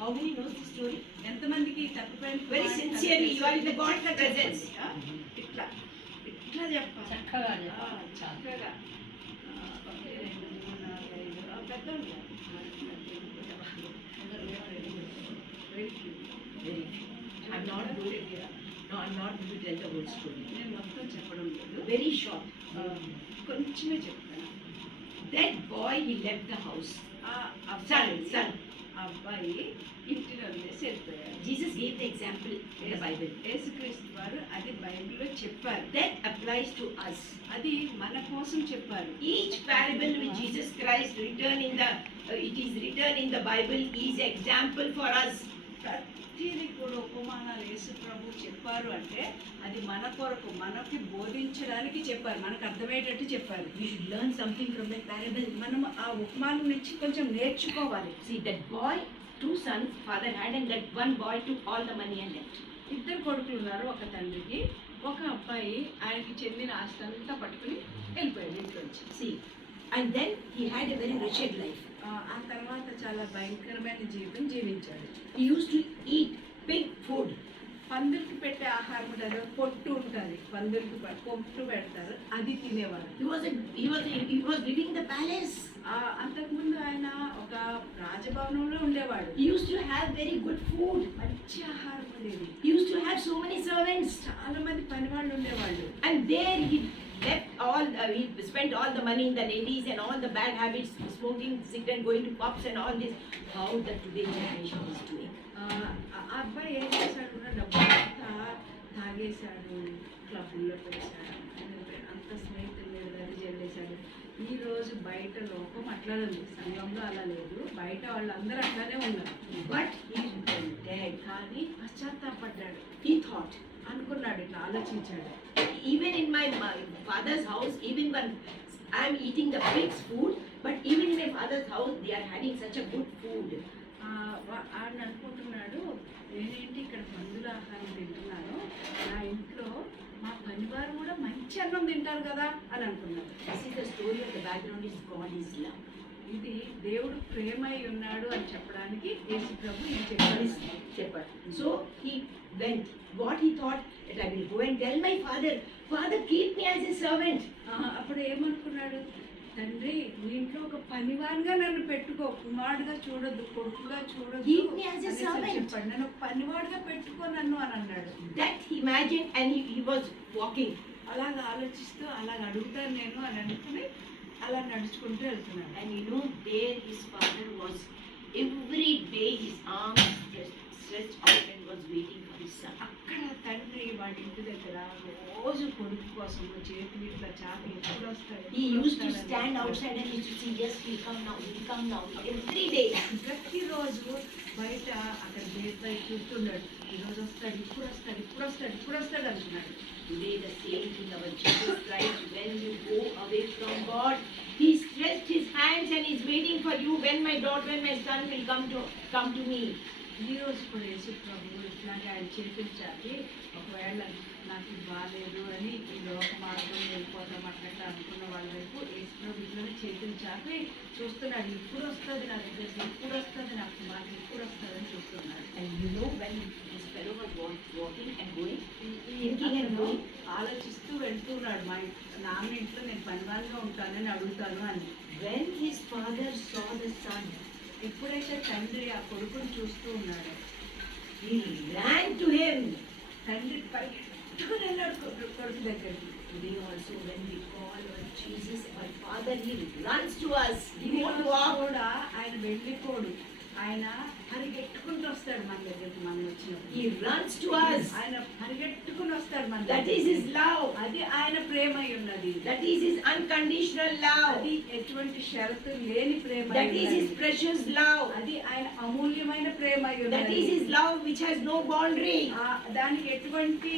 how many knows the story? ఎంతమందికి తప్పిపోయిన Very కుమారుని కథ sincerely, తెలుసు? you are in the God's ఇట్లా presence. చెప్పండి, ఇట్లా ఇట్లా చెప్పాలి. చక్కగా చక్కగా 1, 2, 3, 4, 5 పెద్దలు. Very few. I'm not good at it. No, I'm not going to tell the whole story. నేను మొత్తం చెప్పడం లేదు, Very short. కొంచెమే చెప్తాను. That boy, he left the house. ఆ అబ్బాయి Son. ఆ అబ్బాయి ఇంటిలో వదిలేసి వెళ్ళిపోయాడు. Jesus gave the example in the Bible. యేసుక్రీస్తు వారు అది బైబిల్లో చెప్పారు. That applies to us. అది మన కోసం చెప్పారు. Each parable which Jesus Christ it is written in the Bible is example for us. ప్రతిదీ కూడా ఉపమానాలు యేసు ప్రభు చెప్పారు అంటే అది మన కొరకు, మనకి బోధించడానికి చెప్పారు, మనకు అర్థమయ్యేటట్టు చెప్పారు. We should learn something from that parable. మనం ఆ ఉపమానం నుంచి కొంచెం నేర్చుకోవాలి. See, that boy, 2 sons, father had, and that one boy took all the money and left. 2 కొడుకులు ఉన్నారు ఒక తండ్రికి. ఒక అబ్బాయి ఆయనకి చెందిన ఆస్తి అంతా పట్టుకుని వెళ్ళిపోయాడు ఇంట్లోంచి. See, and then he had a very wretched life. ఆ తర్వాత చాలా భయంకరమైన జీవితం జీవించాడు. He used to eat pig food. పందులకి పెట్టే ఆహారం ఉంటుంది, పొట్టు ఉంటుంది, పందులకి పొట్టు పెడతారు, అది తినేవాడు. He was living in the palace. అంతకుముందు ఆయన ఒక రాజభవనంలో ఉండేవాడు. He used to have very good food. మంచి ఆహారం ఉండేది. He used to have so many servants. చాలా మంది పనివాళ్ళు ఉండేవాళ్ళు. And there he left he spent all the money in the ladies and all the bad habits, smoking cigarette, going to pubs and all this. How the today's generation is doing. ఆ అబ్బాయి ఏం చేశాడు కూడా, డబ్బు అంతా తాగేశాడు, క్లబ్లో పెట్టాడు, అంత స్నేహితులు మీద అది చెల్లేశాడు. ఈ రోజు బయట లోకం అట్లానే ఉంది, సంఘంలో అలా లేదు, బయట వాళ్ళందరూ అట్లానే ఉన్నారు. But he repented. కానీ పశ్చాత్తాపడ్డాడు, He thought, అనుకున్నాడు, ఇట్లా ఆలోచించాడు. even in my father's house, even when I'm eating the pig's food, but even in my father's house, they are having such a good food. ఆయన అనుకుంటున్నాడు, నేనేంటి ఇక్కడ పందుల ఆహారం తింటున్నాను, నా ఇంట్లో మా పనివారు కూడా మంచి అన్నం తింటారు కదా అని అనుకున్నాడు. This is the story of the background is God is love. ఇది దేవుడు ప్రేమై ఉన్నాడు అని చెప్పడానికి యేసు ప్రభు ఏం God is చెప్పాడు. shepherd. So he went. What he thought that I will go and tell my father, Father, keep me as a servant. అప్పుడు ఏమనుకున్నాడు, తండ్రి నీ ఇంట్లో ఒక పనివానిగా నన్ను పెట్టుకో, కుమారుడుగా చూడొద్దు, కొడుకుగా చూడొద్దు, Keep me as a అనేసి servant. చెప్పాడు. నన్ను ఒక పనివాడుగా పెట్టుకో నన్ను అని అన్నాడు. That he imagined, and he was walking. అలాగ ఆలోచిస్తూ అలాగ అడుగుతాను నేను అని అనుకుని అలా నడుచుకుంటూ వెళ్తున్నాడు. And there his father was, every day his arms stretched out and was waiting for his son. అక్కడ తండ్రి వాడి ఇంటి దగ్గర రోజు కొడుకు కోసం చేతులు ఇట్లా చాపి ఎప్పుడు వస్తాడు, He used to stand outside and used to say, yes, he'll come now, every day. ప్రతిరోజు బయట అక్కడ గేట్ పై కూర్చున్నాడు, ఈరోజు వస్తాడు, ఇప్పుడు వస్తాడు, ఇప్పుడు వస్తాడు, ఇప్పుడు వస్తాడు అంటున్నాడు. Today the same thing, our Jesus Christ, when you go away from God, he stretched his hands and is waiting for you, when my daughter, when my son will come to me. ఈ రోజు కూడా యేసు ప్రభు ఇట్లాగే ఆయన చేతులు చాపి, ఒకవేళ నాకు ఇది బాగాలేదు అని ఈ లోక మార్గం వెళ్ళిపోతాం అట్లా అనుకున్న వాళ్ళ వైపు యేసు ప్రభు ఇట్లనే చేతులు చాపి చూస్తున్నాడు, ఇప్పుడు వస్తుంది నా దగ్గర, ఇప్పుడు వస్తుంది నాకు మాకు, ఇప్పుడు వస్తుంది అని చూస్తున్నాడు. And when this fellow was walking and going, thinking and going, ఆలోచిస్తూ వెళ్తున్నాడు, మా నాన్న ఇంట్లో నేను పనివాళ్ళగా ఉంటానని అడుగుతాను అని. when his father saw the son, ఎప్పుడైతే తండ్రి ఆ కొడుకుని చూస్తూ ఉన్నాడో, he ran to him. తండ్రి పరిగెత్తుకుని వెళ్ళాడు కొడుకు దగ్గరికి. Today also when we call on Jesus, our Father, he runs to us. He won't walk. కూడా ఆయన వెళ్ళిపోడు, ఆయన పరిగెట్టుకుంటూ వస్తాడు మన దగ్గరికి, మనం వచ్చినప్పుడు He runs to us. ఆయన పరిగెట్టుకుని వస్తాడు మన That is his love. అది ఆయన ప్రేమ అయి ఉన్నది, That is his unconditional love. అది ఎటువంటి షరతు లేని ప్రేమ అయి That is ఉన్నది. his precious love. అది ఆయన అమూల్యమైన ప్రేమ అయి That ఉన్నది. is his love which has no boundary. దానికి ఎటువంటి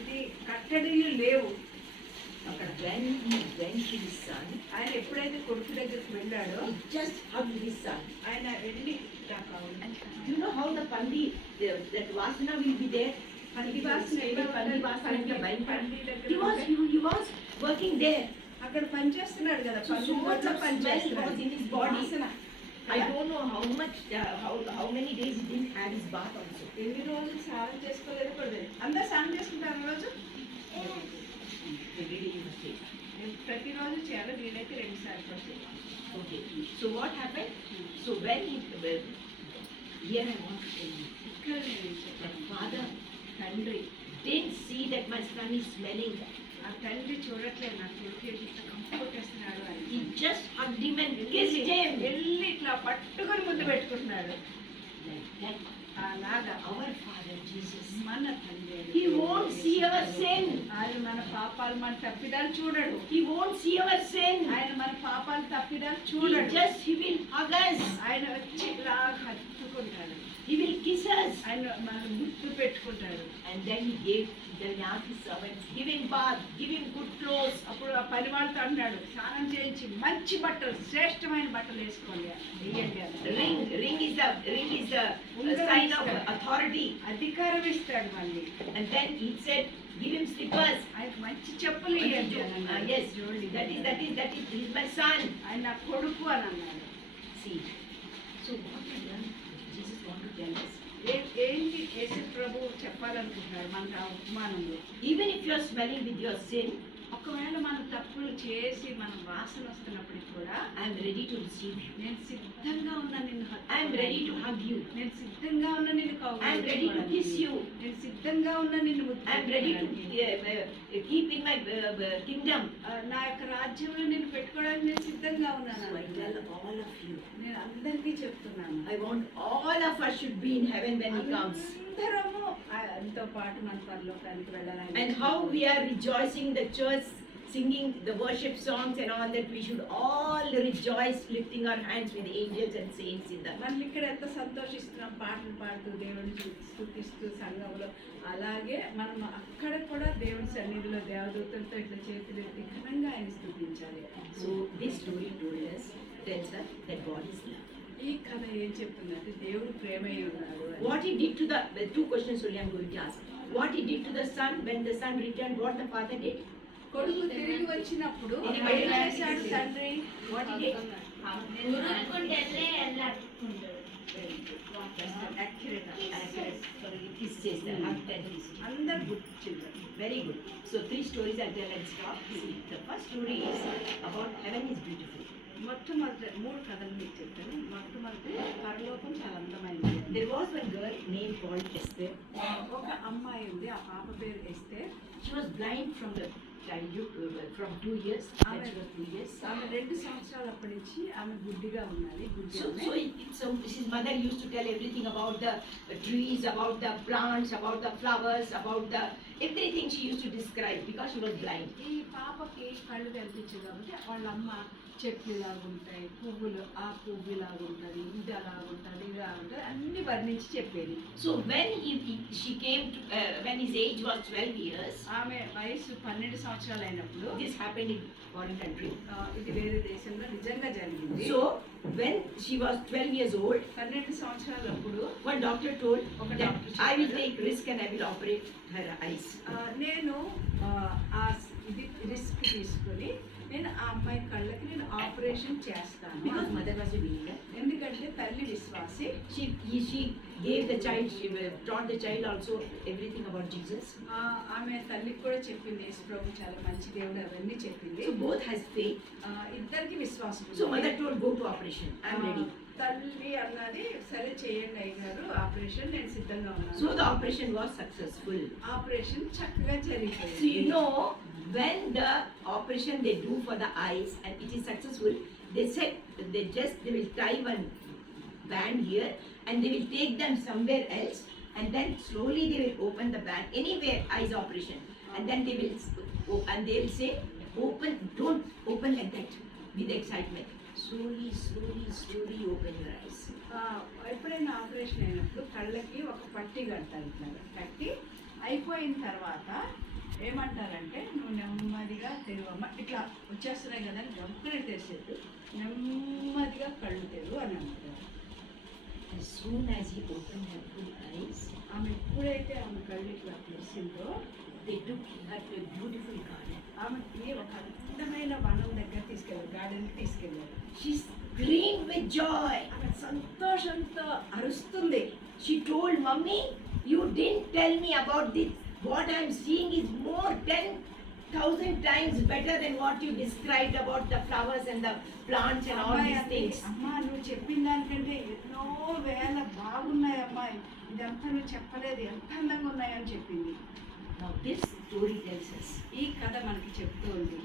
ఇది కట్టడిలు లేవు. When he went to his son, ఆయన ఎప్పుడైతే కొడుకు దగ్గరికి వెళ్ళాడో, he just hugged his son. ఆయన వెళ్ళి You know how the pandi, that vasana will be there? పంది వాసన Pandi vasana in the Bible. పంది దగ్గర He was working there. అక్కడ పనిచేస్తున్నాడు కదా, So much of smell was in his body. వాసన. I don't know how much, how many days he didn't have his bath also. ఎన్ని రోజులు స్నానం చేసుకోలేదు కూడా తెలియదు. అందరు స్నానం చేసుకుంటారు రోజు, Every day he must take. ప్రతిరోజు చేయాలి, వీలైతే 2 సార్లు వస్తాయి. Okay. So what happened? So when here I want to tell you, ఇక్కడ నేను the చెప్పాను, father తండ్రి didn't see that my son is smelling. ఆ తండ్రి చూడట్లేదు, నా కొడుకు ఇట్లా కంపు కొట్టేస్తున్నాడు అని. He just hugged him and kissed him. వెళ్ళి ఇట్లా పట్టుకొని ముద్దు పెట్టుకుంటున్నాడు. Like that, అలాగా our Father Jesus, మన తండ్రి, He won't see our sin. ఆయన మన పాపాలు, మన తప్పిదాలు చూడడు. He won't see our sin. ఆయన మన పాపాలు తప్పిదాలు He చూడడు. he will hug us. ఆయన వచ్చి ఇలా హత్తుకుంటాడు, He will kiss us. ఆయన మన ముద్దు పెట్టుకుంటాడు. And then he gave the his servants, give him bath, give him good clothes. అప్పుడు ఆ పని వాళ్ళతో అన్నాడు, స్నానం చేయించి మంచి బట్టలు, శ్రేష్టమైన బట్టలు వేసుకోండి, వేయండి అని. Ring is the sign of authority. అధికారం ఇస్తాడు మళ్ళీ. And then he said, give him slippers. ఆయనకు మంచి చెప్పులు వేయండి అని అన్నాడు. Yes, that is he's my son. ఆయన నా కొడుకు అని అన్నాడు. See, so what Jesus want to tell us? ఏంటి యేసు ప్రభు చెప్పాలనుకుంటున్నారు మనకు ఆ ఉపమానంలో? Even if you are smelling with your sin, ఒకవేళ మనం తప్పులు చేసి మనం వాసన వస్తున్నప్పటికి కూడా, I am ready to receive you. నేను సిద్ధంగా ఉన్నా నిన్ను I am ready to hug you. నేను సిద్ధంగా ఉన్నా నిన్ను I am ready to kiss you. నేను సిద్ధంగా ఉన్నా నిన్ను I am ready to keep in my kingdom. నా యొక్క రాజ్యంలో నేను పెట్టుకోవడానికి నేను సిద్ధంగా ఉన్నాను. So I tell all of you, నేను అందరికీ చెప్తున్నాను, I want all of us should be in heaven when he comes. అందరము ఆయనతో పాటు మన పరలోకానికి వెళ్ళాలని. And how we are rejoicing in the church singing the worship songs and all that, we should all rejoice, lifting our hands with angels and saints in the. మనం ఇక్కడ ఎంత సంతోషిస్తున్నాం పాటలు పాడుతూ దేవుని స్తుతిస్తూ సంఘంలో, అలాగే మనం అక్కడ కూడా దేవుని సన్నిధిలో దేవదూతలతో ఇట్లా చేతులు ఎత్తి ఘనంగా ఆయన స్తుతించాలి. So this story tells us that God is love. ఈ కథ ఏం చెప్తుందంటే దేవుడు ప్రేమై ఉన్నాడు అని. What he did to the two questions only I'm going to ask. What he did to the son when the son returned, what the father did? కొడుకు తిరిగి వచ్చినప్పుడు Anybody ఏం like చేశాడు this? తండ్రి? What he did? ಹುಡುಕೊಂಡೆಲ್ಲೇ ಎಲ್ಲ ಹಾಕ್ಕೊಂಡು Accurate. He says that. అందరు good children. Very good. So 3 stories I'll tell and stop. See, the first story is about heaven is beautiful. మొట్టమొదటి 3 కథలు మీకు చెప్తాను. మొట్టమొదటి పరలోకం చాలా అందమైనది. There was one girl named called Esther. ఒక అమ్మాయి ఉంది, ఆ పాప పేరు Esther. She was blind from the childhood, from 2 years. When she was 2 years. ఆమె 2 సంవత్సరాలు అప్పటి నుంచి ఆమె గుడ్డిగా ఉన్నది. So his mother used to tell everything about the trees, about the plants, about the flowers, about the everything she used to describe because she was blind. ఈ పాపకి కళ్ళు కనిపించదు కాబట్టి వాళ్ళ అమ్మ చెట్లు ఇలాగుంటాయి, పువ్వులు ఆ పువ్వు ఇలాగుంటుంది, ఇది అలాగుంటుంది, ఇది అలాగుంటుంది అన్ని వర్ణించి చెప్పేది. So when she came to, when his age was 12 years, ఆమె వయసు 12 సంవత్సరాలు అయినప్పుడు this happened in foreign country. ఇది వేరే దేశంలో నిజంగా జరిగింది. So when she was 12 years old, 12 సంవత్సరాలప్పుడు one doctor told Okay, that doctor I will said- take risk and I will operate her eyes. నేను ఇది రిస్క్ తీసుకొని నేను ఆ అమ్మాయి కళ్ళకి నేను ఆపరేషన్ చేస్తాను. Because mother was a believer. ఎందుకంటే తల్లి విశ్వాసి. She gave the child, she taught the child also everything about Jesus. ఆమె తల్లికి కూడా చెప్పింది యేసు ప్రభు చాలా మంచి దేవుడు అవన్నీ చెప్పింది. So both has faith. ఇద్దరికి విశ్వాసం ఉంది. So mother told go to operation. I am ready. తల్లి అన్నది సరే చేయండి అయ్యారు ఆపరేషన్, నేను సిద్ధంగా ఉన్నాను. So the operation was successful. Operation చక్కగా So జరిగిపోయింది. you know when the operation they do for the eyes and it is successful, they said they will tie one band here and they will take them somewhere else and then slowly they will open the band anywhere eyes operation and then they will say don't open like that with excitement, slowly open your eyes. ఎప్పుడైనా operation అయినప్పుడు కళ్ళకి ఒక పట్టి కడతారు, ఇట్లా కట్టి అయిపోయిన తర్వాత ఏమంటారంటే నువ్వు నెమ్మదిగా తెరువమ్మ, ఇట్లా వచ్చేస్తున్నాయి కదా అని గంపునే తెరిచేది, నెమ్మదిగా కళ్ళు తెరువు అని అంటారు. As soon as he opened her full eyes, ఆమె ఎప్పుడైతే ఆమె కళ్ళు ఇట్లా తెరిచిందో they took her to a beautiful garden. ఆమెకి ఒక అందమైన వనం దగ్గర తీసుకెళ్ళారు, గార్డెన్కి తీసుకెళ్ళారు. She screamed with joy. ఆమె సంతోషంతో అరుస్తుంది. She told, Mummy, you didn't tell me about this. What I'm seeing is more 10,000 times better than what you described about the flowers and the plants and all అమ్మాయి these అంది, things. అమ్మా నువ్వు చెప్పిన దానికంటే ఎన్నో వేల బాగున్నాయి అమ్మాయి, ఇదంతా నువ్వు చెప్పలేదు, ఎంత అందంగా ఉన్నాయని చెప్పింది. Now this story tells us, ఈ కథ మనకి చెప్తూ ఉంది,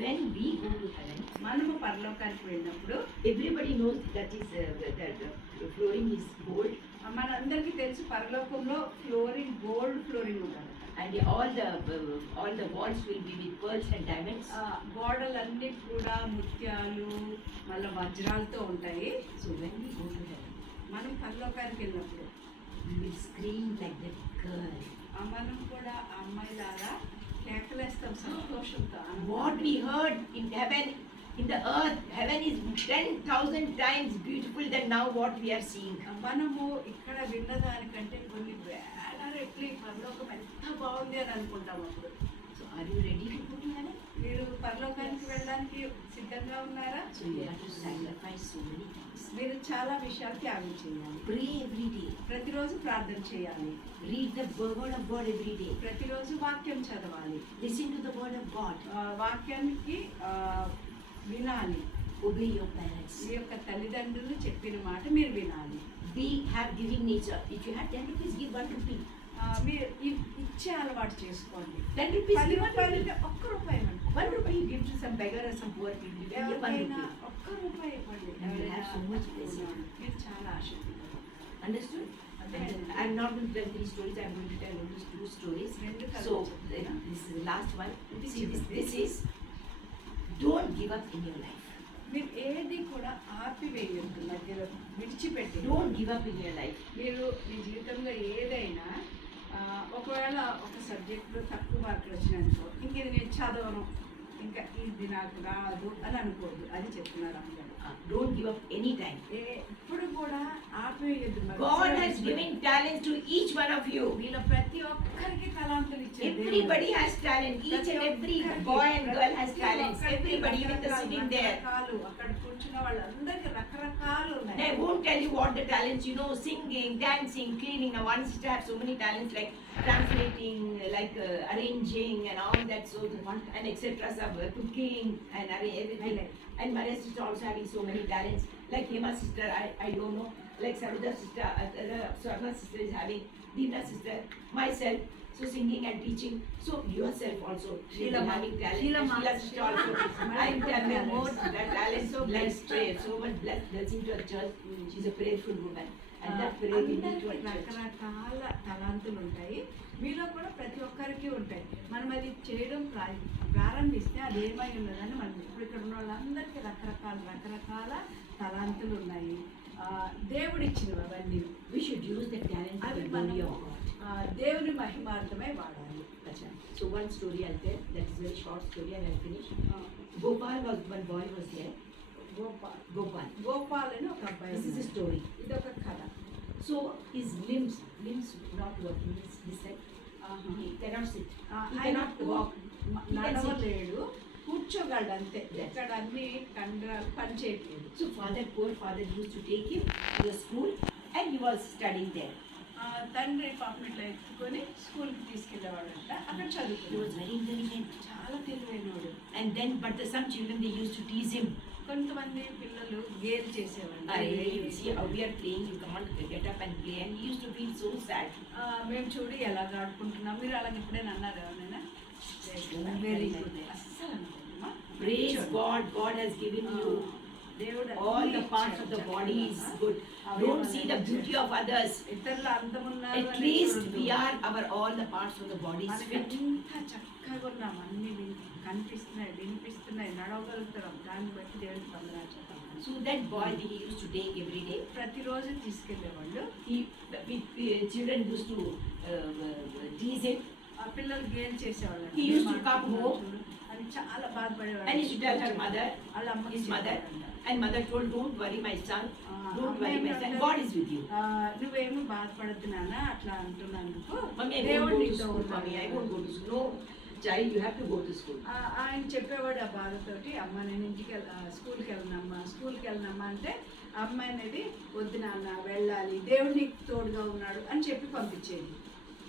when we go to heaven, మనము పరలోకానికి వెళ్ళినప్పుడు everybody knows that the flooring is gold మనందరికీ తెలుసు పరలోకంలో ఫ్లోరింగ్ గోల్డ్ ఫ్లోరింగ్ ఉంటుంది. and all the walls will be with pearls and diamonds. గోడలన్నీ కూడా ముత్యాలు మళ్ళీ వజ్రాలతో ఉంటాయి. So when we go to heaven, మనం పరలోకానికి వెళ్ళినప్పుడు we will scream like that girl. మనం కూడా ఆ అమ్మాయిలాగా కేకలేస్తాం సంతోషంతో. What we heard in heaven, in the earth, heaven is 10,000 times beautiful than now what we are seeing. మనము ఇక్కడ విన్నదానికంటే కొన్ని వేల రెట్లు ఈ పరలోకం ఎంత బాగుంది అని అనుకుంటాం అప్పుడు. So are you ready to go to heaven? మీరు పరలోకానికి వెళ్ళడానికి సిద్ధంగా ఉన్నారా? So you have to sacrifice so many things. మీరు చాలా విషయాలు త్యాగం చేయాలి. Pray every day. ప్రతిరోజు ప్రార్థన చేయాలి. Read the word of God every day. ప్రతిరోజు వాక్యం చదవాలి. Listen to the word of God. వాక్యానికి వినాలి. Obey your parents. మీ యొక్క తల్లిదండ్రులు చెప్పిన మాట మీరు వినాలి. Have giving nature. If you have 10 rupees, give 1 rupee. మీరు ఇచ్చే అలవాటు చేసుకోండి. 10 rupees, 10 give 1 రూపాయలు rupee. అంటే ఒక్క రూపాయి ఇవ్వండి. 1 rupee you give to some beggar or some poor people. You give 1 ఎవరికైనా rupee. ఒక్క రూపాయి ఇవ్వండి. And you will have so much blessing. మీరు చాలా ఆశిస్తున్నారు. Understood? అదే. And I I'm not going to tell 3 stories. I'm going to tell only 2 stories. So this is the last one. See, this is don't give up in your life. మీరు ఏది కూడా ఆపివేయద్దు, మధ్యలో విడిచిపెట్టి. Don't give up in your life. మీరు మీ జీవితంలో ఏదైనా ఒకవేళ ఒక సబ్జెక్టులో తక్కువ మార్కులు వచ్చినాయనుకో, ఇంక ఇది నేను చదవను, ఇంకా ఇది నాకు రాదు అని అనుకోవద్దు. అది చెప్తున్నారు అమ్మగారు. Don't give up any time. ఎప్పుడు కూడా ఆపివేయద్దు. God has given talents to each one of you. మీలో ప్రతి ఒక్కరికి తలాంతులు ఇచ్చారు. Everybody has talent. Each and every boy and girl has talents. Everybody, even the sitting there. అక్కడ కూర్చున్న వాళ్ళందరికీ రకరకాలు And ఉన్నాయి. I won't tell you what the talents, you know, singing, dancing, cleaning. Now one sister has so many talents like translating, like arranging and all that sort of one, and etc. Cooking and everything. And Maria sister also having so many talents. Like Hema sister, I don't know. Like Saruja sister, Swarna sister is having, Deena sister, myself. So singing and teaching. So yourself also, Sheila having talent. Sheila sister also. I'm telling you more that talent. So blessed, prayer. So much blessing to her church. She's a prayerful woman. And that prayer we need to her church. రకరకాల తలాంతులు ఉంటాయి. మీలో కూడా ప్రతి ఒక్కరికి ఉంటాయి. మనం అది చేయడం ప్రారంభిస్తే అది ఏమై ఉన్నదని మనం ఇప్పుడు ఇక్కడ ఉన్న వాళ్ళందరికీ రకరకాల తలాంతులు ఉన్నాయి. దేవుడిచ్చినవి అవన్నీ. We should use the talent for అవి the glory మనము of God. దేవుని మహిమార్థమై వాడాలి. Acha. So one story I'll tell. That is very short story and I'll finish. Gopal was one boy was there. Gopal అని ఒక అబ్బాయి. This is a story. ఇదొక కథ. So his limbs not working. He said he cannot sit. He cannot walk. నడవలేడు, కూర్చోగలడు అంతే. ఇక్కడ అన్ని కండరాలు పనిచేయట్లేదు. So poor father used to take him to the school and he was studying there. తండ్రి పాపం ఇట్లా ఎత్తుకొని స్కూల్కి తీసుకెళ్ళేవాడంట. అక్కడ He చదువుకున్నాడు. was very intelligent. చాలా తెలివైనవాడు. And then some children they used to tease him. కొంతమంది పిల్లలు గేలు చేసేవాళ్ళు. You see how we are playing, you can't get up and play, and he used to feel so sad. మేము చూడు ఎలాగ ఆడుకుంటున్నాం. మీరు అలాగ ఎప్పుడైనా అన్నారు ఎవరైనా? Very good. అస్సలు అనుకోమ్మా. Praise God, God has given you దేవుడు all the parts of the body is good. Don't see the beauty of others. ఇతరులు అందమున్నారు. At least we are all the parts of the body is fit. ఎంత చక్కగా ఉన్నాం, అన్ని కనిపిస్తున్నాయి, వినిపిస్తున్నాయి, నడవగలుగుతున్నాం. దాన్ని బట్టి దేవుడికి వందనాలు చెప్తాం. So that boy he used to take every day. ప్రతిరోజు తీసుకెళ్లేవాళ్ళు. Children used to tease him. ఆ పిల్లలు గేమ్ చేసేవాళ్ళు. He used to come home అని చాలా బాధపడేవాళ్ళు. and he used to tell her mother, వాళ్ళ అమ్మకి his mother, చెప్పారంట. and mother told, don't worry my son, don't worry my son, అమ్మ God is with you. నువ్వేమి బాధపడద్దు నాన్న అట్లా అంటున్నందుకు. Mommy, I won't దేవుడు go to నీతో school, ఉన్నాడు. mommy, I won't go to school. No, child, you have to go to school. ఆయన చెప్పేవాడు ఆ బాధతోటి, అమ్మ నేను ఇంటికి స్కూల్కి వెళ్ళనమ్మా అంటే అమ్మ అనేది వద్దు నాన్న వెళ్ళాలి, దేవుడు నీకు తోడుగా ఉన్నాడు అని చెప్పి పంపించేది.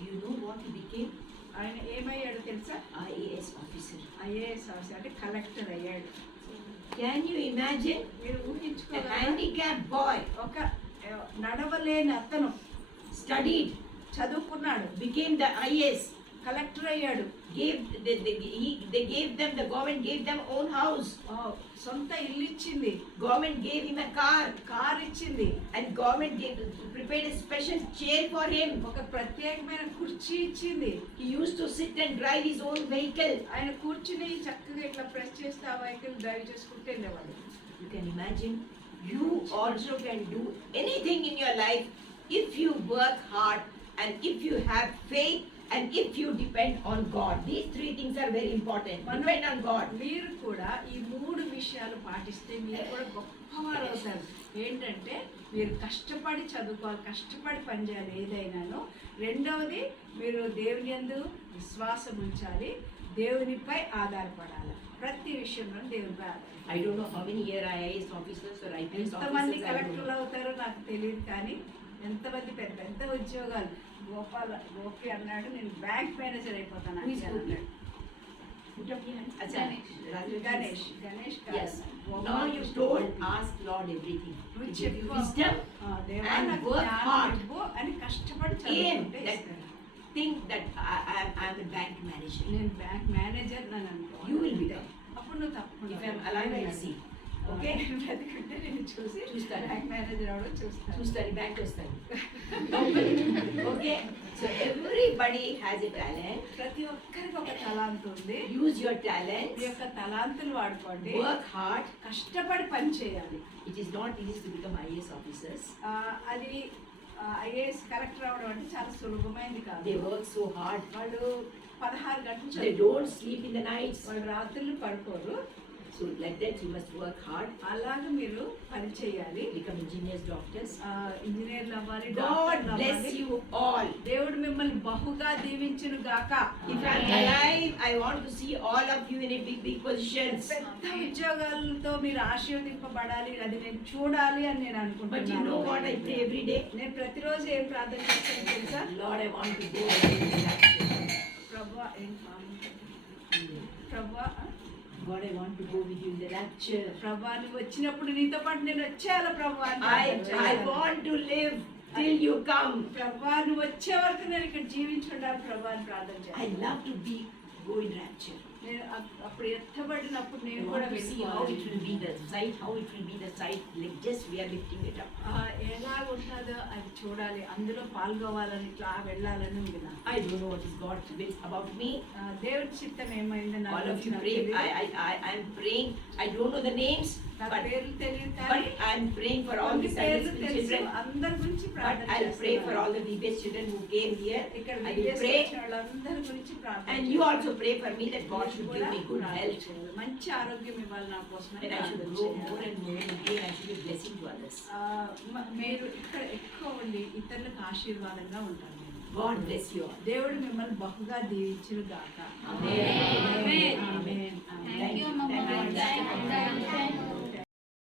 You know what he became? ఆయన ఏమయ్యాడు తెలుసా? IAS officer. ఐఏఎస్ ఆఫీసర్ అంటే కలెక్టర్ అయ్యాడు. Can you imagine? మీరు A ఊహించుకోగలరా? handicapped boy ఒక నడవలేని అతను studied, చదువుకున్నాడు, became the IAS, కలెక్టర్ అయ్యాడు. they gave them, the government gave them own house. సొంత ఇల్లు ఇచ్చింది, Government gave him a car, car ఇచ్చింది, and government prepared a special chair for him. ఒక ప్రత్యేకమైన కుర్చీ ఇచ్చింది. He used to sit and drive his own vehicle. ఆయన కూర్చుని చక్కగా ఇట్లా ప్రెస్ చేస్తే ఆ వెహికల్ డ్రైవ్ చేసుకుంటూ వెళ్ళేవాడు. You can imagine, you also can do anything in your life if you work hard and if you have faith and if you depend on God. These 3 things are very important. Depend on God. మీరు కూడా ఈ 3 విషయాలు పాటిస్తే మీరు కూడా గొప్పవారు అవుతారు. ఏంటంటే మీరు కష్టపడి చదువుకోవాలి, కష్టపడి పనిచేయాలి ఏదైనాను. రెండవది మీరు దేవుని యందు విశ్వాసం ఉంచాలి, దేవునిపై ఆధారపడాలి. ప్రతి విషయంలో దేవునిపై ఆధారపడాలి. I don't know how many IAS officers or IPS ఎంతమంది officers. కలెక్టర్లు అవుతారో నాకు తెలియదు, కానీ ఎంతమంది పెద్ద పెద్ద ఉద్యోగాలు. గోపి అన్నాడు నేను బ్యాంక్ మేనేజర్ అయిపోతాను Who is అని Gopi? అన్నాడు. Put up your hand. Ganesh కాదు. Yes. Now you told, ask Lord everything. నువ్వు He give you చెప్పు, wisdom. దేవా and నాకు work జ్ఞానం hard. ఇవ్వు అని కష్టపడి Aim చదువుకుంటే that ఇస్తాడు. think that I am a bank manager. నేను బ్యాంక్ మేనేజర్ అని అనుకో, You will become. అప్పుడు నువ్వు తప్పకుండా If I am alive, I will see. Okay? బ్రతికుంటే నేను చూసి చూస్తాను. బ్యాంక్ మేనేజర్ అవడం చూస్తాను. చూస్తాను, బ్యాంక్ వస్తాను. Everybody has a talent. ప్రతి ఒక్కరికి ఒక తలాంతు ఉంది. Use your ఈ talents. యొక్క తలాంతులు వాడుకోండి. Work hard. కష్టపడి పని చేయాలి. It is not easy to become IAS officers. అది ఐఏఎస్ కలెక్టర్ అవడం అంటే చాలా సులభమైంది కాదు. They work so hard. వాళ్ళు 16 గంటలు They don't sleep in the nights. వాళ్ళు రాత్రులు పడుకోరు. So like that you must work hard. అలాగే మీరు పని చేయాలి. Become engineers, doctors. ఇంజనీర్లు అవ్వాలి. God డాక్టర్లు bless అవ్వాలి. you all. దేవుడు మిమ్మల్ని బహుగా దీవించును గాక. If I'm alive, I want to see all of you in a big positions. పెద్ద ఉద్యోగాలతో మీరు ఆశీర్వదింపబడాలి. అది నేను చూడాలి అని నేను But you know what I అనుకుంటున్నాను. pray every day? నేను ప్రతిరోజు ఏం ప్రార్థన చేస్తాను తెలుసా? Lord, I want to go in the rapture. ప్రభువా ప్రభువా God, I want to go with you in the rapture. ప్రభా నువ్వు వచ్చినప్పుడు నీతో పాటు నేను వచ్చేయాలి ప్రభా అని ప్రార్థన I చేయాలి. want to live till you come. ప్రభా నువ్వు వచ్చే వరకు నేను ఇక్కడ జీవించి ఉండాలి ప్రభా అని ప్రార్థన I చేయాలి. love to go in rapture. నేను అప్పుడు ఎత్తబడినప్పుడు I నేను కూడా want to see how it will be the sight, like just we are lifting it up. ఎలా ఉంటుందో అది చూడాలి, అందులో పాల్గొవాలని ఇట్లా వెళ్ళాలని ఉంది నాకు. I don't know what is God's will about me. దేవుడి చిత్తం ఏమైందో నాకు All of you నాకు pray. తెలియదు. I'm praying. I don't know the names, నాకు but పేర్లు తెలియదు కానీ I'm praying for all కొన్ని the Sunday పేర్లు school తెలుసు. children. అందరి గురించి But ప్రార్థన I'll pray for చేస్తున్నాను. all the VBS children who came here. ఇక్కడ I will విదేశీ pray, వచ్చిన వాళ్ళందరి గురించి ప్రార్థన and you చేస్తున్నాను. also pray for me that God should give me good health, మంచి ఆరోగ్యం ఇవ్వాలి నా కోసం and I should grow more and more in day, and I should be a blessing to others. మీరు ఇక్కడ ఎక్కువ ఉండి ఇతరులకు ఆశీర్వాదంగా ఉంటారు. God bless you all. దేవుడు మిమ్మల్ని బహుగా దీవించును గాక. Amen. Amen. Amen. Amen. Thank you, Mama.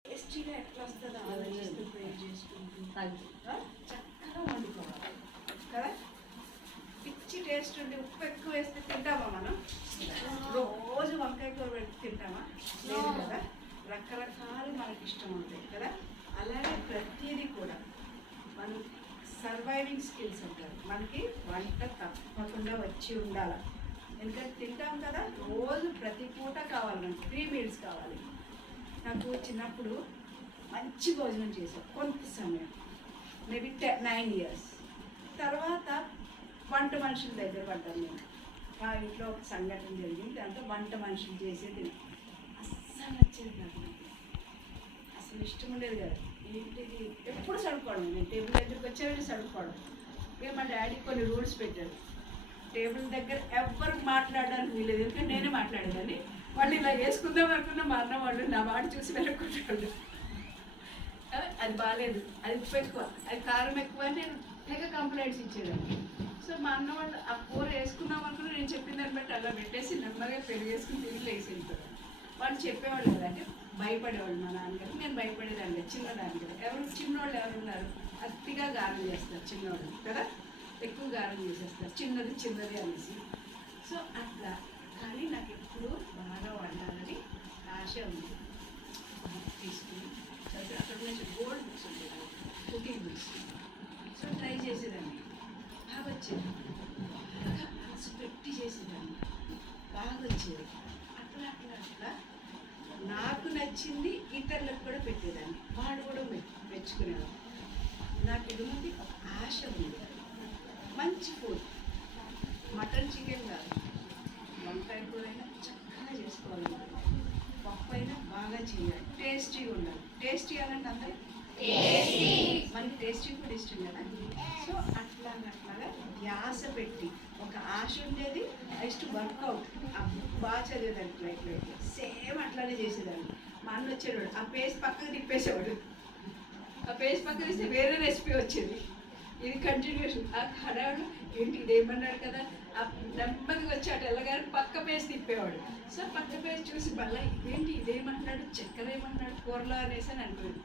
టేస్టీగా ఎట్లా వస్తుందో ఆలోచిస్తూ ప్రేర్ చేసుకుంటూ చక్కగా వండుకోవాలి కదా. పిచ్చి టేస్ట్ ఉండి ఉప్పు ఎక్కువ వేస్తే తింటామా మనం? రోజు వంకాయ కూర పెట్టి తింటామా? లేదు కదా. రకరకాలు మనకి ఇష్టం ఉంటాయి కదా. అలాగే ప్రతిదీ కూడా మనం సర్వైవింగ్ స్కిల్స్ అంటారు. మనకి వంట తప్పకుండా వచ్చి ఉండాలి. ఎందుకంటే తింటాం కదా, రోజు ప్రతి పూట కావాలి మనకి. 3 meals కావాలి. నాకు చిన్నప్పుడు మంచి భోజనం చేశాను కొంత సమయం, మేబీ 9 years. తర్వాత వంట మనుషుల దగ్గర పడ్డాను నేను. మా ఇంట్లో ఒక సంఘటన జరిగింది. దాంతో వంట మనుషులు చేసేది అస్సలు నచ్చేది నాకు. అసలు ఇష్టం ఉండేది కదా. ఏంటిది ఎప్పుడు సడుకోవడం, నేను టేబుల్ దగ్గరికి వచ్చేవాళ్ళు సడుకోవడం. ఇక మా డాడీ కొన్ని రూల్స్ పెట్టాడు. టేబుల్ దగ్గర ఎవ్వరికి మాట్లాడడానికి వీలేదు, ఎందుకంటే నేనే మాట్లాడేదాన్ని. వాళ్ళు ఇలా వేసుకుందాం అనుకున్న మా అన్న వాళ్ళు నా వాడు చూసి వెళ్ళకుంటాడు. అది బాగాలేదు, అది ఉప్పు ఎక్కువ, అది కారం ఎక్కువ అని నేను తెగ కంప్లైంట్స్ ఇచ్చేదాన్ని. సో మా అన్న వాళ్ళు ఆ కూర వేసుకుందాం అనుకుని నేను చెప్పిన దాన్ని బట్టి అలా పెట్టేసి నెమ్మదిగా పెరుగు వేసుకుని తిరిగి వేసి వెళ్తారు. వాళ్ళు చెప్పేవాళ్ళు కదా, అంటే భయపడేవాళ్ళు మా నాన్నగారు. నేను భయపడేదాన్ని కదా, చిన్నదాన్ని కదా. చిన్నోళ్ళు ఎవరు ఉన్నారు, అతిగా గారం చేస్తారు చిన్నోళ్ళు కదా, ఎక్కువ గారం చేసేస్తారు చిన్నది చిన్నది అనేసి. సో అట్లా. కానీ నాకు ఎప్పుడు బాగా వండాలని ఆశ ఉంది. తీసుకుని అక్కడ నుంచి గోల్డ్ బుక్స్ ఉంటాయి, కుకింగ్ బుక్స్. సో ట్రై చేసేదాన్ని, బాగా వచ్చేది. బాగా మనసు పెట్టి చేసేదాన్ని, బాగా వచ్చేది. అట్లా అట్లా అట్లా నాకు నచ్చింది ఇతరులకు కూడా పెట్టేదాన్ని, వాడు కూడా మెచ్చుకునేవాడు. నాకు ఎటువంటి ఆశ ఉంది. మంచి ఫుడ్, మటన్ చికెన్ కాదు, వంకాయ కూర అయినా చక్కగా చేసుకోవాలి, పప్పు అయినా బాగా చేయాలి, టేస్టీగా ఉండాలి. టేస్టీ అనంటే అందరూ మనకి టేస్టీ ఫుడ్ ఇష్టం కదా. సో అట్లాగా ధ్యాస పెట్టి ఒక ఆశ ఉండేది. నెక్స్ట్ వర్కౌట్, బాగా చదివేదాన్ని ఫ్లైట్ సేమ్ అట్లానే చేసేదాన్ని. మా అన్న వచ్చేవాడు, ఆ పేస్ట్ పక్కకు తిప్పేసేవాడు. ఆ పేస్ట్ పక్కన తీస్తే వేరే రెసిపీ వచ్చేది. ఇది కంటిన్యూషన్. ఆ హడాడు ఏంటి ఇదేమన్నాడు కదా, ఆ నెమ్మదిగా వచ్చి అటు వెళ్ళగానే పక్క పేస్ట్ తిప్పేవాడు. సో పక్క పేస్ట్ చూసి మళ్ళీ ఇదేంటి ఇదేమన్నాడు, చక్కెర ఏమన్నాడు కూరలో అనేసి అని అనుకోండి.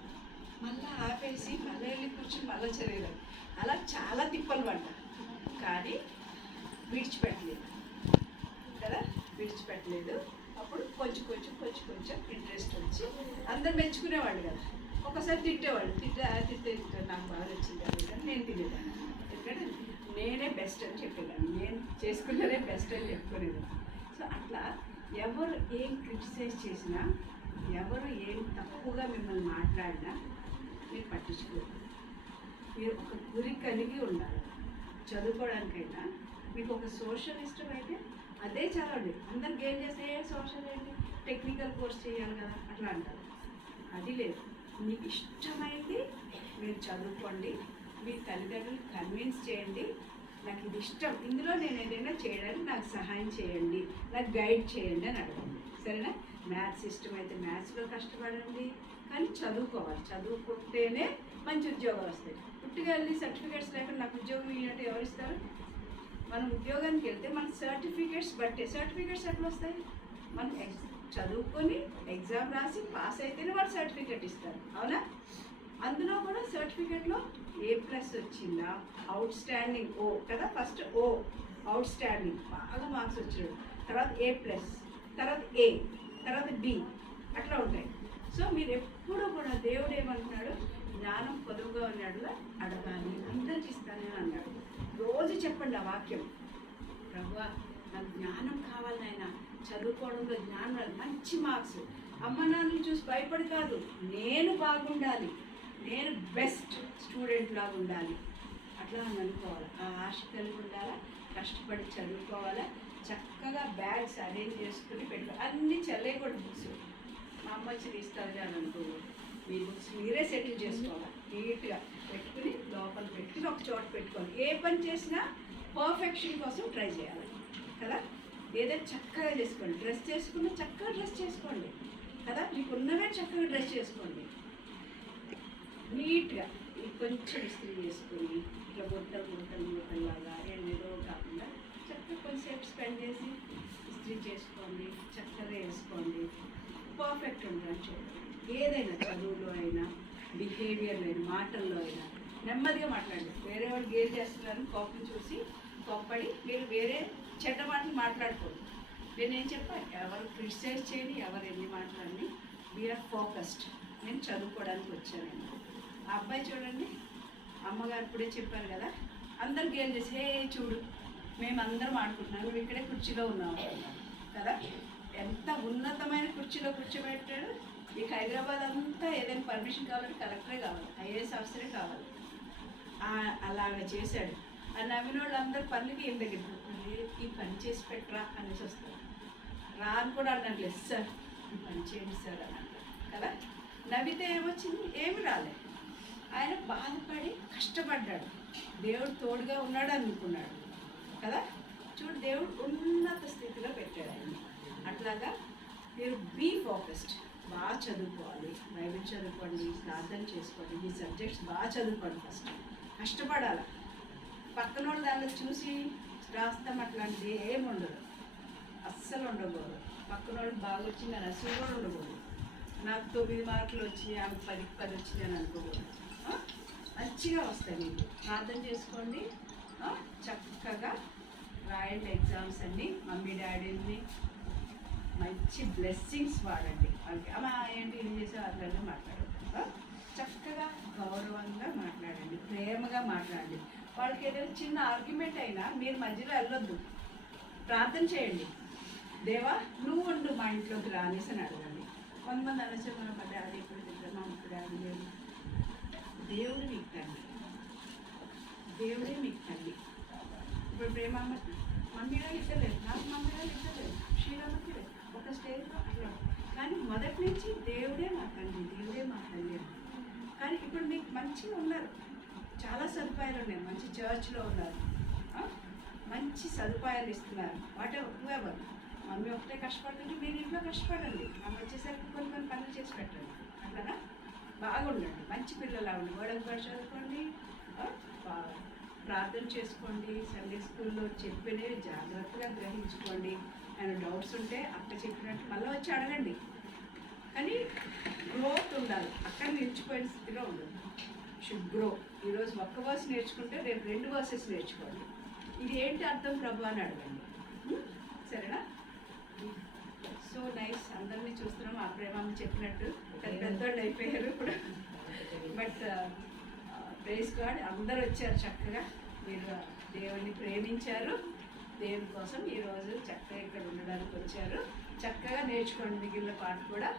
మళ్ళీ ఆపేసి మళ్ళీ వెళ్ళి కూర్చొని మళ్ళీ చదివేదాన్ని. అలా చాలా తిప్పలు పడ్డా, కానీ విడిచిపెట్టలేదు కదా, విడిచిపెట్టలేదు. అప్పుడు కొంచెం ఇంట్రెస్ట్ వచ్చి అందరు మెచ్చుకునేవాళ్ళు కదా. ఒకసారి తిట్టేవాళ్ళు, తిట్టే నాకు బాగా వచ్చింది అని నేను తినేదాన్ని. ఎందుకంటే నేనే బెస్ట్ అని చెప్పేదాన్ని, నేను చేసుకున్నదే బెస్ట్ అని చెప్పుకునేదాన్ని. సో అట్లా ఎవరు ఏం క్రిటిసైజ్ చేసినా, ఎవరు ఏం తప్పుగా మిమ్మల్ని మాట్లాడినా మీరు పట్టించుకోరు. మీరు ఒక గురి కలిగి ఉండాలి. చదువుకోవడానికైనా మీకు ఒక సోషల్ ఇష్టం అయితే అదే చదవండి. అందరు గేమ్ చేస్తే సోషల్ ఏంటి, టెక్నికల్ కోర్స్ చేయాలి కదా అట్లా అంటారు. అది లేదు, మీకు ఇష్టమైంది మీరు చదువుకోండి. మీ తల్లిదండ్రులు కన్విన్స్ చేయండి, నాకు ఇది ఇష్టం, ఇందులో నేను ఏదైనా చేయడానికి నాకు సహాయం చేయండి, నాకు గైడ్ చేయండి అని అడగండి. సరేనా? మ్యాథ్స్ ఇష్టమైతే మ్యాథ్స్లో కష్టపడండి, కానీ చదువుకోవాలి. చదువుకుంటేనే మంచి ఉద్యోగాలు వస్తాయి. పుట్టిగా వెళ్ళి సర్టిఫికేట్స్ లేకుండా నాకు ఉద్యోగం ఇవ్వంటే ఎవరు ఇస్తారు? మనం ఉద్యోగానికి వెళ్తే మన సర్టిఫికేట్స్ బట్టే. సర్టిఫికేట్స్ ఎట్లా వస్తాయి? మనం చదువుకొని ఎగ్జామ్ రాసి పాస్ అయితేనే వాళ్ళు సర్టిఫికేట్ ఇస్తారు, అవునా? అందులో కూడా సర్టిఫికేట్లో A+ వచ్చిందా, అవుట్ స్టాండింగ్ O కదా, ఫస్ట్ O అవుట్ స్టాండింగ్ బాగా మార్క్స్ వచ్చాడు, తర్వాత A+, తర్వాత A, తర్వాత B అట్లా ఉంటాయి. సో మీరు ఎప్పుడు కూడా దేవుడు ఏమంటున్నాడు, జ్ఞానం పొదువుగా ఉన్నాడుగా అడగాలి, అందరికి ఇస్తానని అన్నాడు. రోజు చెప్పండి ఆ వాక్యం, ప్రభువా నాకు జ్ఞానం కావాలి నాయన, చదువుకోవడంలో జ్ఞానం, మంచి మార్క్స్, అమ్మ నాన్నలు చూసి భయపడి కాదు, నేను బాగుండాలి, నేను బెస్ట్ స్టూడెంట్ లాగా ఉండాలి, అట్లా అని అనుకోవాలి. ఆ ఆశ కలిగి ఉండాలా, కష్టపడి చదువుకోవాలా, చక్కగా బ్యాగ్స్ అరేంజ్ చేసుకుని పెట్టుకోవాలి. అన్నీ చెల్లేయకూడదు బుక్స్, మా అమ్మ వచ్చి తీస్తుంది అని అనుకో, మీ బుక్స్ మీరే సెటిల్ చేసుకోవాలి, నీట్గా పెట్టుకుని లోపల పెట్టుకుని ఒక చోట పెట్టుకోవాలి. ఏ పని చేసినా పర్ఫెక్షన్ కోసం ట్రై చేయాలి కదా. ఏదైనా చక్కగా చేసుకోండి, డ్రెస్ చేసుకున్నా చక్కగా డ్రెస్ చేసుకోండి కదా, మీకు ఉన్నవే చక్కగా డ్రెస్ చేసుకోండి, నీట్గా కొంచెం ఇస్త్రీ చేసుకొని ఇట్లా గుట్టలాగా ఏదో కాకుండా చక్కగా కొంచెంసేపు స్పెండ్ చేసి ఇస్త్రీ చేసుకోండి, చక్కగా వేసుకోండి, పర్ఫెక్ట్ ఉంటాను చూడండి. ఏదైనా చదువులో అయినా, బిహేవియర్లో అయినా, మాటల్లో అయినా నెమ్మదిగా మాట్లాడండి. వేరే వాళ్ళు గేర్ చేస్తున్నారని కోపం చూసి కోప్పడి మీరు వేరే చెడ్డ మాటలు మాట్లాడుకోండి. నేనేం చెప్పాను, ఎవరు క్రిటిసైజ్ చేయని, ఎవరు ఎన్ని మాట్లాడిని, వీఆర్ ఫోకస్డ్, నేను చదువుకోవడానికి వచ్చానండి. ఆ అబ్బాయి చూడండి, అమ్మగారు ఇప్పుడే చెప్పారు కదా, అందరు గేల్ చేసి హే చూడు మేమందరం ఆడుకుంటున్నాం, నువ్వు ఇక్కడే కుర్చీలో ఉన్నావు కదా, ఎంత ఉన్నతమైన కుర్చీలో కూర్చోబెట్టాడు. ఈ హైదరాబాద్ అంతా ఏదైనా పర్మిషన్ కావాలంటే కలెక్టరే కావాలి, ఐఏఎస్ ఆఫీసరే కావాలి, అలాగ చేశాడు. ఆ నవ్విన వాళ్ళు అందరు పనులకి ఏం దగ్గర ఈ పని చేసి పెట్టరా అనేసి వస్తారు. రా అని కూడా అన్నట్లేదు, సార్ ఈ పని చేయండి సార్ అని అంటారు కదా. నవ్వితే ఏమొచ్చింది, ఏమి రాలేదు. ఆయన బాధపడి కష్టపడ్డాడు, దేవుడు తోడుగా ఉన్నాడు అనుకున్నాడు కదా. చూడు, దేవుడు ఉన్నత స్థితిలో పెట్టాడు ఆయన. అట్లాగా మీరు బీ ఫోకస్డ్, బాగా చదువుకోవాలి, బైబిల్ చదువుకోండి, ప్రార్థన చేసుకోండి, మీ సబ్జెక్ట్స్ బాగా చదువుకోండి, ఫస్ట్ కష్టపడాలి. పక్కన వాళ్ళు దాన్ని చూసి రాస్తాం అట్లాంటిది ఏమి ఉండదు, అస్సలు ఉండకూడదు. పక్కన వాళ్ళకి బాగా వచ్చిందని అసలు కూడా ఉండకూడదు. నాకు 9 మార్కులు వచ్చి ఆమె 10కి 10 వచ్చింది అని అనుకోకూడదు. మంచిగా వస్తాయి. మీకు ప్రార్థన చేసుకోండి, చక్కగా రాయండి ఎగ్జామ్స్ అన్నీ. మమ్మీ డాడీని మంచి బ్లెస్సింగ్స్ వాడండి వాళ్ళకి. అమ్మ ఏంటి ఏం చేసావు అట్లనే మాట్లాడదు, చక్కగా గౌరవంగా మాట్లాడండి, ప్రేమగా మాట్లాడండి. వాళ్ళకి ఏదైనా చిన్న ఆర్గ్యుమెంట్ అయినా మీరు మధ్యలో వెళ్ళొద్దు, ప్రార్థన చేయండి, దేవా నువ్వు ఉండు మా ఇంట్లోకి రానేసి అని అడగండి. కొంతమంది అనొచ్చు, మా డాడీ ఇప్పుడు తింటారు, మా అమ్మ డాడీ లేదు. దేవుడు మీకు తల్లి, దేవుడే మీకు తల్లి. ఇప్పుడు ప్రేమమ్మ మమ్మీగా ఇద్దలేదు, నాకు మమ్మీగా ఇద్దలేదు, శ్రీరామకి లేదు, ఒక స్టేజ్లో అట్లా. కానీ మొదటి నుంచి దేవుడే మా తల్లి, దేవుడే మా తల్లి. కానీ ఇప్పుడు మీకు మంచిగా ఉన్నారు, చాలా సదుపాయాలు ఉన్నాయి, మంచి చర్చ్లో ఉన్నారు, మంచి సదుపాయాలు ఇస్తున్నారు. వాటెవర్ మమ్మీ ఒకటే కష్టపడుతుంటే మీరు ఇంట్లో కష్టపడండి, అమ్మ వచ్చేసరికి కొన్ని పనులు చేసి పెట్టండి, అట్లా బాగుండండి, మంచి పిల్లలా ఉండి గోడకు చదువుకోండి, ప్రార్థన చేసుకోండి, సండే స్కూల్లో చెప్పినవి జాగ్రత్తగా గ్రహించుకోండి. ఆయన డౌట్స్ ఉంటే అక్క చెప్పినట్టు మళ్ళీ వచ్చి అడగండి. కానీ గ్రోత్ ఉండాలి, అక్కడ నిలిచిపోయిన స్థితిలో ఉండదు. Should grow. ఈరోజు ఒక్క వర్స్ నేర్చుకుంటే రేపు 2 వర్సెస్ నేర్చుకోండి. ఇది ఏంటి అర్థం ప్రభు అని అడగండి, సరేనా? సో నైస్, అందరినీ చూస్తున్నాం. ఆ ప్రేమమ్మ చెప్పినట్టు పెద్దోళ్ళు అయిపోయారు ఇప్పుడు, బట్ ప్రైజ్ గాడ్ అందరూ వచ్చారు చక్కగా. మీరు దేవుడిని ప్రేమించారు, దేవుని కోసం ఈరోజు చక్కగా ఇక్కడ ఉండడానికి వచ్చారు. చక్కగా నేర్చుకోండి మిగిలిన పాట కూడా.